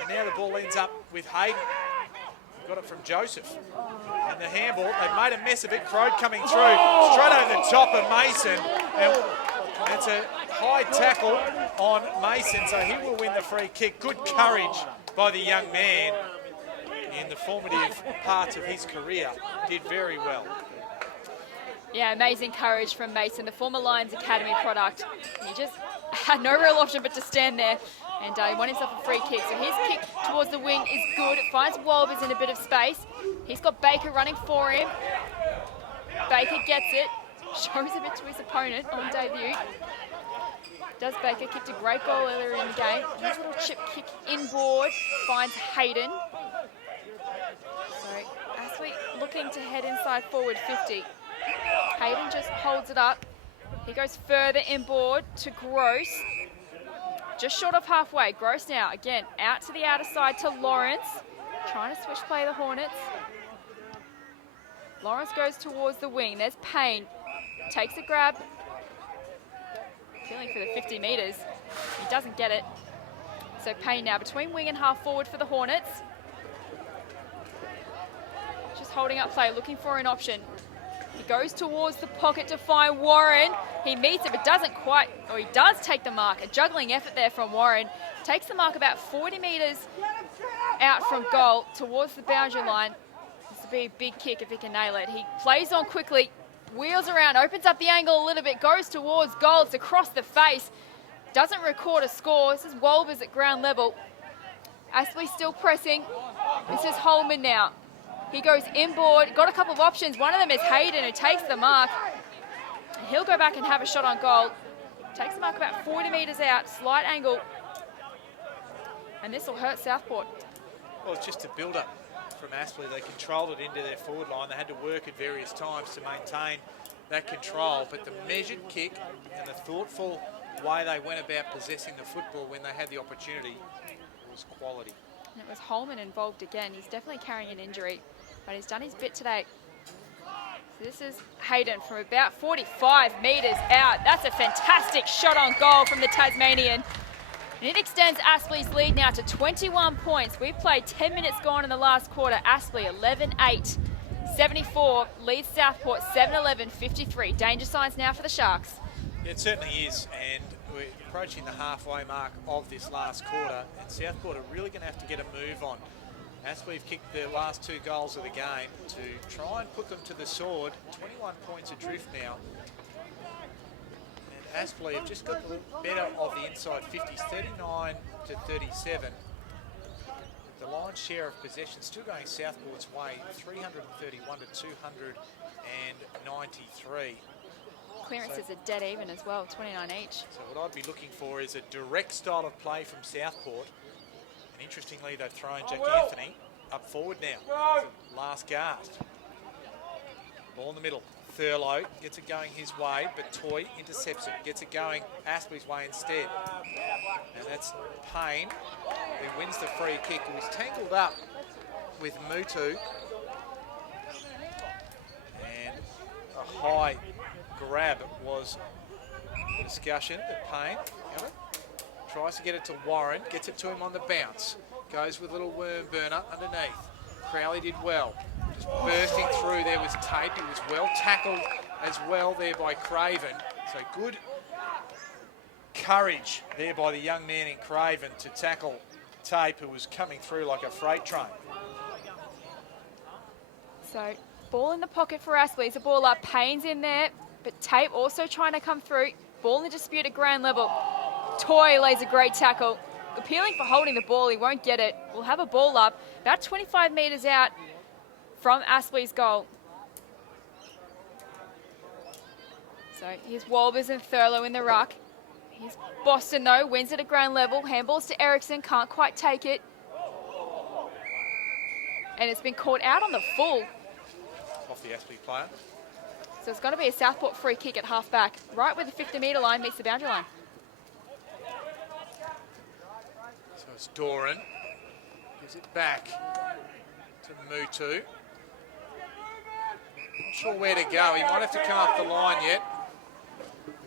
And now the ball ends up with Hayden. Got it from Joseph. And the handball, they've made a mess of it. Crode coming through, straight over the top of Mason. And it's a high tackle on Mason, so he will win the free kick. Good courage by the young man in the formative parts of his career. Did very well. Yeah, amazing courage from Mason, the former Lions Academy product. He just had no real option but to stand there, and he won himself a free kick. So his kick towards the wing is good. It finds Walbers in a bit of space. He's got Baker running for him. Baker gets it, shows a bit to his opponent on debut. Does Baker, kicked a great goal earlier in the game. Nice little chip kick inboard, finds Hayden. So Aspley looking to head inside forward 50. Hayden just holds it up. He goes further inboard to Gross. Just short of halfway. Gross now, again, out to the outer side to Lawrence. Trying to switch play the Hornets. Lawrence goes towards the wing. There's Payne. Takes a grab. Feeling for the 50 metres. He doesn't get it. So Payne now between wing and half forward for the Hornets. Just holding up play, looking for an option. He goes towards the pocket to find Warren. He meets it, but doesn't quite, or he does take the mark. A juggling effort there from Warren. Takes the mark about 40 metres out from goal towards the boundary line. This will be a big kick if he can nail it. He plays on quickly, wheels around, opens up the angle a little bit, goes towards goal. It's across the face. Doesn't record a score. This is Wolvers at ground level. Aspley still pressing. This is Holman now. He goes inboard, got a couple of options. One of them is Hayden, who takes the mark. And he'll go back and have a shot on goal. Takes the mark about 40 metres out, slight angle. And this will hurt Southport. Well, it's just a build-up from Aspley. They controlled it into their forward line. They had to work at various times to maintain that control. But the measured kick and the thoughtful way they went about possessing the football when they had the opportunity was quality. And it was Holman involved again. He's definitely carrying an injury, but he's done his bit today. So this is Hayden from about 45 metres out. That's a fantastic shot on goal from the Tasmanian. And it extends Aspley's lead now to 21 points. We've played 10 minutes gone in the last quarter. Aspley 11-8, 74, leads Southport 7-11, 53. Danger signs now for the Sharks. It certainly is, and we're approaching the halfway mark of this last quarter, and Southport are really going to have to get a move on. Aspley have kicked the last 2 goals of the game to try and put them to the sword. 21 points adrift now. And Aspley have just got a little better of the inside 50s, 39 to 37. The lion's share of possession still going Southport's way, 331 to 293. Clearances are dead even as well, 29 each. So what I'd be looking for is a direct style of play from Southport. And interestingly, they've thrown Jack Anthony up forward now. Last gasp. Ball in the middle. Thurlow gets it going his way, but Toy intercepts it, gets it going Aspley's way instead. And that's Payne, who wins the free kick. He was tangled up with Mutu. And a high grab was the discussion, but Payne tries to get it to Warren, gets it to him on the bounce, goes with a little worm burner underneath. Crowley did well, just bursting through there was Tape. He was well tackled as well there by Craven, so good courage there by the young man in Craven to tackle Tape, who was coming through like a freight train. So ball in the pocket for Aspley, it's a ball up, Payne's in there, but Tape also trying to come through. Ball in dispute at ground level. Toy lays a great tackle. Appealing for holding the ball, he won't get it. We'll have a ball up, about 25 metres out from Aspley's goal. So here's Wolbers and Thurlow in the ruck. Here's Boston though, wins it at ground level. Handballs to Ericsson, can't quite take it. And it's been caught out on the full. Off the Aspley player. So it's going to be a Southport free kick at half-back, right where the 50-metre line meets the boundary line. So it's Doran. Gives it back to Mutu. Not sure where to go. He might have to come up the line yet.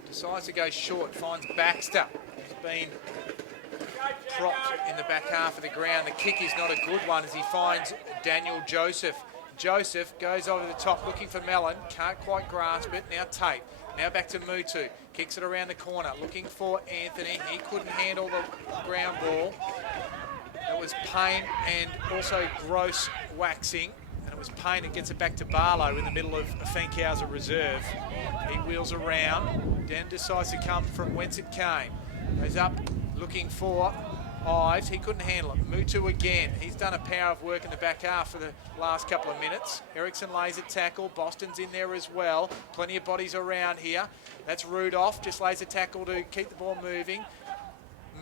Decides to go short, finds Baxter. He's been propped in the back half of the ground. The kick is not a good one as he finds Daniel Joseph. Joseph goes over the top looking for Mellon, can't quite grasp it, now Tape, now back to Mutu, kicks it around the corner, looking for Anthony, he couldn't handle the ground ball. It was Payne and also Gross waxing, and it was Payne that gets it back to Barlow in the middle of Fankhauser Reserve. He wheels around, then decides to come from whence it came. Goes up looking for Ives, he couldn't handle it. Mutu again, he's done a power of work in the back half for the last couple of minutes. Ericsson lays a tackle, Boston's in there as well. Plenty of bodies around here. That's Rudolph, just lays a tackle to keep the ball moving.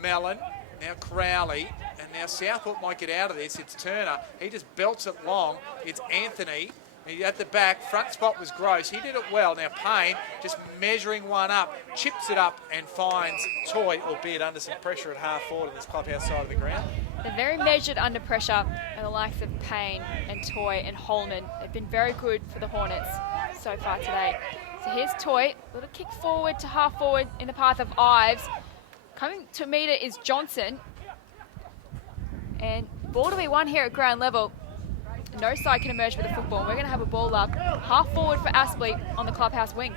Mellon, now Crowley, and now Southport might get out of this. It's Turner, he just belts it long. It's Anthony He at the back, front spot was gross. He did it well. Now Payne just measuring one up, chips it up and finds Toy, albeit under some pressure at half forward on this clubhouse side of the ground. They're very measured under pressure, and the likes of Payne and Toy and Holman. They've been very good for the Hornets so far today. So here's Toy, little kick forward to half forward in the path of Ives. Coming to meet it is Johnson. And ball to be won here at ground level. No side can emerge with the football. We're going to have a ball up half forward for Aspley on the clubhouse wing.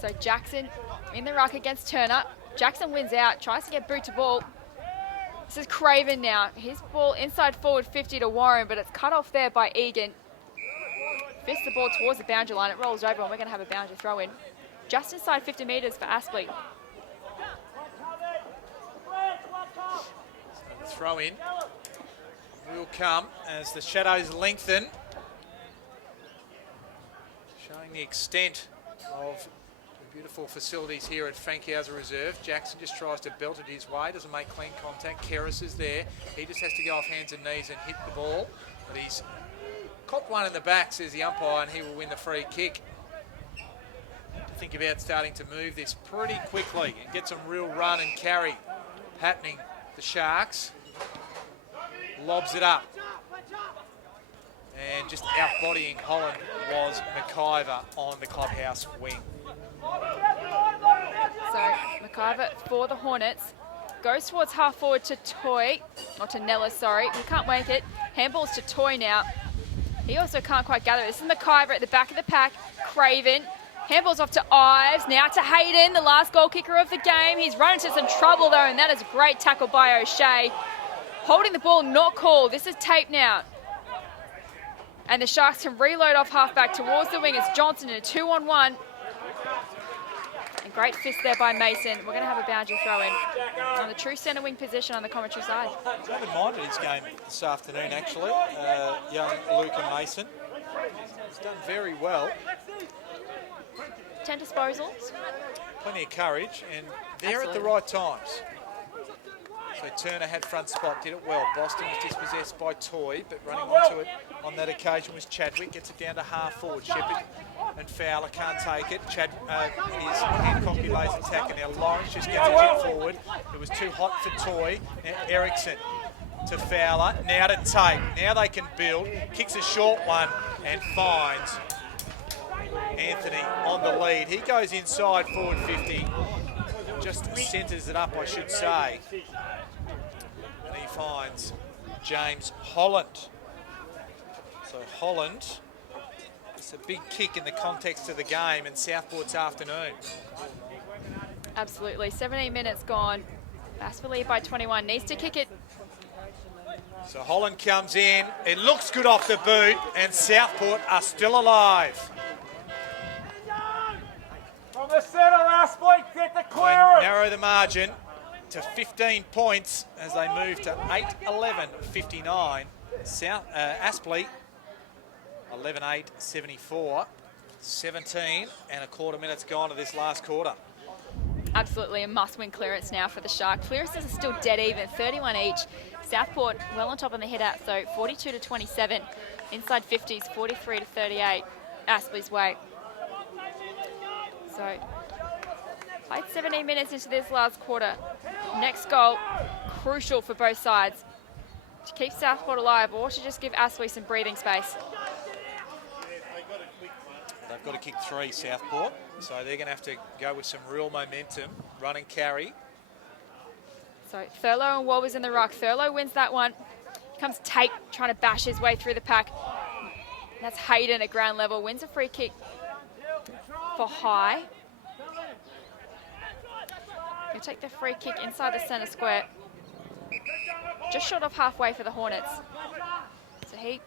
So Jackson in the ruck against Turner. Jackson wins out, tries to get boot to ball. This is Craven now. His ball inside forward 50 to Warren, but it's cut off there by Egan. Fists the ball towards the boundary line. It rolls over and we're going to have a boundary throw in. Just inside 50 metres for Aspley. Throw in will come as the shadows lengthen, showing the extent of the beautiful facilities here at Fankhauser Reserve. Jackson just tries to belt it his way, doesn't make clean contact. Keris is there. He just has to go off hands and knees and hit the ball, but he's copped one in the back, says the umpire, and he will win the free kick. Think about starting to move this pretty quickly and get some real run and carry happening. The Sharks lobs it up, and just out-bodying Holland was McIver on the clubhouse wing. So McIver for the Hornets goes towards half forward to Toy, or to Nella, sorry. He can't make it. Handballs to Toy now. He also can't quite gather it. This is McIver at the back of the pack. Craven. Handballs off to Ives, now to Hayden, the last goal kicker of the game. He's run into some trouble though, and that is a great tackle by O'Shea. Holding the ball, not called. This is tape now. And the Sharks can reload off halfback towards the wing. It's Johnson in a 2-on-1. And great fist there by Mason. We're going to have a boundary throw in on the true centre wing position on the commentary side. I haven't minded his game this afternoon, actually. Young Luca Mason. He's done very well. 10 disposals. Plenty of courage, and they're Absolutely. at the right times. So Turner had front spot, did it well. Boston was dispossessed by Toy, but running onto it on that occasion was Chadwick. Gets it down to half forward. Shepherd and Fowler can't take it. His Hancock lays attack, and now Lawrence just gets a chip forward. It was too hot for Toy. Now Ericsson to Fowler, now to Tate. Now they can build. Kicks a short one and finds Anthony on the lead. He goes inside forward 50. Just centres it up, I should say. And he finds James Holland. So Holland, it's a big kick in the context of the game and Southport's afternoon. Absolutely. 17 minutes gone. Aspley by 21. Needs to kick it. So Holland comes in. It looks good off the boot, and Southport are still alive. From the centre, Aspley, get the clearance. Narrow the margin to 15 points as they move to 8-11-59. Aspley 11-8-74. 17 and a quarter minutes gone to this last quarter. Absolutely a must-win clearance now for the Sharks. Clearances are still dead even, 31 each. Southport well on top on the hit-out, so 42-27. Inside 50s, 43-38. Aspley's way. So, played 17 minutes into this last quarter. Next goal, crucial for both sides. To keep Southport alive or to just give Aspley some breathing space. They've got to kick 3, Southport. So they're going to have to go with some real momentum, run and carry. So Thurlow and Wolvers in the ruck. Thurlow wins that one. Comes Tate trying to bash his way through the pack. That's Hayden at ground level. Wins a free kick for High. He'll take the free kick inside the centre square. Just short of halfway for the Hornets. So he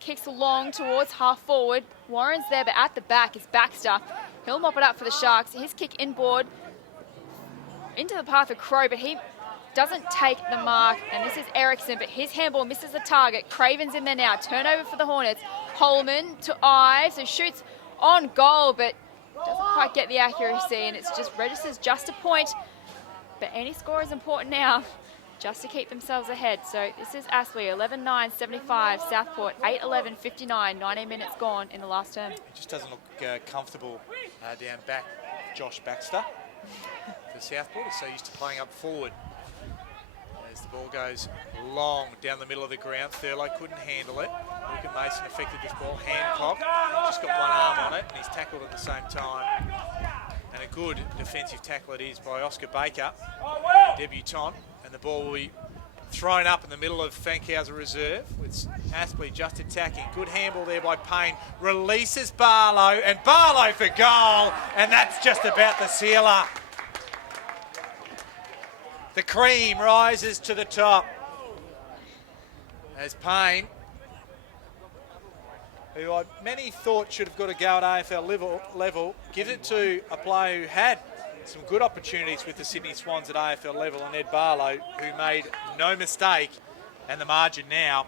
kicks long towards half forward. Warren's there, but at the back is Baxter. He'll mop it up for the Sharks. His kick inboard into the path of Crow, but he doesn't take the mark. And this is Ericsson, but his handball misses the target. Craven's in there now. Turnover for the Hornets. Holman to Ives, who shoots on goal, but doesn't quite get the accuracy, and it's just registers just a point. But any score is important now. just to keep themselves ahead. So this is Aspley, 11-9-75, Southport, 8-11-59, 19 minutes gone in the last term. He just doesn't look comfortable down back, Josh Baxter. For Southport, he's so used to playing up forward. As the ball goes long down the middle of the ground, Thurlow couldn't handle it. Luke Mason affected this ball. Hancock just got one arm on it, and he's tackled at the same time. And a good defensive tackle it is by Oscar Baker, debutant. And the ball will be thrown up in the middle of Fankhauser Reserve with Aspley just attacking. Good handball there by Payne. Releases Barlow, and Barlow for goal, and that's just about the sealer. The cream rises to the top as Payne, who many thought should have got a go at AFL level, gives it to a player who had some good opportunities with the Sydney Swans at AFL level, and Ed Barlow, who made no mistake, and the margin now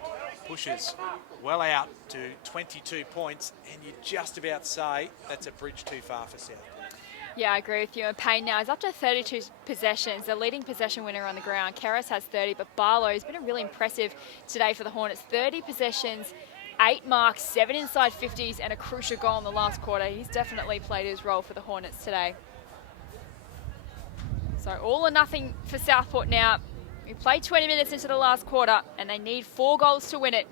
pushes well out to 22 points, and you just about say that's a bridge too far for South. Yeah, I agree with you. And Payne now is up to 32 possessions, the leading possession winner on the ground. Karras has 30, but Barlow's been really impressive today for the Hornets. 30 possessions, 8 marks, 7 inside 50s, and a crucial goal in the last quarter. He's definitely played his role for the Hornets today. So all or nothing for Southport now. We played 20 minutes into the last quarter, and they need 4 goals to win it.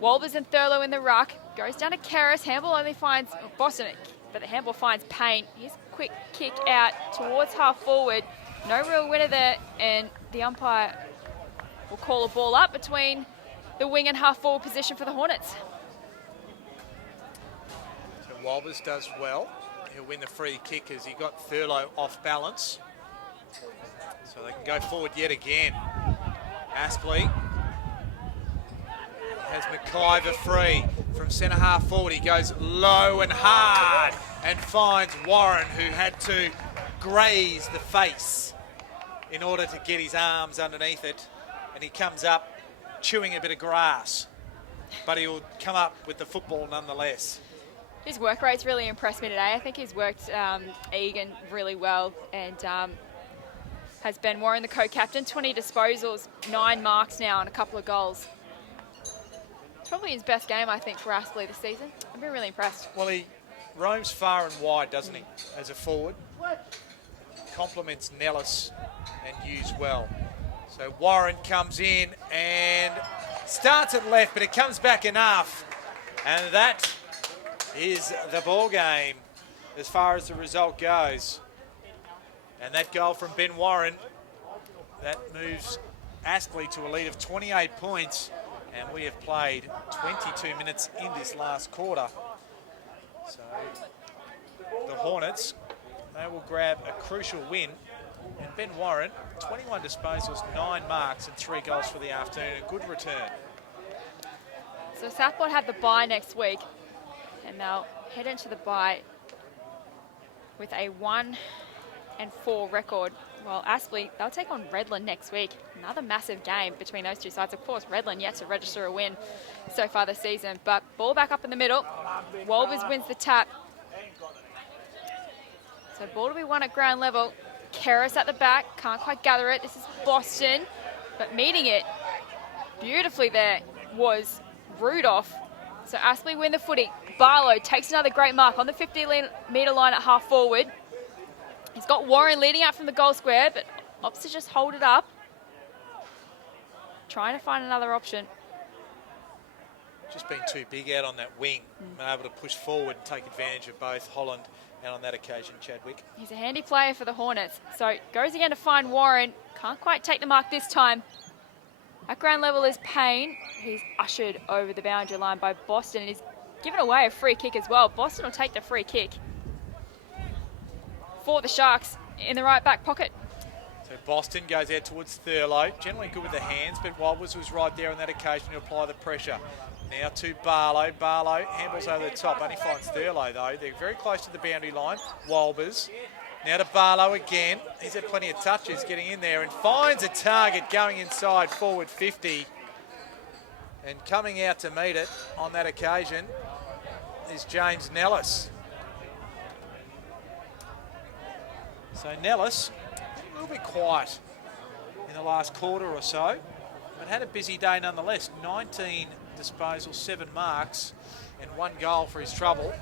Walbers and Thurlow in the ruck. Goes down to Karras. Handball only finds Boston, but the handball finds Payne. His quick kick out towards half forward. No real winner there, and the umpire will call a ball up between the wing and half forward position for the Hornets. So Walbers does well. He'll win the free kick as he got Thurlow off balance. So they can go forward yet again. Aspley has McIver free from centre half forward. He goes low and hard and finds Warren, who had to graze the face in order to get his arms underneath it. And he comes up chewing a bit of grass, but he'll come up with the football nonetheless. His work rate's really impressed me today. I think he's worked Egan really well, and has Ben Warren the co-captain. 20 disposals, 9 marks now, and a couple of goals. It's probably his best game, I think, for Aspley this season. I've been really impressed. Well, he roams far and wide, doesn't he, as a forward? Complements Nellis and Hughes well. So Warren comes in and starts at left, but it comes back enough. And that is the ball game as far as the result goes. And that goal from Ben Warren, that moves Aspley to a lead of 28 points. And we have played 22 minutes in this last quarter. So the Hornets, they will grab a crucial win. And Ben Warren, 21 disposals, 9 marks and 3 goals for the afternoon. A good return. So Southport have the bye next week, and they'll head into the bye with a 1-4 record. While Aspley, they'll take on Redland next week. Another massive game between those two sides. Of course, Redland yet to register a win so far this season. But ball back up in the middle. Walbers wins the tap. So ball to be won at ground level. Karras at the back, can't quite gather it. This is Boston, but meeting it beautifully there was Rudolph. So Aspley win the footy. Barlow takes another great mark on the 50-metre line at half forward. He's got Warren leading out from the goal square, but opts to just hold it up. Trying to find another option. Just been too big out on that wing. Been able to push forward and take advantage of both Holland and on that occasion Chadwick. He's a handy player for the Hornets. So goes again to find Warren. Can't quite take the mark this time. At ground level is Payne. He's ushered over the boundary line by Boston and he's given away a free kick as well. Boston will take the free kick for the Sharks in the right back pocket. So Boston goes out towards Thurlow. Generally good with the hands, but Walbers was right there on that occasion to apply the pressure. Now to Barlow. Barlow handles over the top. Only finds Thurlow though. They're very close to the boundary line. Walbers. Now to Barlow again. He's had plenty of touches getting in there and finds a target going inside forward 50. And coming out to meet it on that occasion is James Nellis. So Nellis, a little bit quiet in the last quarter or so, but had a busy day nonetheless. 19 disposals, 7 marks, and 1 goal for his trouble.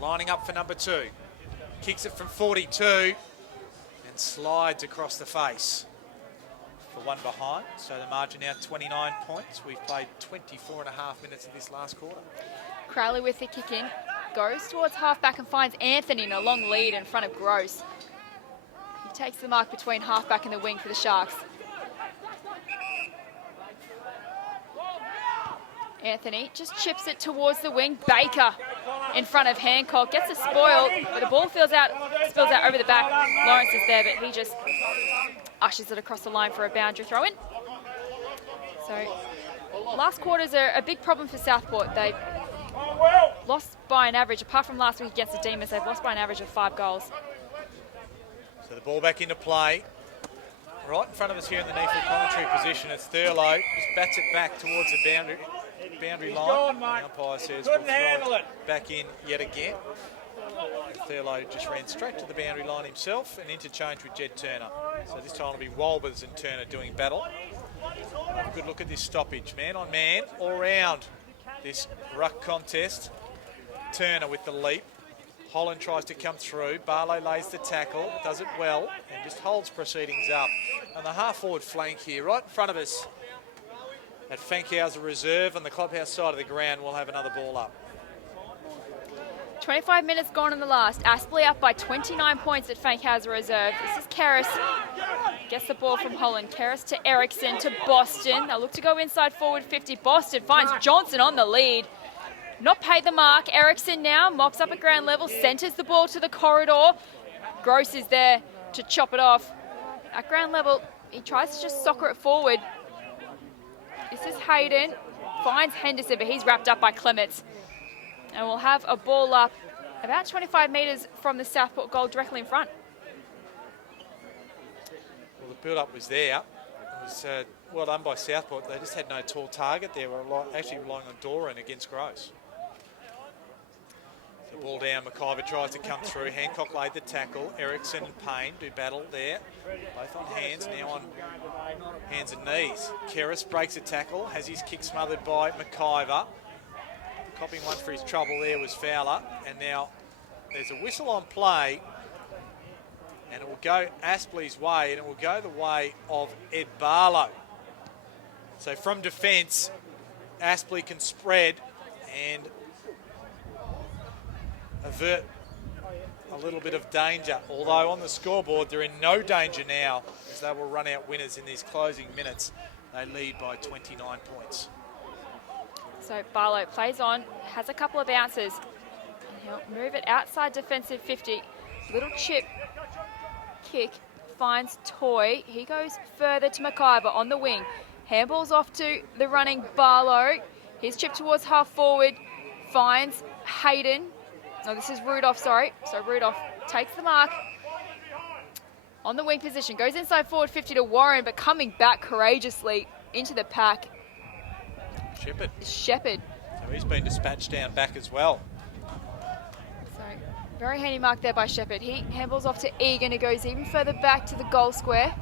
Lining up for number 2. Kicks it from 42 and slides across the face for 1 behind. So the margin now 29 points. We've played 24.5 minutes of this last quarter. Crowley with the kick in, goes towards halfback and finds Anthony in a long lead in front of Gross. He takes the mark between halfback and the wing for the Sharks. Anthony just chips it towards the wing. Baker in front of Hancock, gets a spoil, but the ball spills out over the back. Lawrence is there, but he just ushers it across the line for a boundary throw in. So last quarters are a big problem for Southport. They lost by an average, apart from last week against the Demons, they've lost by an average of 5 goals. So the ball back into play. Right in front of us here in the NEAFL commentary position, it's Thurlow. Just bats it back towards the boundary line. Gone, mate. The umpire says Couldn't we'll handle throw it. Back in yet again. Thurlow just ran straight to the boundary line himself and interchanged with Jed Turner. So this time it'll be Walbers and Turner doing battle. Have a good look at this stoppage. Man on man all round this ruck contest. Turner with the leap. Holland tries to come through. Barlow lays the tackle, does it well, and just holds proceedings up. On the half-forward flank here, right in front of us at Fankhauser Reserve on the clubhouse side of the ground, we'll have another ball up. 25 minutes gone in the last. Aspley up by 29 points at Fankhauser Reserve. This is Karras. Gets the ball from Holland. Karras to Ericsson to Boston. They'll look to go inside forward 50. Boston finds Johnson on the lead. Not paid the mark. Ericsson now mops up at ground level, centres the ball to the corridor. Gross is there to chop it off. At ground level, he tries to just soccer it forward. This is Hayden. Finds Henderson, but he's wrapped up by Clements. And we'll have a ball up about 25 metres from the Southport goal directly in front. Well, the build-up was there. It was well done by Southport. They just had no tall target there. We're actually relying on Doran against Gross. The ball down, McIver tries to come through. Hancock laid the tackle. Ericsson and Payne do battle there. Both on hands, now on hands and knees. Karras breaks a tackle, has his kick smothered by McIver. Copying one for his trouble there was Fowler. And now there's a whistle on play. And it will go Aspley's way, and it will go the way of Ed Barlow. So from defence, Aspley can spread and avert a little bit of danger. Although on the scoreboard, they're in no danger now, as they will run out winners in these closing minutes. They lead by 29 points. So Barlow plays on, has a couple of bounces. He'll move it outside defensive 50. Little chip kick finds Toy. He goes further to McIver on the wing. Handball's off to the running Barlow. His chip towards half forward finds Hayden. No, this is Rudolph, sorry. So Rudolph takes the mark on the wing position. Goes inside forward 50 to Warren, but coming back courageously into the pack. Shepherd. So he's been dispatched down back as well. So very handy mark there by Shepherd. He handballs off to Egan, who goes even further back to the goal square.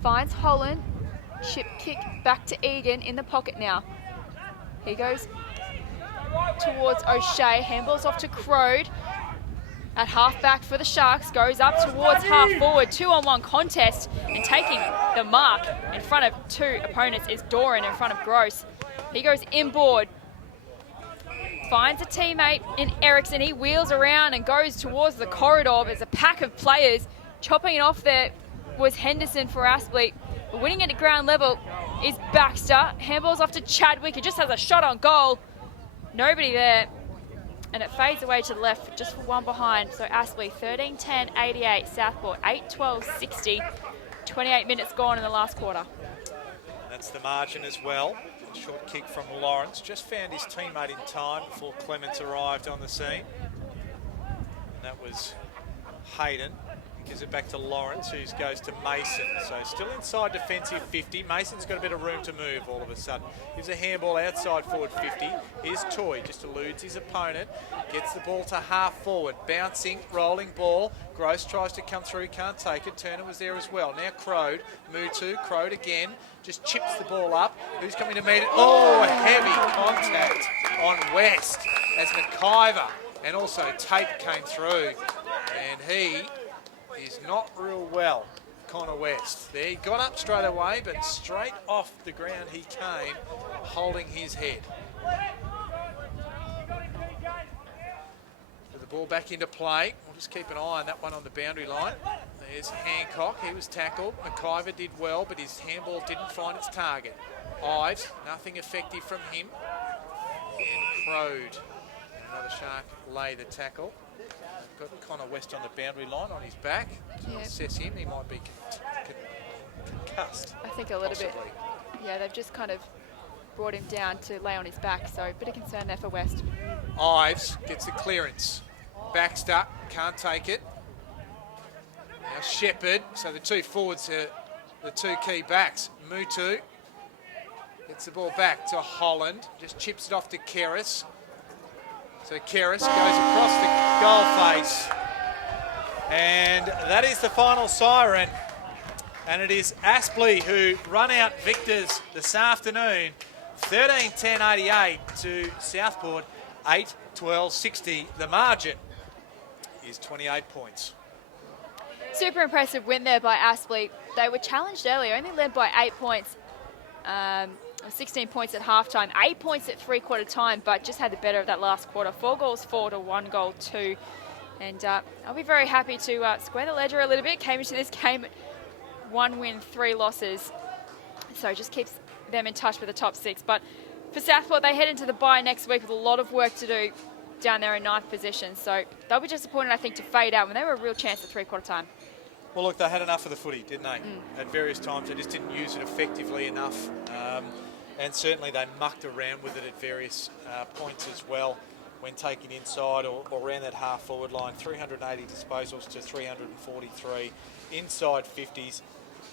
Finds Holland. Chip kick back to Egan in the pocket now. He goes towards O'Shea. Handballs off to Crode. At half-back for the Sharks, goes up towards half-forward, 2-on-1 contest, and taking the mark in front of 2 opponents is Doran in front of Gross. He goes inboard, finds a teammate in Ericsson. He wheels around and goes towards the corridor. There's a pack of players. Chopping it off there was Henderson for Aspley. Winning it at ground level is Baxter. Handballs off to Chadwick, who just has a shot on goal. Nobody there. And it fades away to the left just for 1 behind. So Aspley 13-10-88, Southport 8-12-60. 28 minutes gone in the last quarter. That's the margin as well. A short kick from Lawrence. Just found his teammate in time before Clements arrived on the scene. And that was Hayden. Gives it back to Lawrence, who goes to Mason. So still inside defensive 50. Mason's got a bit of room to move all of a sudden. Gives a handball outside forward 50. Here's Toy, just eludes his opponent. Gets the ball to half forward. Bouncing, rolling ball. Gross tries to come through, can't take it. Turner was there as well. Now Crode, Mutu, Crode again. Just chips the ball up. Who's coming to meet it? Oh, heavy contact on West as McIver and also Tate came through. And he is not real well, Connor West. There, he got up straight away, but straight off the ground he came, holding his head. With the ball back into play, we'll just keep an eye on that one on the boundary line. There's Hancock, he was tackled. McIver did well, but his handball didn't find its target. Ives, nothing effective from him. And Crode, another Shark, lay the tackle. Got Connor West on the boundary line on his back. Yep. Assess him, he might be concussed. I think a little possibly. bit. Yeah, they've just kind of brought him down to lay on his back, so a bit of concern there for West. Ives gets the clearance. Baxter can't take it. Now Shepherd, so the two forwards are the two key backs. Mutu gets the ball back to Holland, just chips it off to Keris. So Keris goes across the goal face. And that is the final siren. And it is Aspley who run out victors this afternoon. 13-10-88 to Southport, 8-12-60. The margin is 28 points. Super impressive win there by Aspley. They were challenged earlier, only led by 8 points. 16 points at halftime, 8 points at three-quarter time, but just had the better of that last quarter. 4 goals, 4 to 1 goal, 2. And I'll be very happy to square the ledger a little bit. Came into this game 1 win, 3 losses. So just keeps them in touch with the top 6. But for Southport, they head into the bye next week with a lot of work to do down there in 9th position. So they'll be disappointed, I think, to fade out when they were a real chance at three-quarter time. Well, look, they had enough of the footy, didn't they? At various times, they just didn't use it effectively enough. And certainly they mucked around with it at various points as well when taken inside or around that half-forward line. 380 disposals to 343. Inside 50s.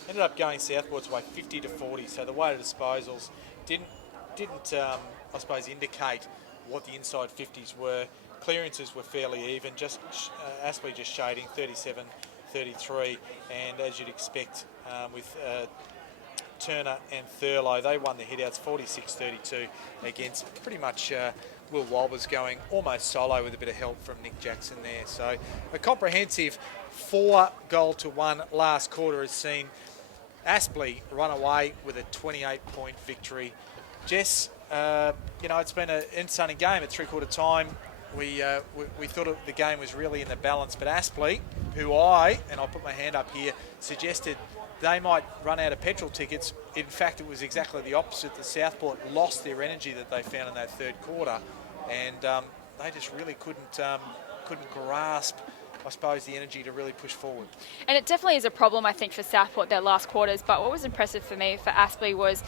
Ended up going Southport's way 50-40. So the weighted disposals didn't I suppose, indicate what the inside 50s were. Clearances were fairly even. Just Aspley just shading 37-33. And as you'd expect with Turner and Thurlow, they won the hitouts 46-32 against pretty much Will Walbers going almost solo with a bit of help from Nick Jackson there. So a comprehensive 4-1 last quarter has seen Aspley run away with a 28-point victory. Jess, it's been an entertaining game at three-quarter time. We thought the game was really in the balance, but Aspley, who I'll put my hand up here, suggested they might run out of petrol tickets. In fact, it was exactly the opposite. The Southport lost their energy that they found in that third quarter, and they just really couldn't grasp, I suppose, the energy to really push forward. And it definitely is a problem, I think, for Southport, their last quarters. But what was impressive for me, for Aspley, was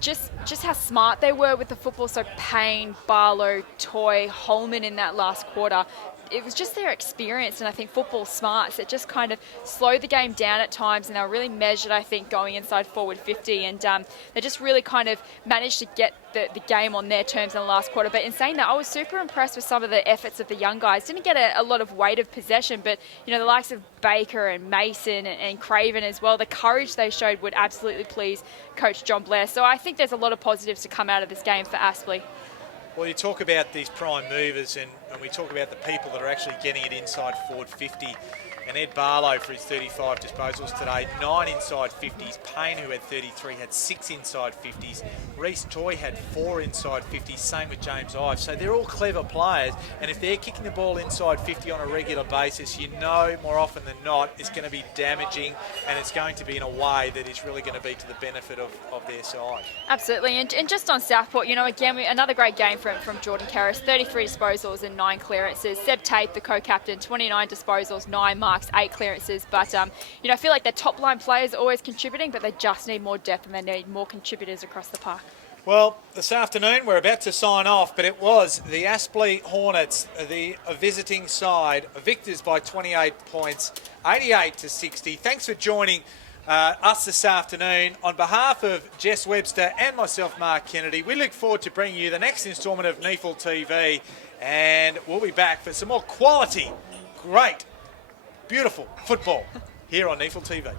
just how smart they were with the football. So Payne, Barlow, Toy, Holman in that last quarter. It was just their experience, and I think football smarts that just kind of slowed the game down at times, and they were really measured, I think, going inside forward 50, and they just really kind of managed to get the game on their terms in the last quarter. But in saying that, I was super impressed with some of the efforts of the young guys. Didn't get a lot of weight of possession, but the likes of Baker and Mason and Craven as well, the courage they showed would absolutely please Coach John Blair. So I think there's a lot of positives to come out of this game for Aspley. Well, you talk about these prime movers, and we talk about the people that are actually getting it inside forward 50. And Ed Barlow, for his 35 disposals today, 9 inside 50s. Payne, who had 33, had 6 inside 50s. Reece Toy had 4 inside 50s, same with James Ives. So they're all clever players, and if they're kicking the ball inside 50 on a regular basis, more often than not, it's going to be damaging, and it's going to be in a way that is really going to be to the benefit of their side. Absolutely, and just on Southport, again, another great game from Jordan Keris, 33 disposals and 9 clearances. Seb Tate, the co-captain, 29 disposals, 9 marks, 8 clearances. But, I feel like their top-line players are always contributing, but they just need more depth and they need more contributors across the park. Well, this afternoon we're about to sign off, but it was the Aspley Hornets, the visiting side, victors by 28 points, 88-60. Thanks for joining us this afternoon. On behalf of Jess Webster and myself, Mark Kennedy, we look forward to bringing you the next instalment of NEAFL TV, and we'll be back for some more quality, great, beautiful football here on NEAFL TV.